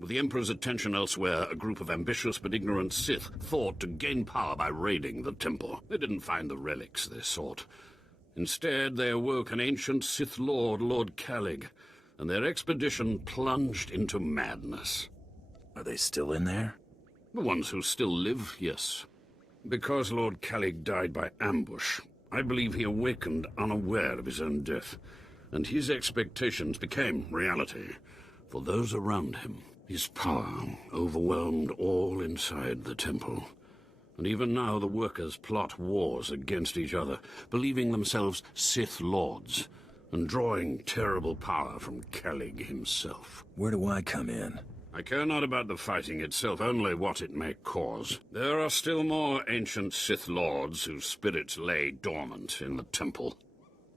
With the Emperor's attention elsewhere, a group of ambitious but ignorant Sith thought to gain power by raiding the temple. They didn't find the relics they sought. Instead, they awoke an ancient Sith Lord, Lord Calig, and their expedition plunged into madness. Are they still in there? The ones who still live, yes. Because Lord Calig died by ambush, I believe he awakened unaware of his own death, and his expectations became reality for those around him. His power overwhelmed all inside the temple. And even now the workers plot wars against each other, believing themselves Sith Lords, and drawing terrible power from Kellig himself. Where do I come in? I care not about the fighting itself, only what it may cause. There are still more ancient Sith Lords whose spirits lay dormant in the temple.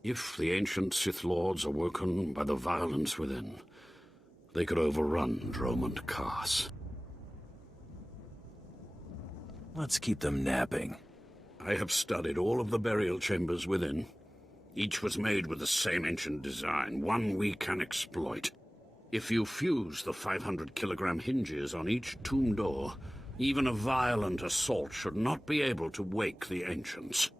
If the ancient Sith Lords are woken by the violence within, they could overrun Dromund Kaas. Let's keep them napping. I have studied all of the burial chambers within. Each was made with the same ancient design, one we can exploit. If you fuse the 500-kilogram hinges on each tomb door, even a violent assault should not be able to wake the ancients.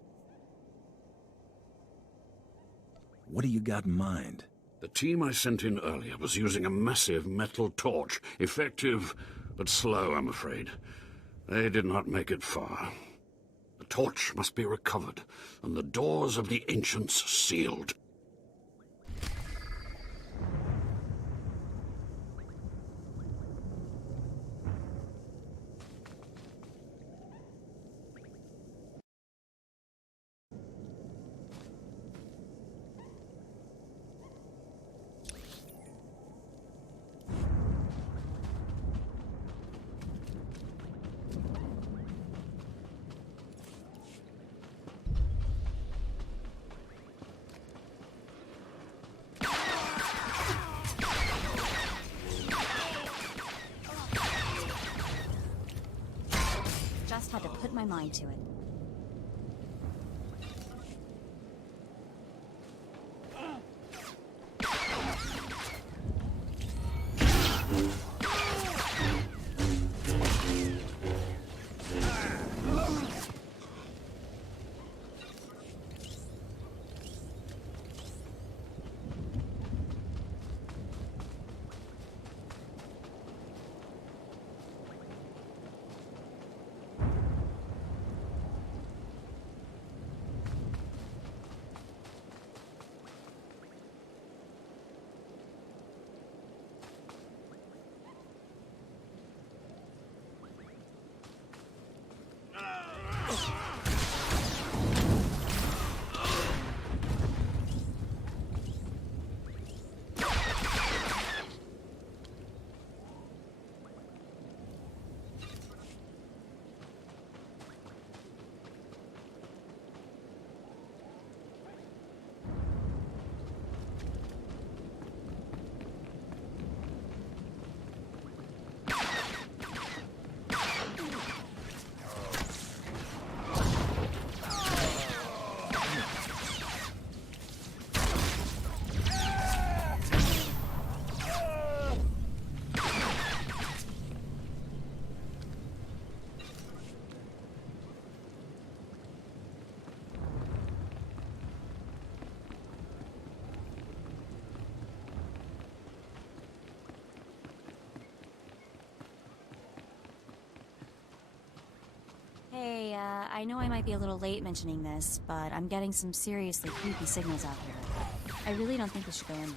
What do you got in mind? The team I sent in earlier was using a massive metal torch. Effective, but slow, I'm afraid. They did not make it far. The torch must be recovered, and the doors of the ancients sealed. Just had to put my mind to it. Hey, I know I might be a little late mentioning this, but I'm getting some seriously creepy signals out here. I really don't think we should go in there.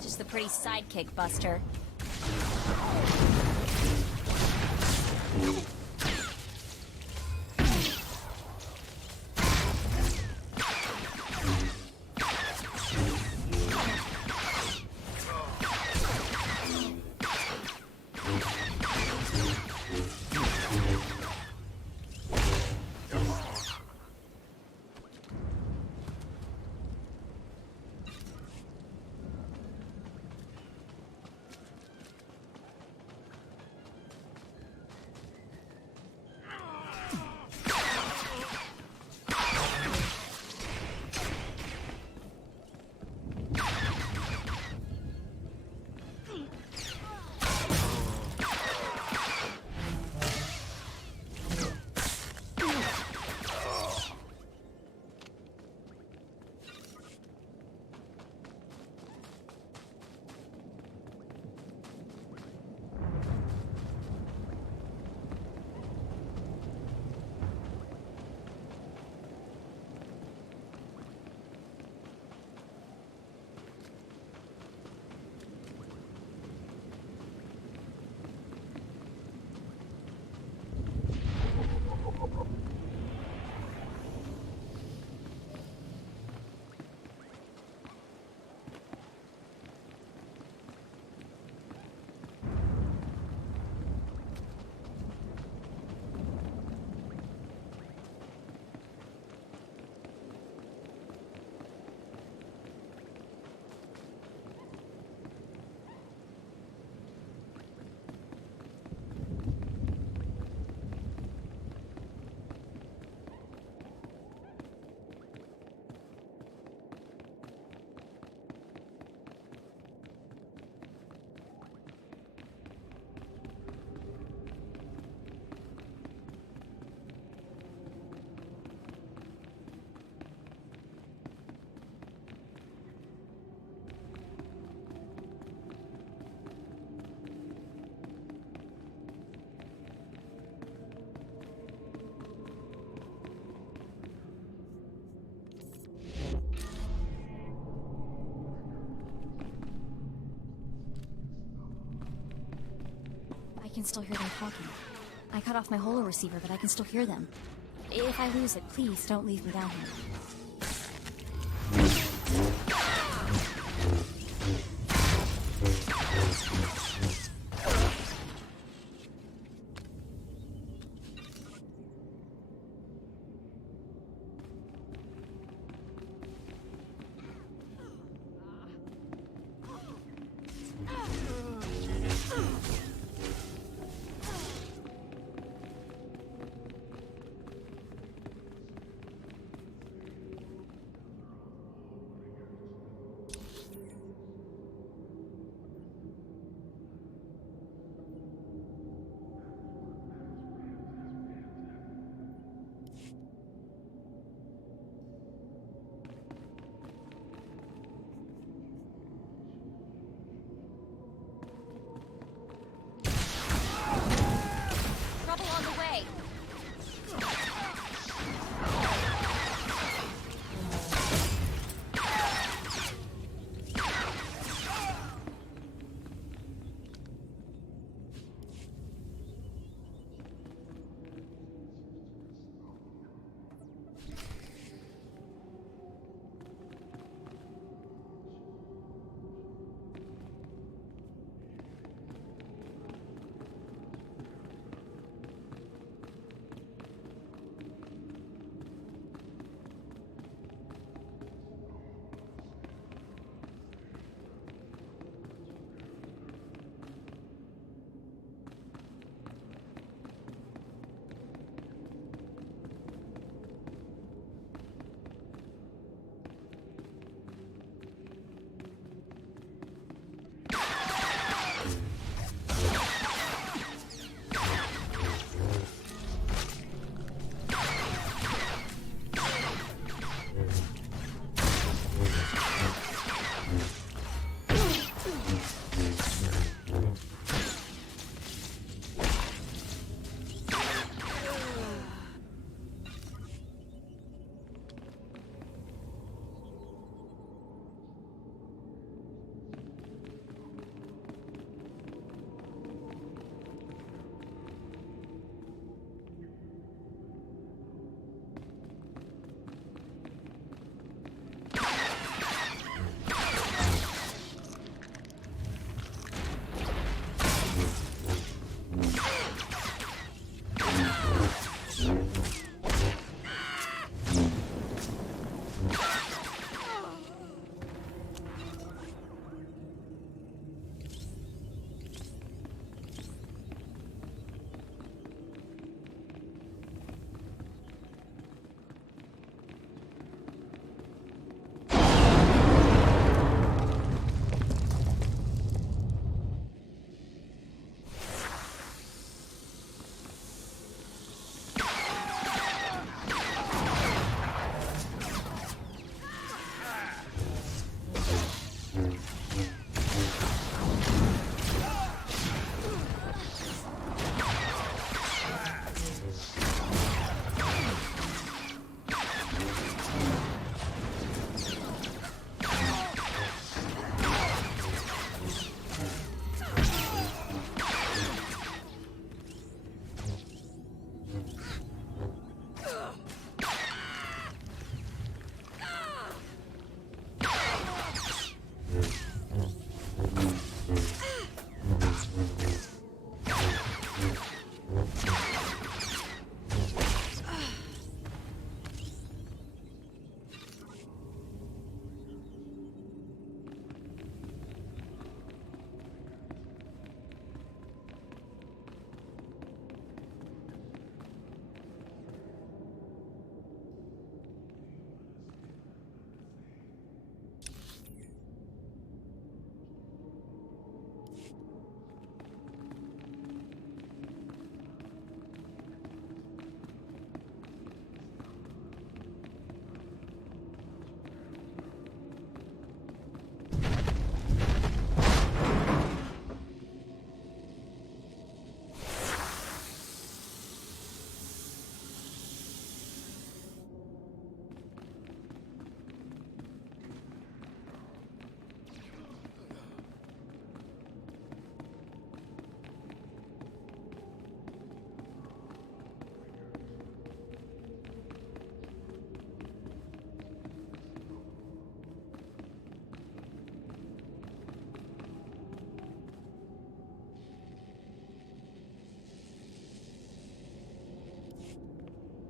Just the pretty sidekick, Buster. can still hear them talking. I cut off my holo receiver, but I can still hear them. If I lose it, please don't leave me down here.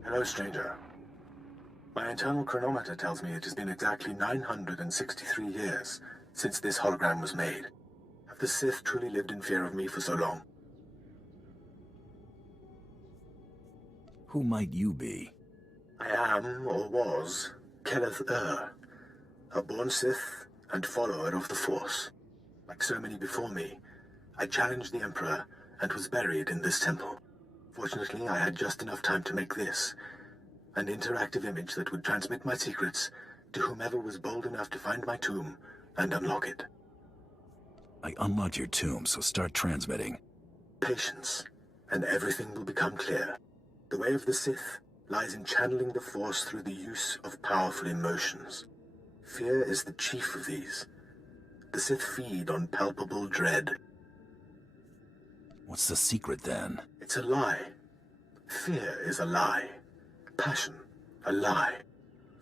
Hello, stranger. My internal chronometer tells me it has been exactly 963 years since this hologram was made. Have the Sith truly lived in fear of me for so long? Who might you be? I am, or was, Kenneth a born Sith and follower of the Force. Like so many before me, I challenged the Emperor and was buried in this temple. Fortunately, I had just enough time to make this, an interactive image that would transmit my secrets to whomever was bold enough to find my tomb and unlock it. I unlocked your tomb, so start transmitting. Patience, and everything will become clear. The way of the Sith lies in channeling the Force through the use of powerful emotions. Fear is the chief of these. The Sith feed on palpable dread. What's the secret, then? It's a lie. Fear is a lie. Passion, a lie.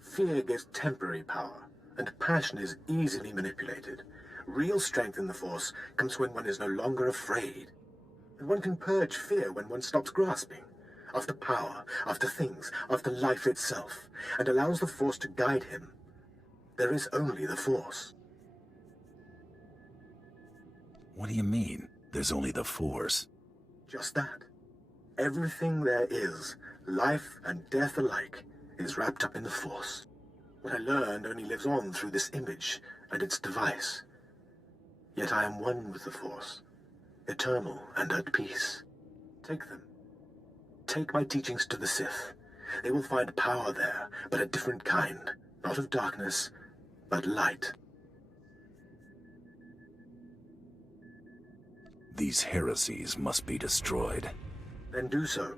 Fear gives temporary power, and passion is easily manipulated. Real strength in the Force comes when one is no longer afraid. And one can purge fear when one stops grasping. After power, after things, after life itself, and allows the Force to guide him. There is only the Force. What do you mean, there's only the Force? Just that. Everything there is, life and death alike, is wrapped up in the Force. What I learned only lives on through this image and its device. Yet I am one with the Force, eternal and at peace. Take them. Take my teachings to the Sith. They will find power there, but a different kind. Not of darkness, but light. These heresies must be destroyed. Then do so.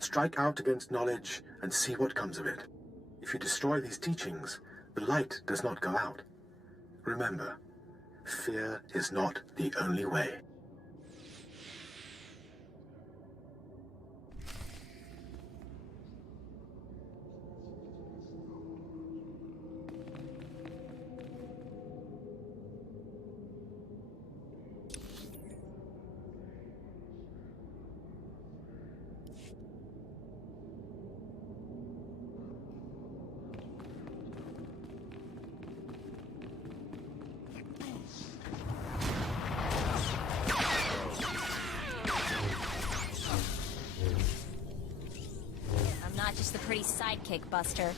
Strike out against knowledge and see what comes of it. If you destroy these teachings, the light does not go out. Remember, fear is not the only way. Just the pretty sidekick, Buster.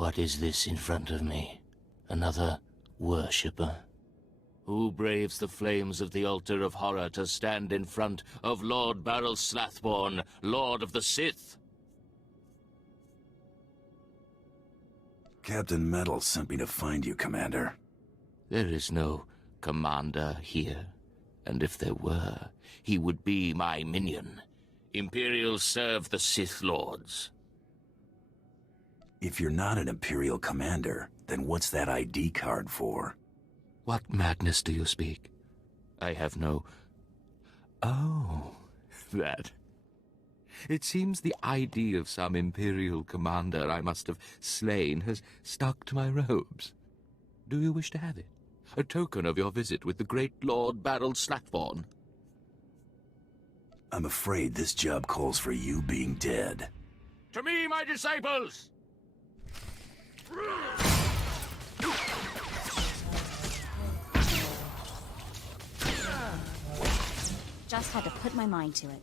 What is this in front of me? Another worshipper? Who braves the flames of the altar of horror to stand in front of Lord Baral Slathborn, Lord of the Sith? Captain Metal sent me to find you, Commander. There is no commander here, and if there were, he would be my minion. Imperials serve the Sith Lords. If you're not an Imperial commander, then what's that ID card for? What madness do you speak? I have no... Oh, that. It seems the ID of some Imperial commander I must have slain has stuck to my robes. Do you wish to have it? A token of your visit with the great Lord Baral Slathborn? I'm afraid this job calls for you being dead. To me, my disciples! Just had to put my mind to it.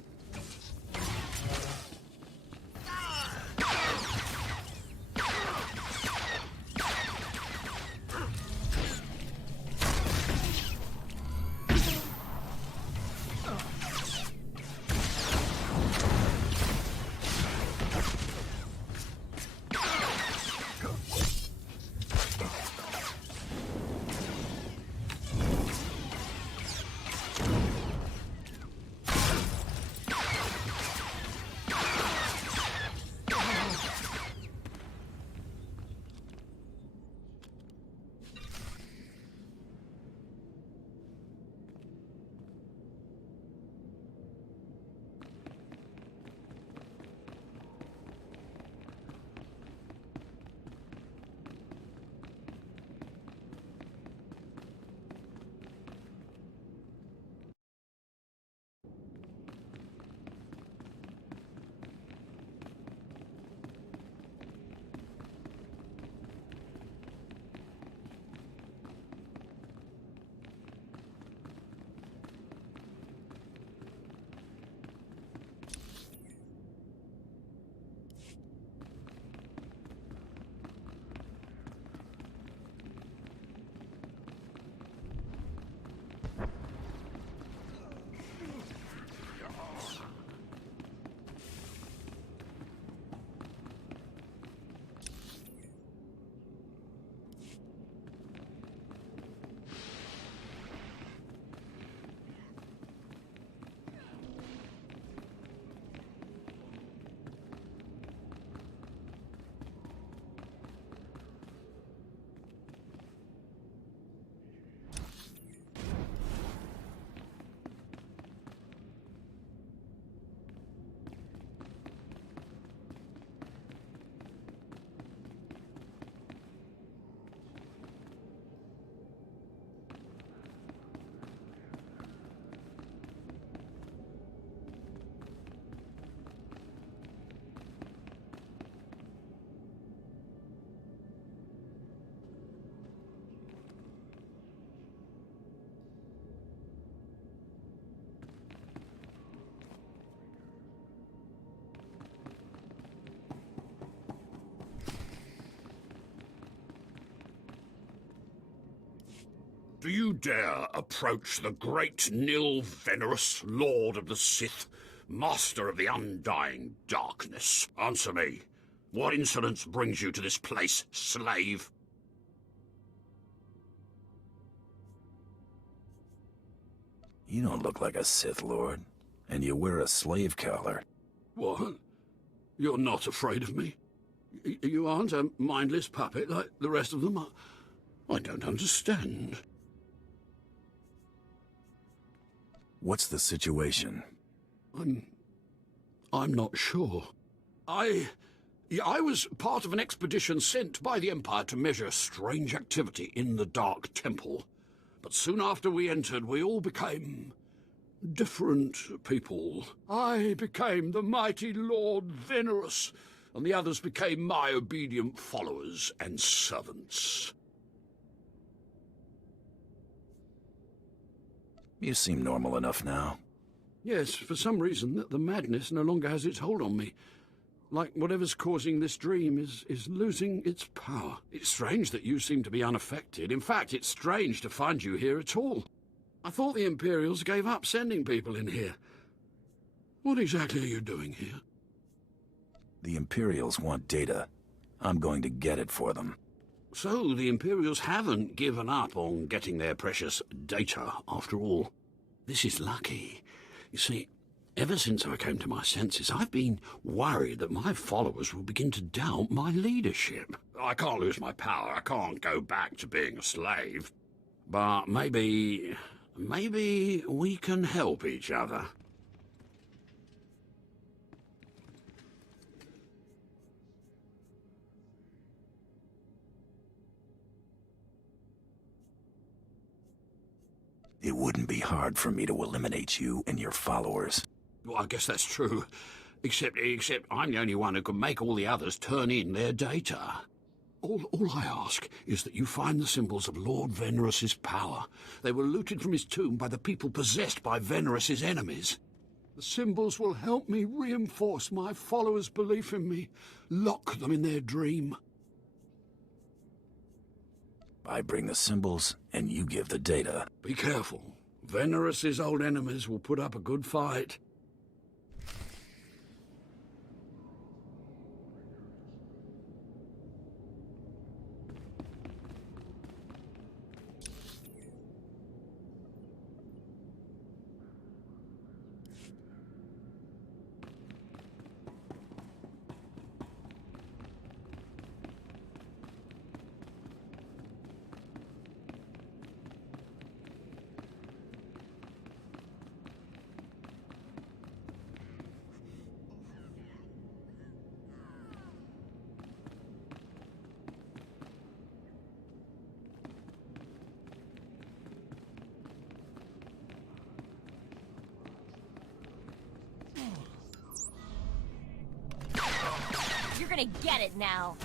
Do you dare approach the great Nil Venerus, Lord of the Sith, Master of the Undying Darkness? Answer me. What insolence brings you to this place, slave? You don't look like a Sith Lord, and you wear a slave collar. What? You're not afraid of me? You aren't a mindless puppet like the rest of them? I don't understand. What's the situation? I'm not sure. I was part of an expedition sent by the Empire to measure strange activity in the Dark Temple. But soon after we entered, we all became different people. I became the mighty Lord Venerus, and the others became my obedient followers and servants. You seem normal enough now. Yes, for some reason, the madness no longer has its hold on me. Like whatever's causing this dream is losing its power. It's strange that you seem to be unaffected. In fact, it's strange to find you here at all. I thought the Imperials gave up sending people in here. What exactly are you doing here? The Imperials want data. I'm going to get it for them. So the Imperials haven't given up on getting their precious data, after all. This is lucky. You see, ever since I came to my senses, I've been worried that my followers will begin to doubt my leadership. I can't lose my power. I can't go back to being a slave. But maybe we can help each other. It wouldn't be hard for me to eliminate you and your followers. Well, I guess that's true. Except I'm the only one who can make all the others turn in their data. All I ask is that you find the symbols of Lord Venerous's power. They were looted from his tomb by the people possessed by Venerous's enemies. The symbols will help me reinforce my followers' belief in me, lock them in their dream. I bring the symbols, and you give the data. Be careful. Venerous's old enemies will put up a good fight. You're gonna get it now.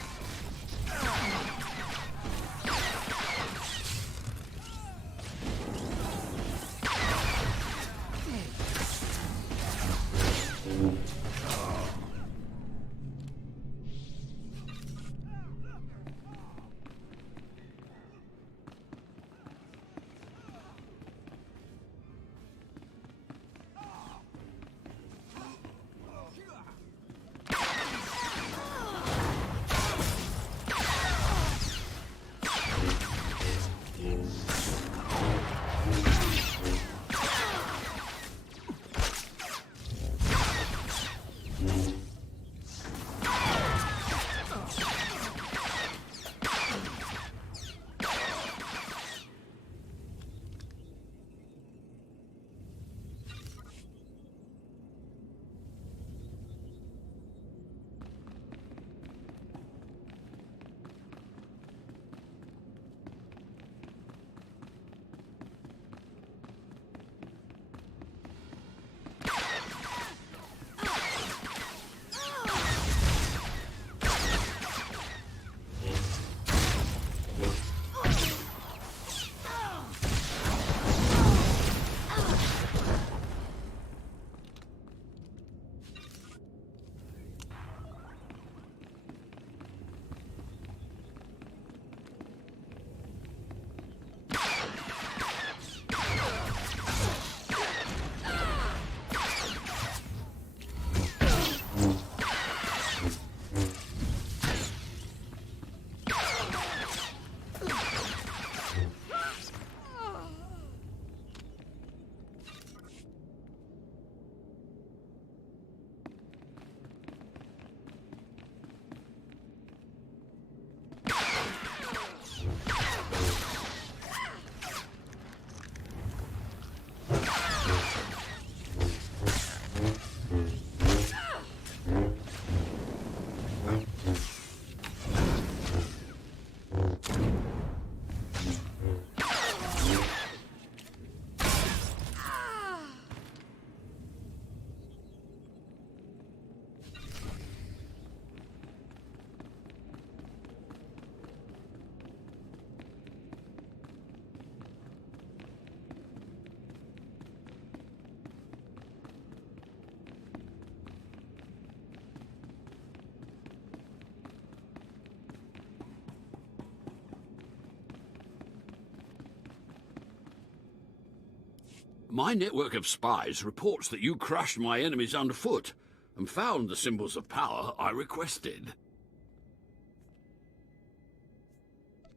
My network of spies reports that you crushed my enemies underfoot and found the symbols of power I requested.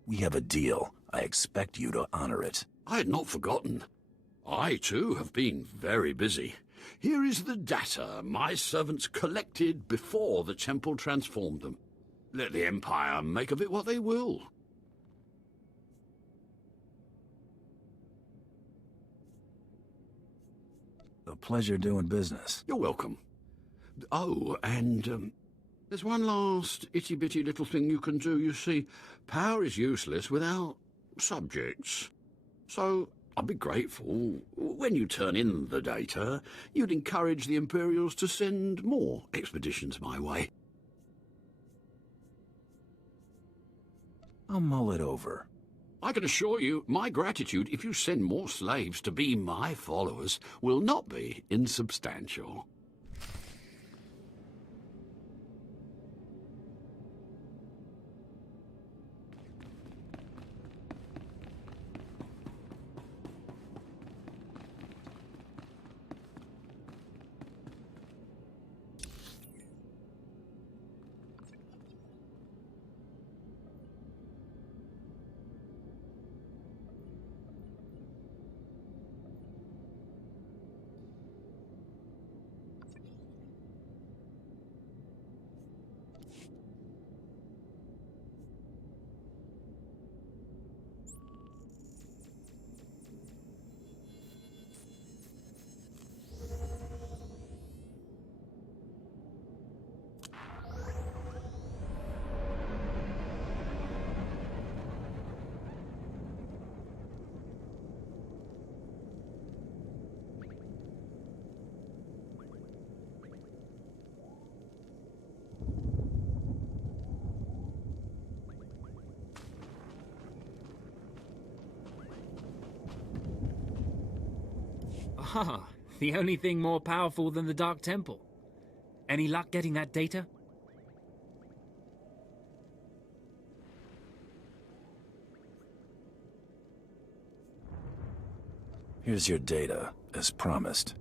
We have a deal. I expect you to honor it. I had not forgotten. I, too, have been very busy. Here is the data my servants collected before the temple transformed them. Let the Empire make of it what they will. A pleasure doing business. You're welcome. Oh, and there's one last itty-bitty little thing you can do. You see, power is useless without subjects. So I'd be grateful when you turn in the data, you'd encourage the Imperials to send more expeditions my way. I'll mull it over. I can assure you, my gratitude if you send more slaves to be my followers will not be insubstantial. Ah, the only thing more powerful than the Dark Temple. Any luck getting that data? Here's your data, as promised.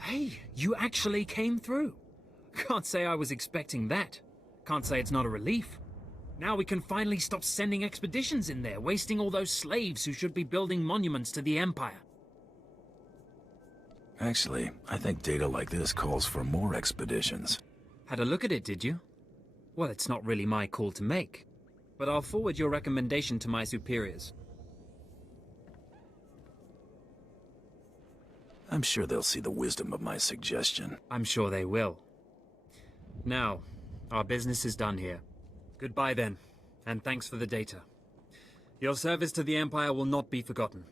Hey, you actually came through. Can't say I was expecting that. Can't say it's not a relief. Now we can finally stop sending expeditions in there, wasting all those slaves who should be building monuments to the Empire. Actually, I think data like this calls for more expeditions. Had a look at it, did you? Well, it's not really my call to make, but I'll forward your recommendation to my superiors. I'm sure they'll see the wisdom of my suggestion. I'm sure they will. Now, our business is done here. Goodbye then, and thanks for the data. Your service to the Empire will not be forgotten.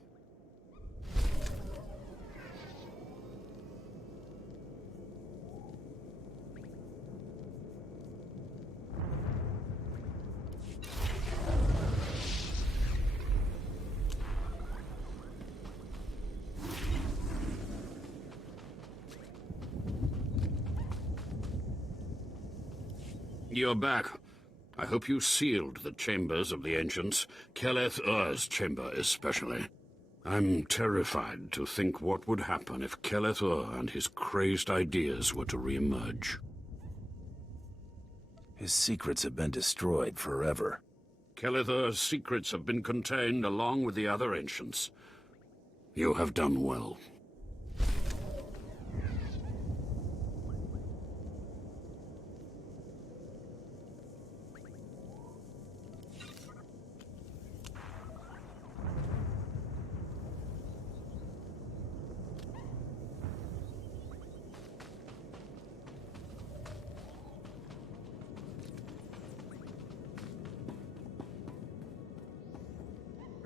You're back. I hope you sealed the chambers of the ancients, Keleth Ur's chamber especially. I'm terrified to think what would happen if Keleth Ur and his crazed ideas were to re-emerge. His secrets have been destroyed forever. Keleth Ur's secrets have been contained along with the other ancients. You have done well.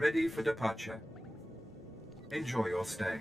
Ready for departure. Enjoy your stay.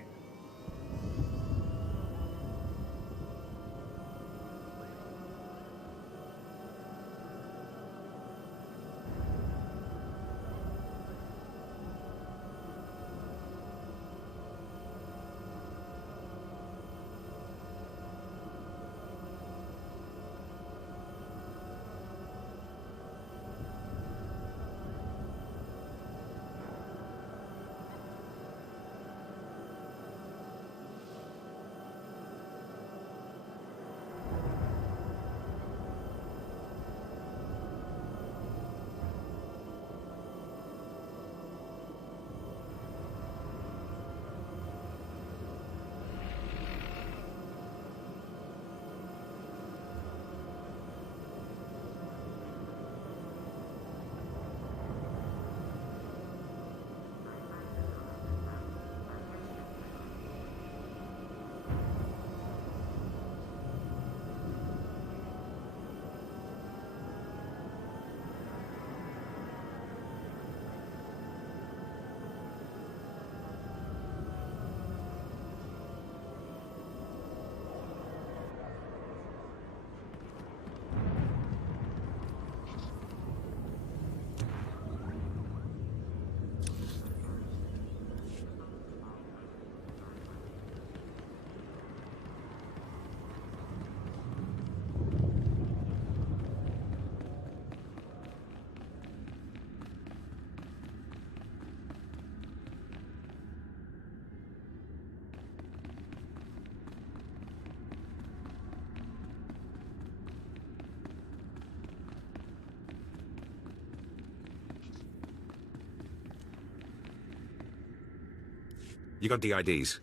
You got DIDs?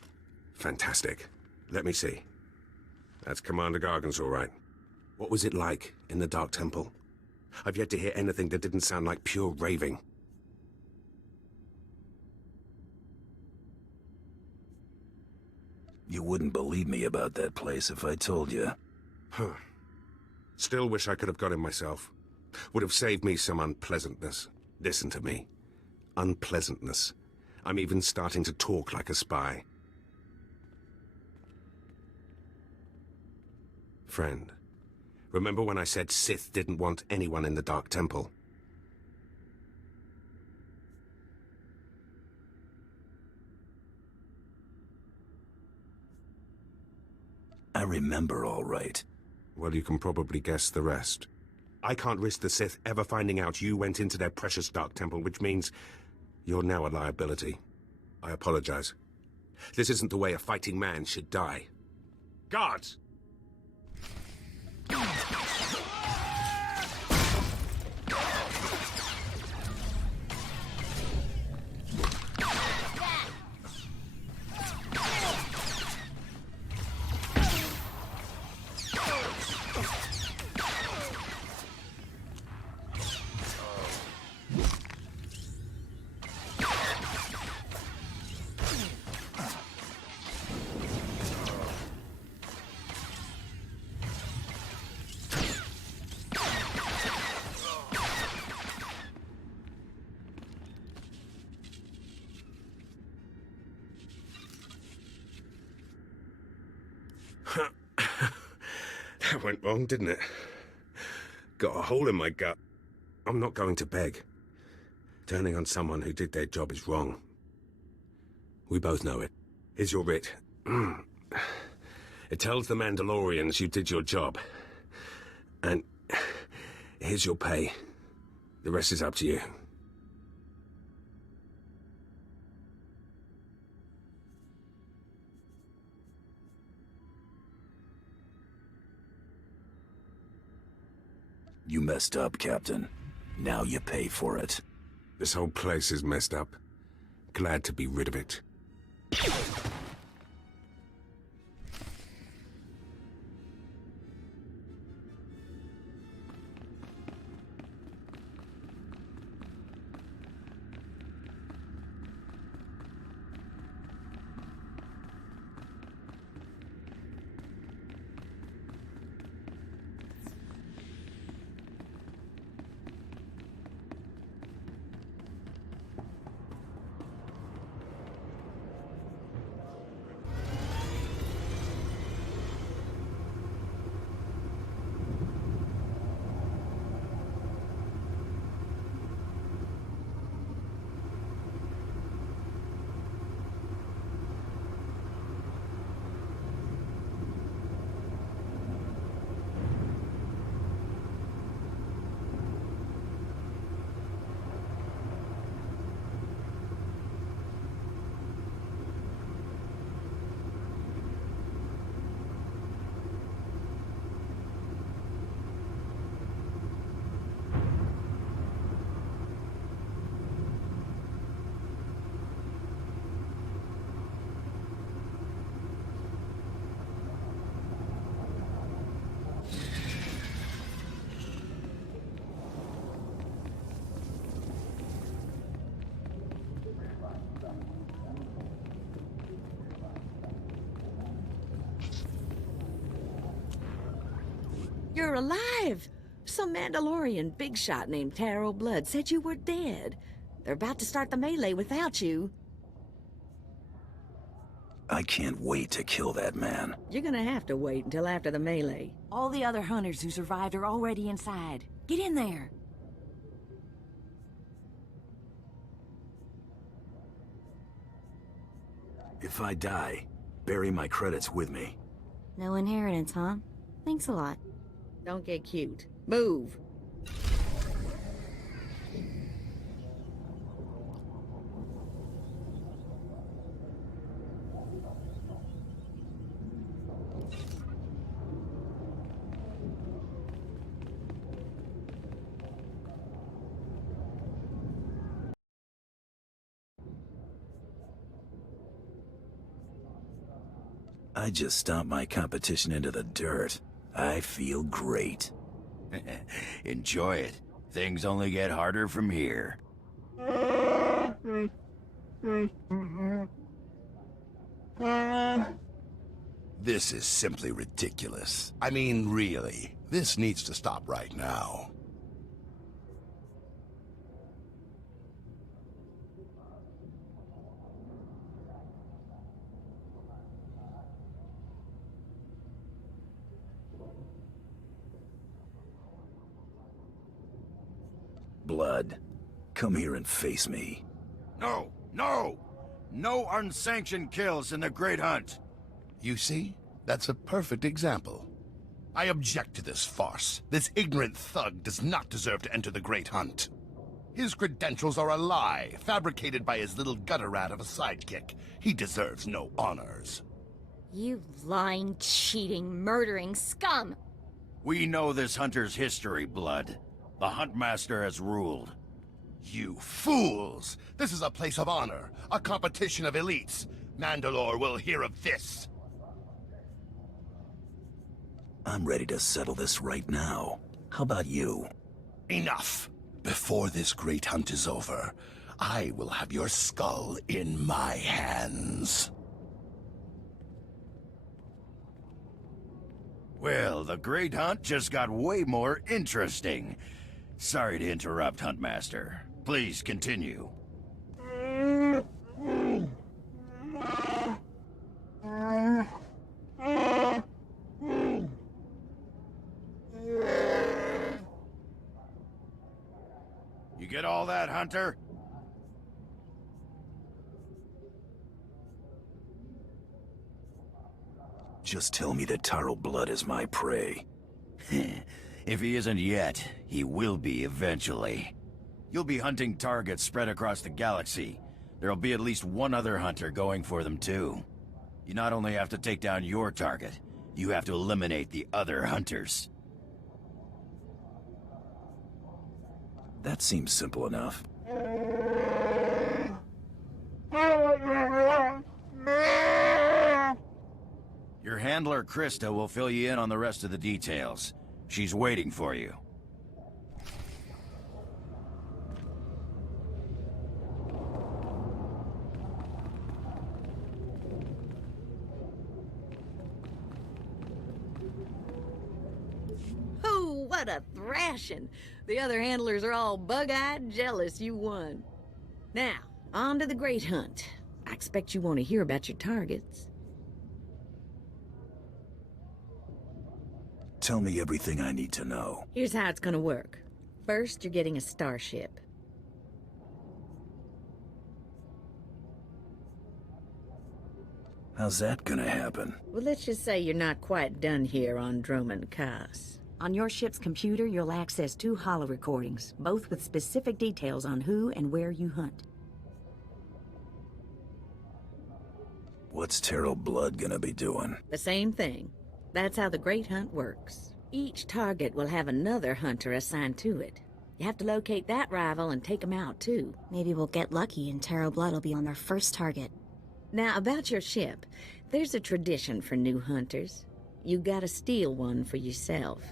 Fantastic. Let me see. That's Commander Gargan's all right. What was it like in the Dark Temple? I've yet to hear anything that didn't sound like pure raving. You wouldn't believe me about that place if I told you. Huh. Still wish I could have got him myself. Would have saved me some unpleasantness. Listen to me. Unpleasantness. I'm even starting to talk like a spy. Friend, remember when I said Sith didn't want anyone in the Dark Temple? I remember all right. Well, you can probably guess the rest. I can't risk the Sith ever finding out you went into their precious Dark Temple, which means you're now a liability. I apologize. This isn't the way a fighting man should die. Guards! That went wrong, didn't it? Got a hole in my gut. I'm not going to beg. Turning on someone who did their job is wrong. We both know it. Here's your writ. It tells the Mandalorians you did your job. And here's your pay. The rest is up to you. You messed up, Captain. Now you pay for it. This whole place is messed up. Glad to be rid of it. You're alive! Some Mandalorian big shot named Taro Blood said you were dead. They're about to start the melee without you. I can't wait to kill that man. You're gonna have to wait until after the melee. All the other hunters who survived are already inside. Get in there. If I die, bury my credits with me. No inheritance, huh? Thanks a lot. Don't get cute. Move! I just stomped my competition into the dirt. I feel great. Enjoy it. Things only get harder from here. This is simply ridiculous. I mean, really. This needs to stop right now. Blood, come here and face me. No! No! No unsanctioned kills in the Great Hunt! You see? That's a perfect example. I object to this farce. This ignorant thug does not deserve to enter the Great Hunt. His credentials are a lie, fabricated by his little gutter rat of a sidekick. He deserves no honors. You lying, cheating, murdering scum! We know this hunter's history, Blood. The Huntmaster has ruled. You fools! This is a place of honor, a competition of elites. Mandalore will hear of this. I'm ready to settle this right now. How about you? Enough! Before this great hunt is over, I will have your skull in my hands. Well, the Great Hunt just got way more interesting. Sorry to interrupt, Huntmaster. Please continue. You get all that, Hunter? Just tell me that Taro Blood is my prey. If he isn't yet, he will be eventually. You'll be hunting targets spread across the galaxy. There'll be at least one other hunter going for them too. You not only have to take down your target, you have to eliminate the other hunters. That seems simple enough. Your handler, Krista, will fill you in on the rest of the details. She's waiting for you. Oh, what a thrashing! The other handlers are all bug-eyed jealous you won. Now, on to the Great Hunt. I expect you want to hear about your targets. Tell me everything I need to know. Here's how it's gonna work. First, you're getting a starship. How's that gonna happen? Well, let's just say you're not quite done here on Droman Kaas. On your ship's computer, you'll access 2 holo recordings, both with specific details on who and where you hunt. What's Taro Blood gonna be doing? The same thing. That's how the Great Hunt works. Each target will have another hunter assigned to it. You have to locate that rival and take him out, too. Maybe we'll get lucky and Taro Blood will be on our first target. Now, about your ship, there's a tradition for new hunters. You gotta steal one for yourself.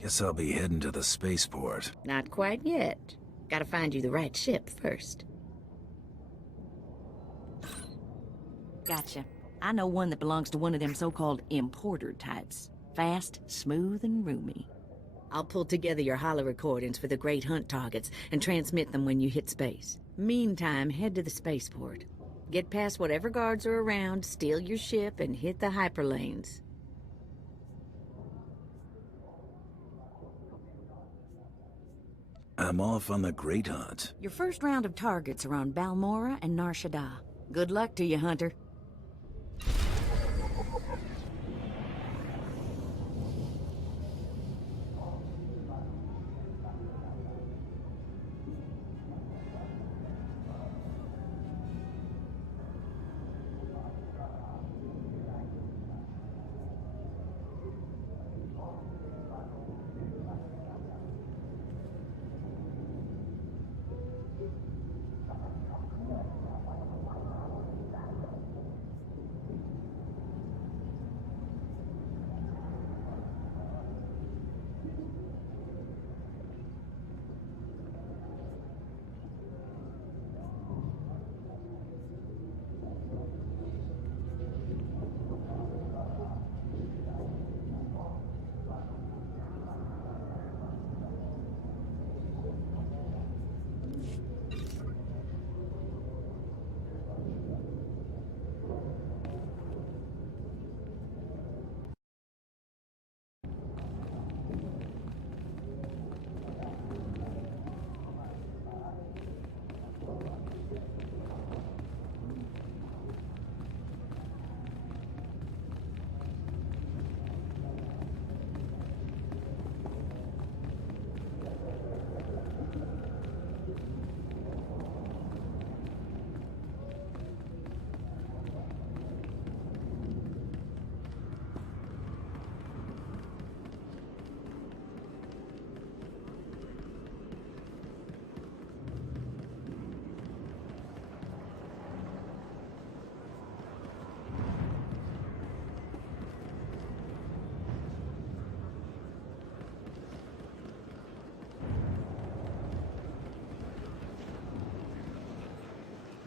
Guess I'll be heading to the spaceport. Not quite yet. Gotta find you the right ship first. Gotcha. I know one that belongs to one of them so-called importer types. Fast, smooth, and roomy. I'll pull together your holo recordings for the Great Hunt targets and transmit them when you hit space. Meantime, head to the spaceport. Get past whatever guards are around, steal your ship, and hit the hyperlanes. I'm off on the Great Hunt. Your first round of targets are on Balmora and Nar Shaddaa. Good luck to you, Hunter.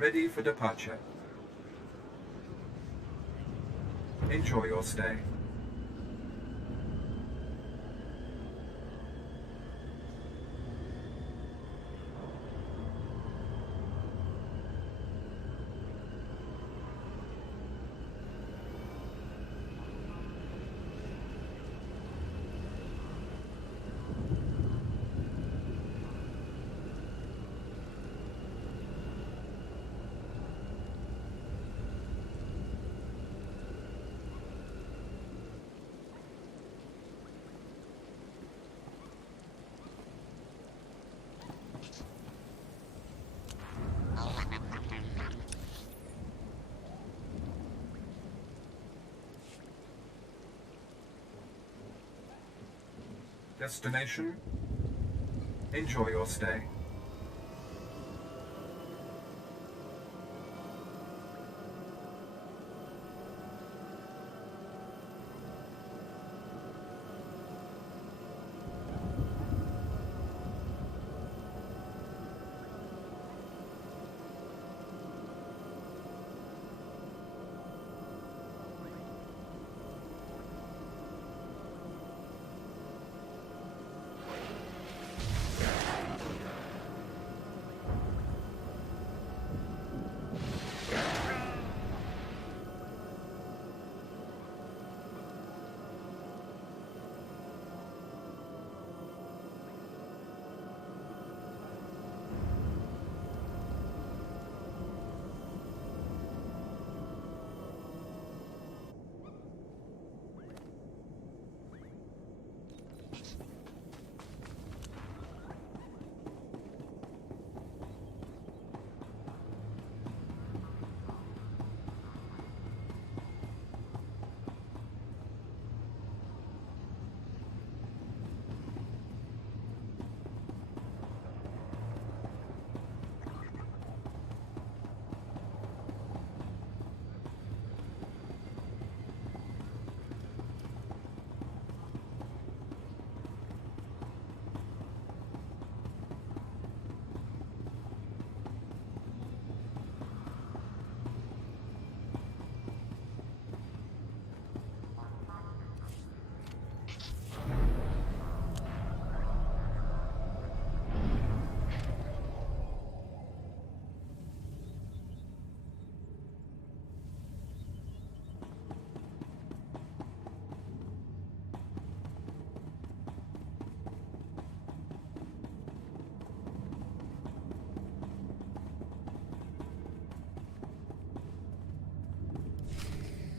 Ready for departure. Enjoy your stay. Destination. Enjoy your stay.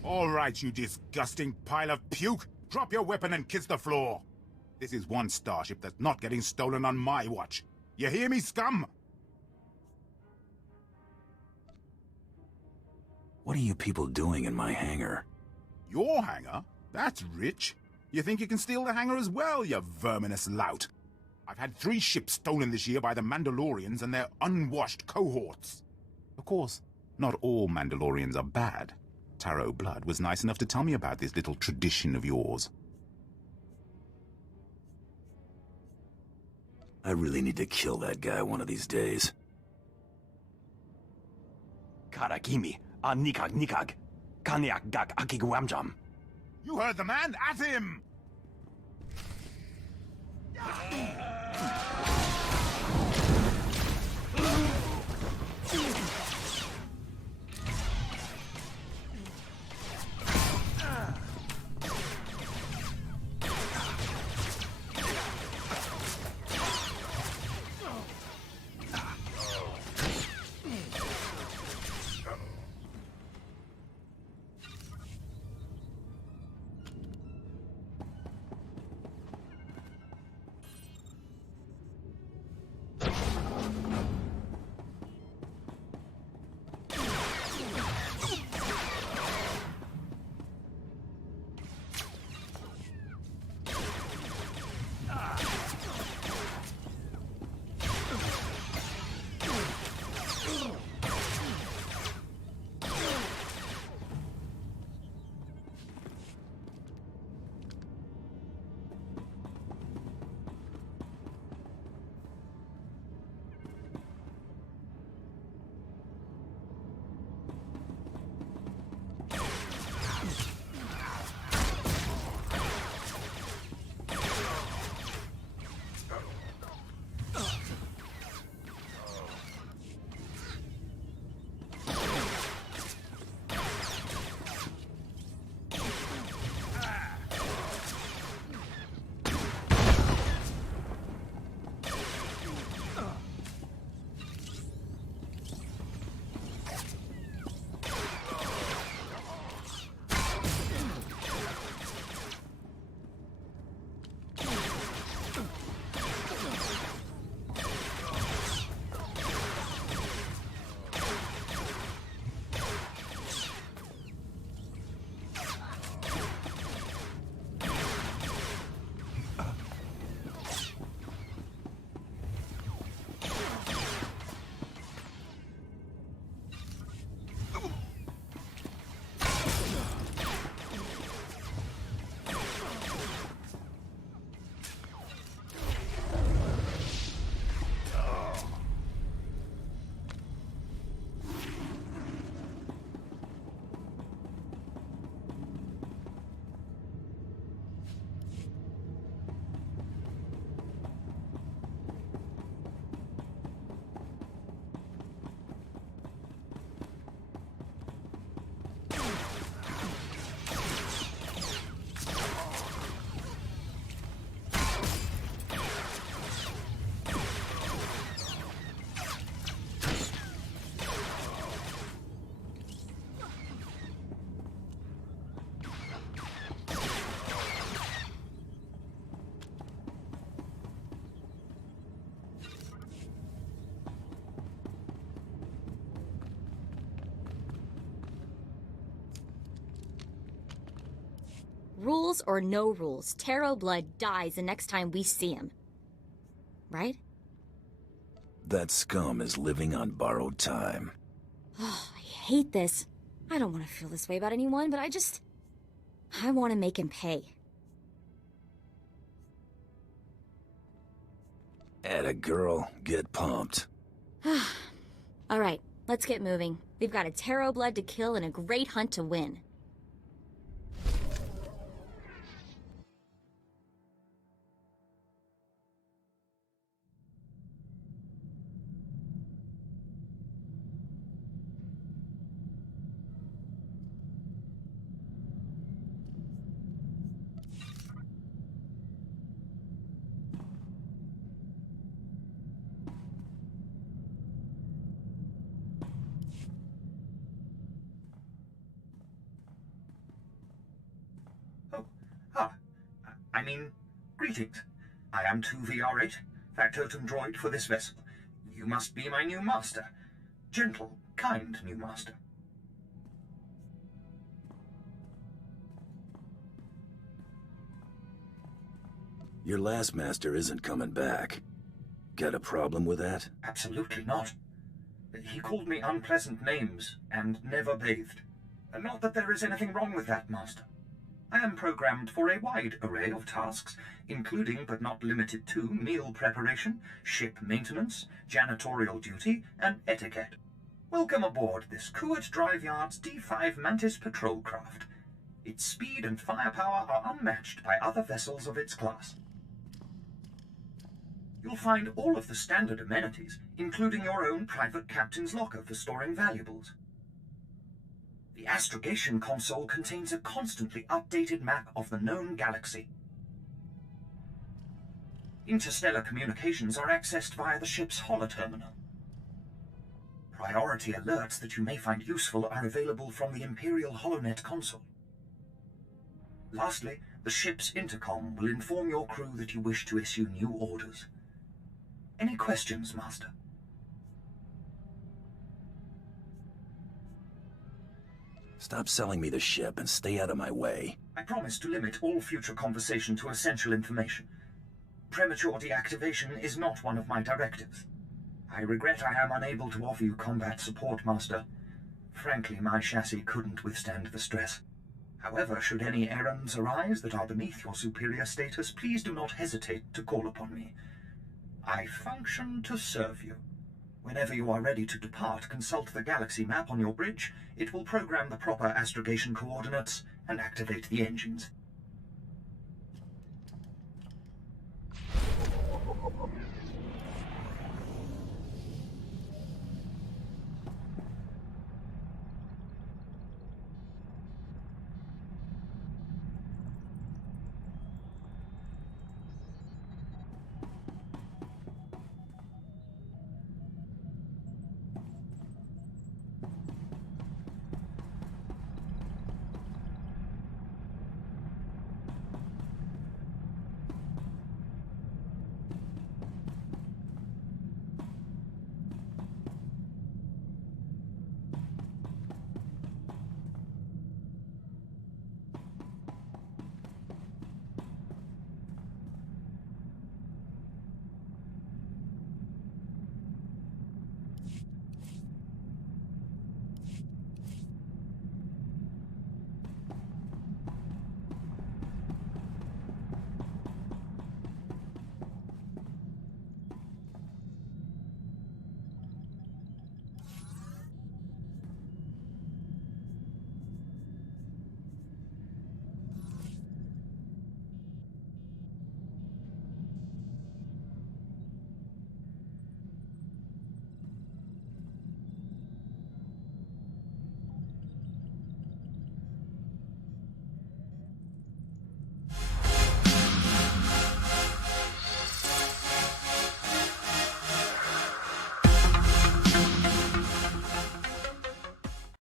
All right, you disgusting pile of puke. Drop your weapon and kiss the floor. This is one starship that's not getting stolen on my watch. You hear me, scum? What are you people doing in my hangar? Your hangar? That's rich. You think you can steal the hangar as well, you verminous lout? I've had 3 ships stolen this year by the Mandalorians and their unwashed cohorts. Of course, not all Mandalorians are bad. Taro Blood was nice enough to tell me about this little tradition of yours. I really need to kill that guy one of these days. Karakimi, nikag nikag, kaniak gak akiguamjam. You heard the man, at him! Rules or no rules, Taro Blood dies the next time we see him. Right? That scum is living on borrowed time. Oh, I hate this. I don't want to feel this way about anyone, but I want to make him pay. Atta girl, get pumped. All right, let's get moving. We've got a Taro Blood to kill and a great hunt to win. Greetings. I am 2VR8, factotum droid for this vessel. You must be my new master. Gentle, kind new master. Your last master isn't coming back. Got a problem with that? Absolutely not. He called me unpleasant names and never bathed. Not that there is anything wrong with that, master. I am programmed for a wide array of tasks, including but not limited to meal preparation, ship maintenance, janitorial duty, and etiquette. Welcome aboard this Kuat Drive Yard's D5 Mantis patrol craft. Its speed and firepower are unmatched by other vessels of its class. You'll find all of the standard amenities, including your own private captain's locker for storing valuables. The astrogation console contains a constantly updated map of the known galaxy. Interstellar communications are accessed via the ship's holoterminal. Priority alerts that you may find useful are available from the Imperial HoloNet console. Lastly, the ship's intercom will inform your crew that you wish to issue new orders. Any questions, Master? Stop selling me the ship and stay out of my way. I promise to limit all future conversation to essential information. Premature deactivation is not one of my directives. I regret I am unable to offer you combat support, Master. Frankly, my chassis couldn't withstand the stress. However, should any errands arise that are beneath your superior status, please do not hesitate to call upon me. I function to serve you. Whenever you are ready to depart, consult the galaxy map on your bridge. It will program the proper astrogation coordinates and activate the engines.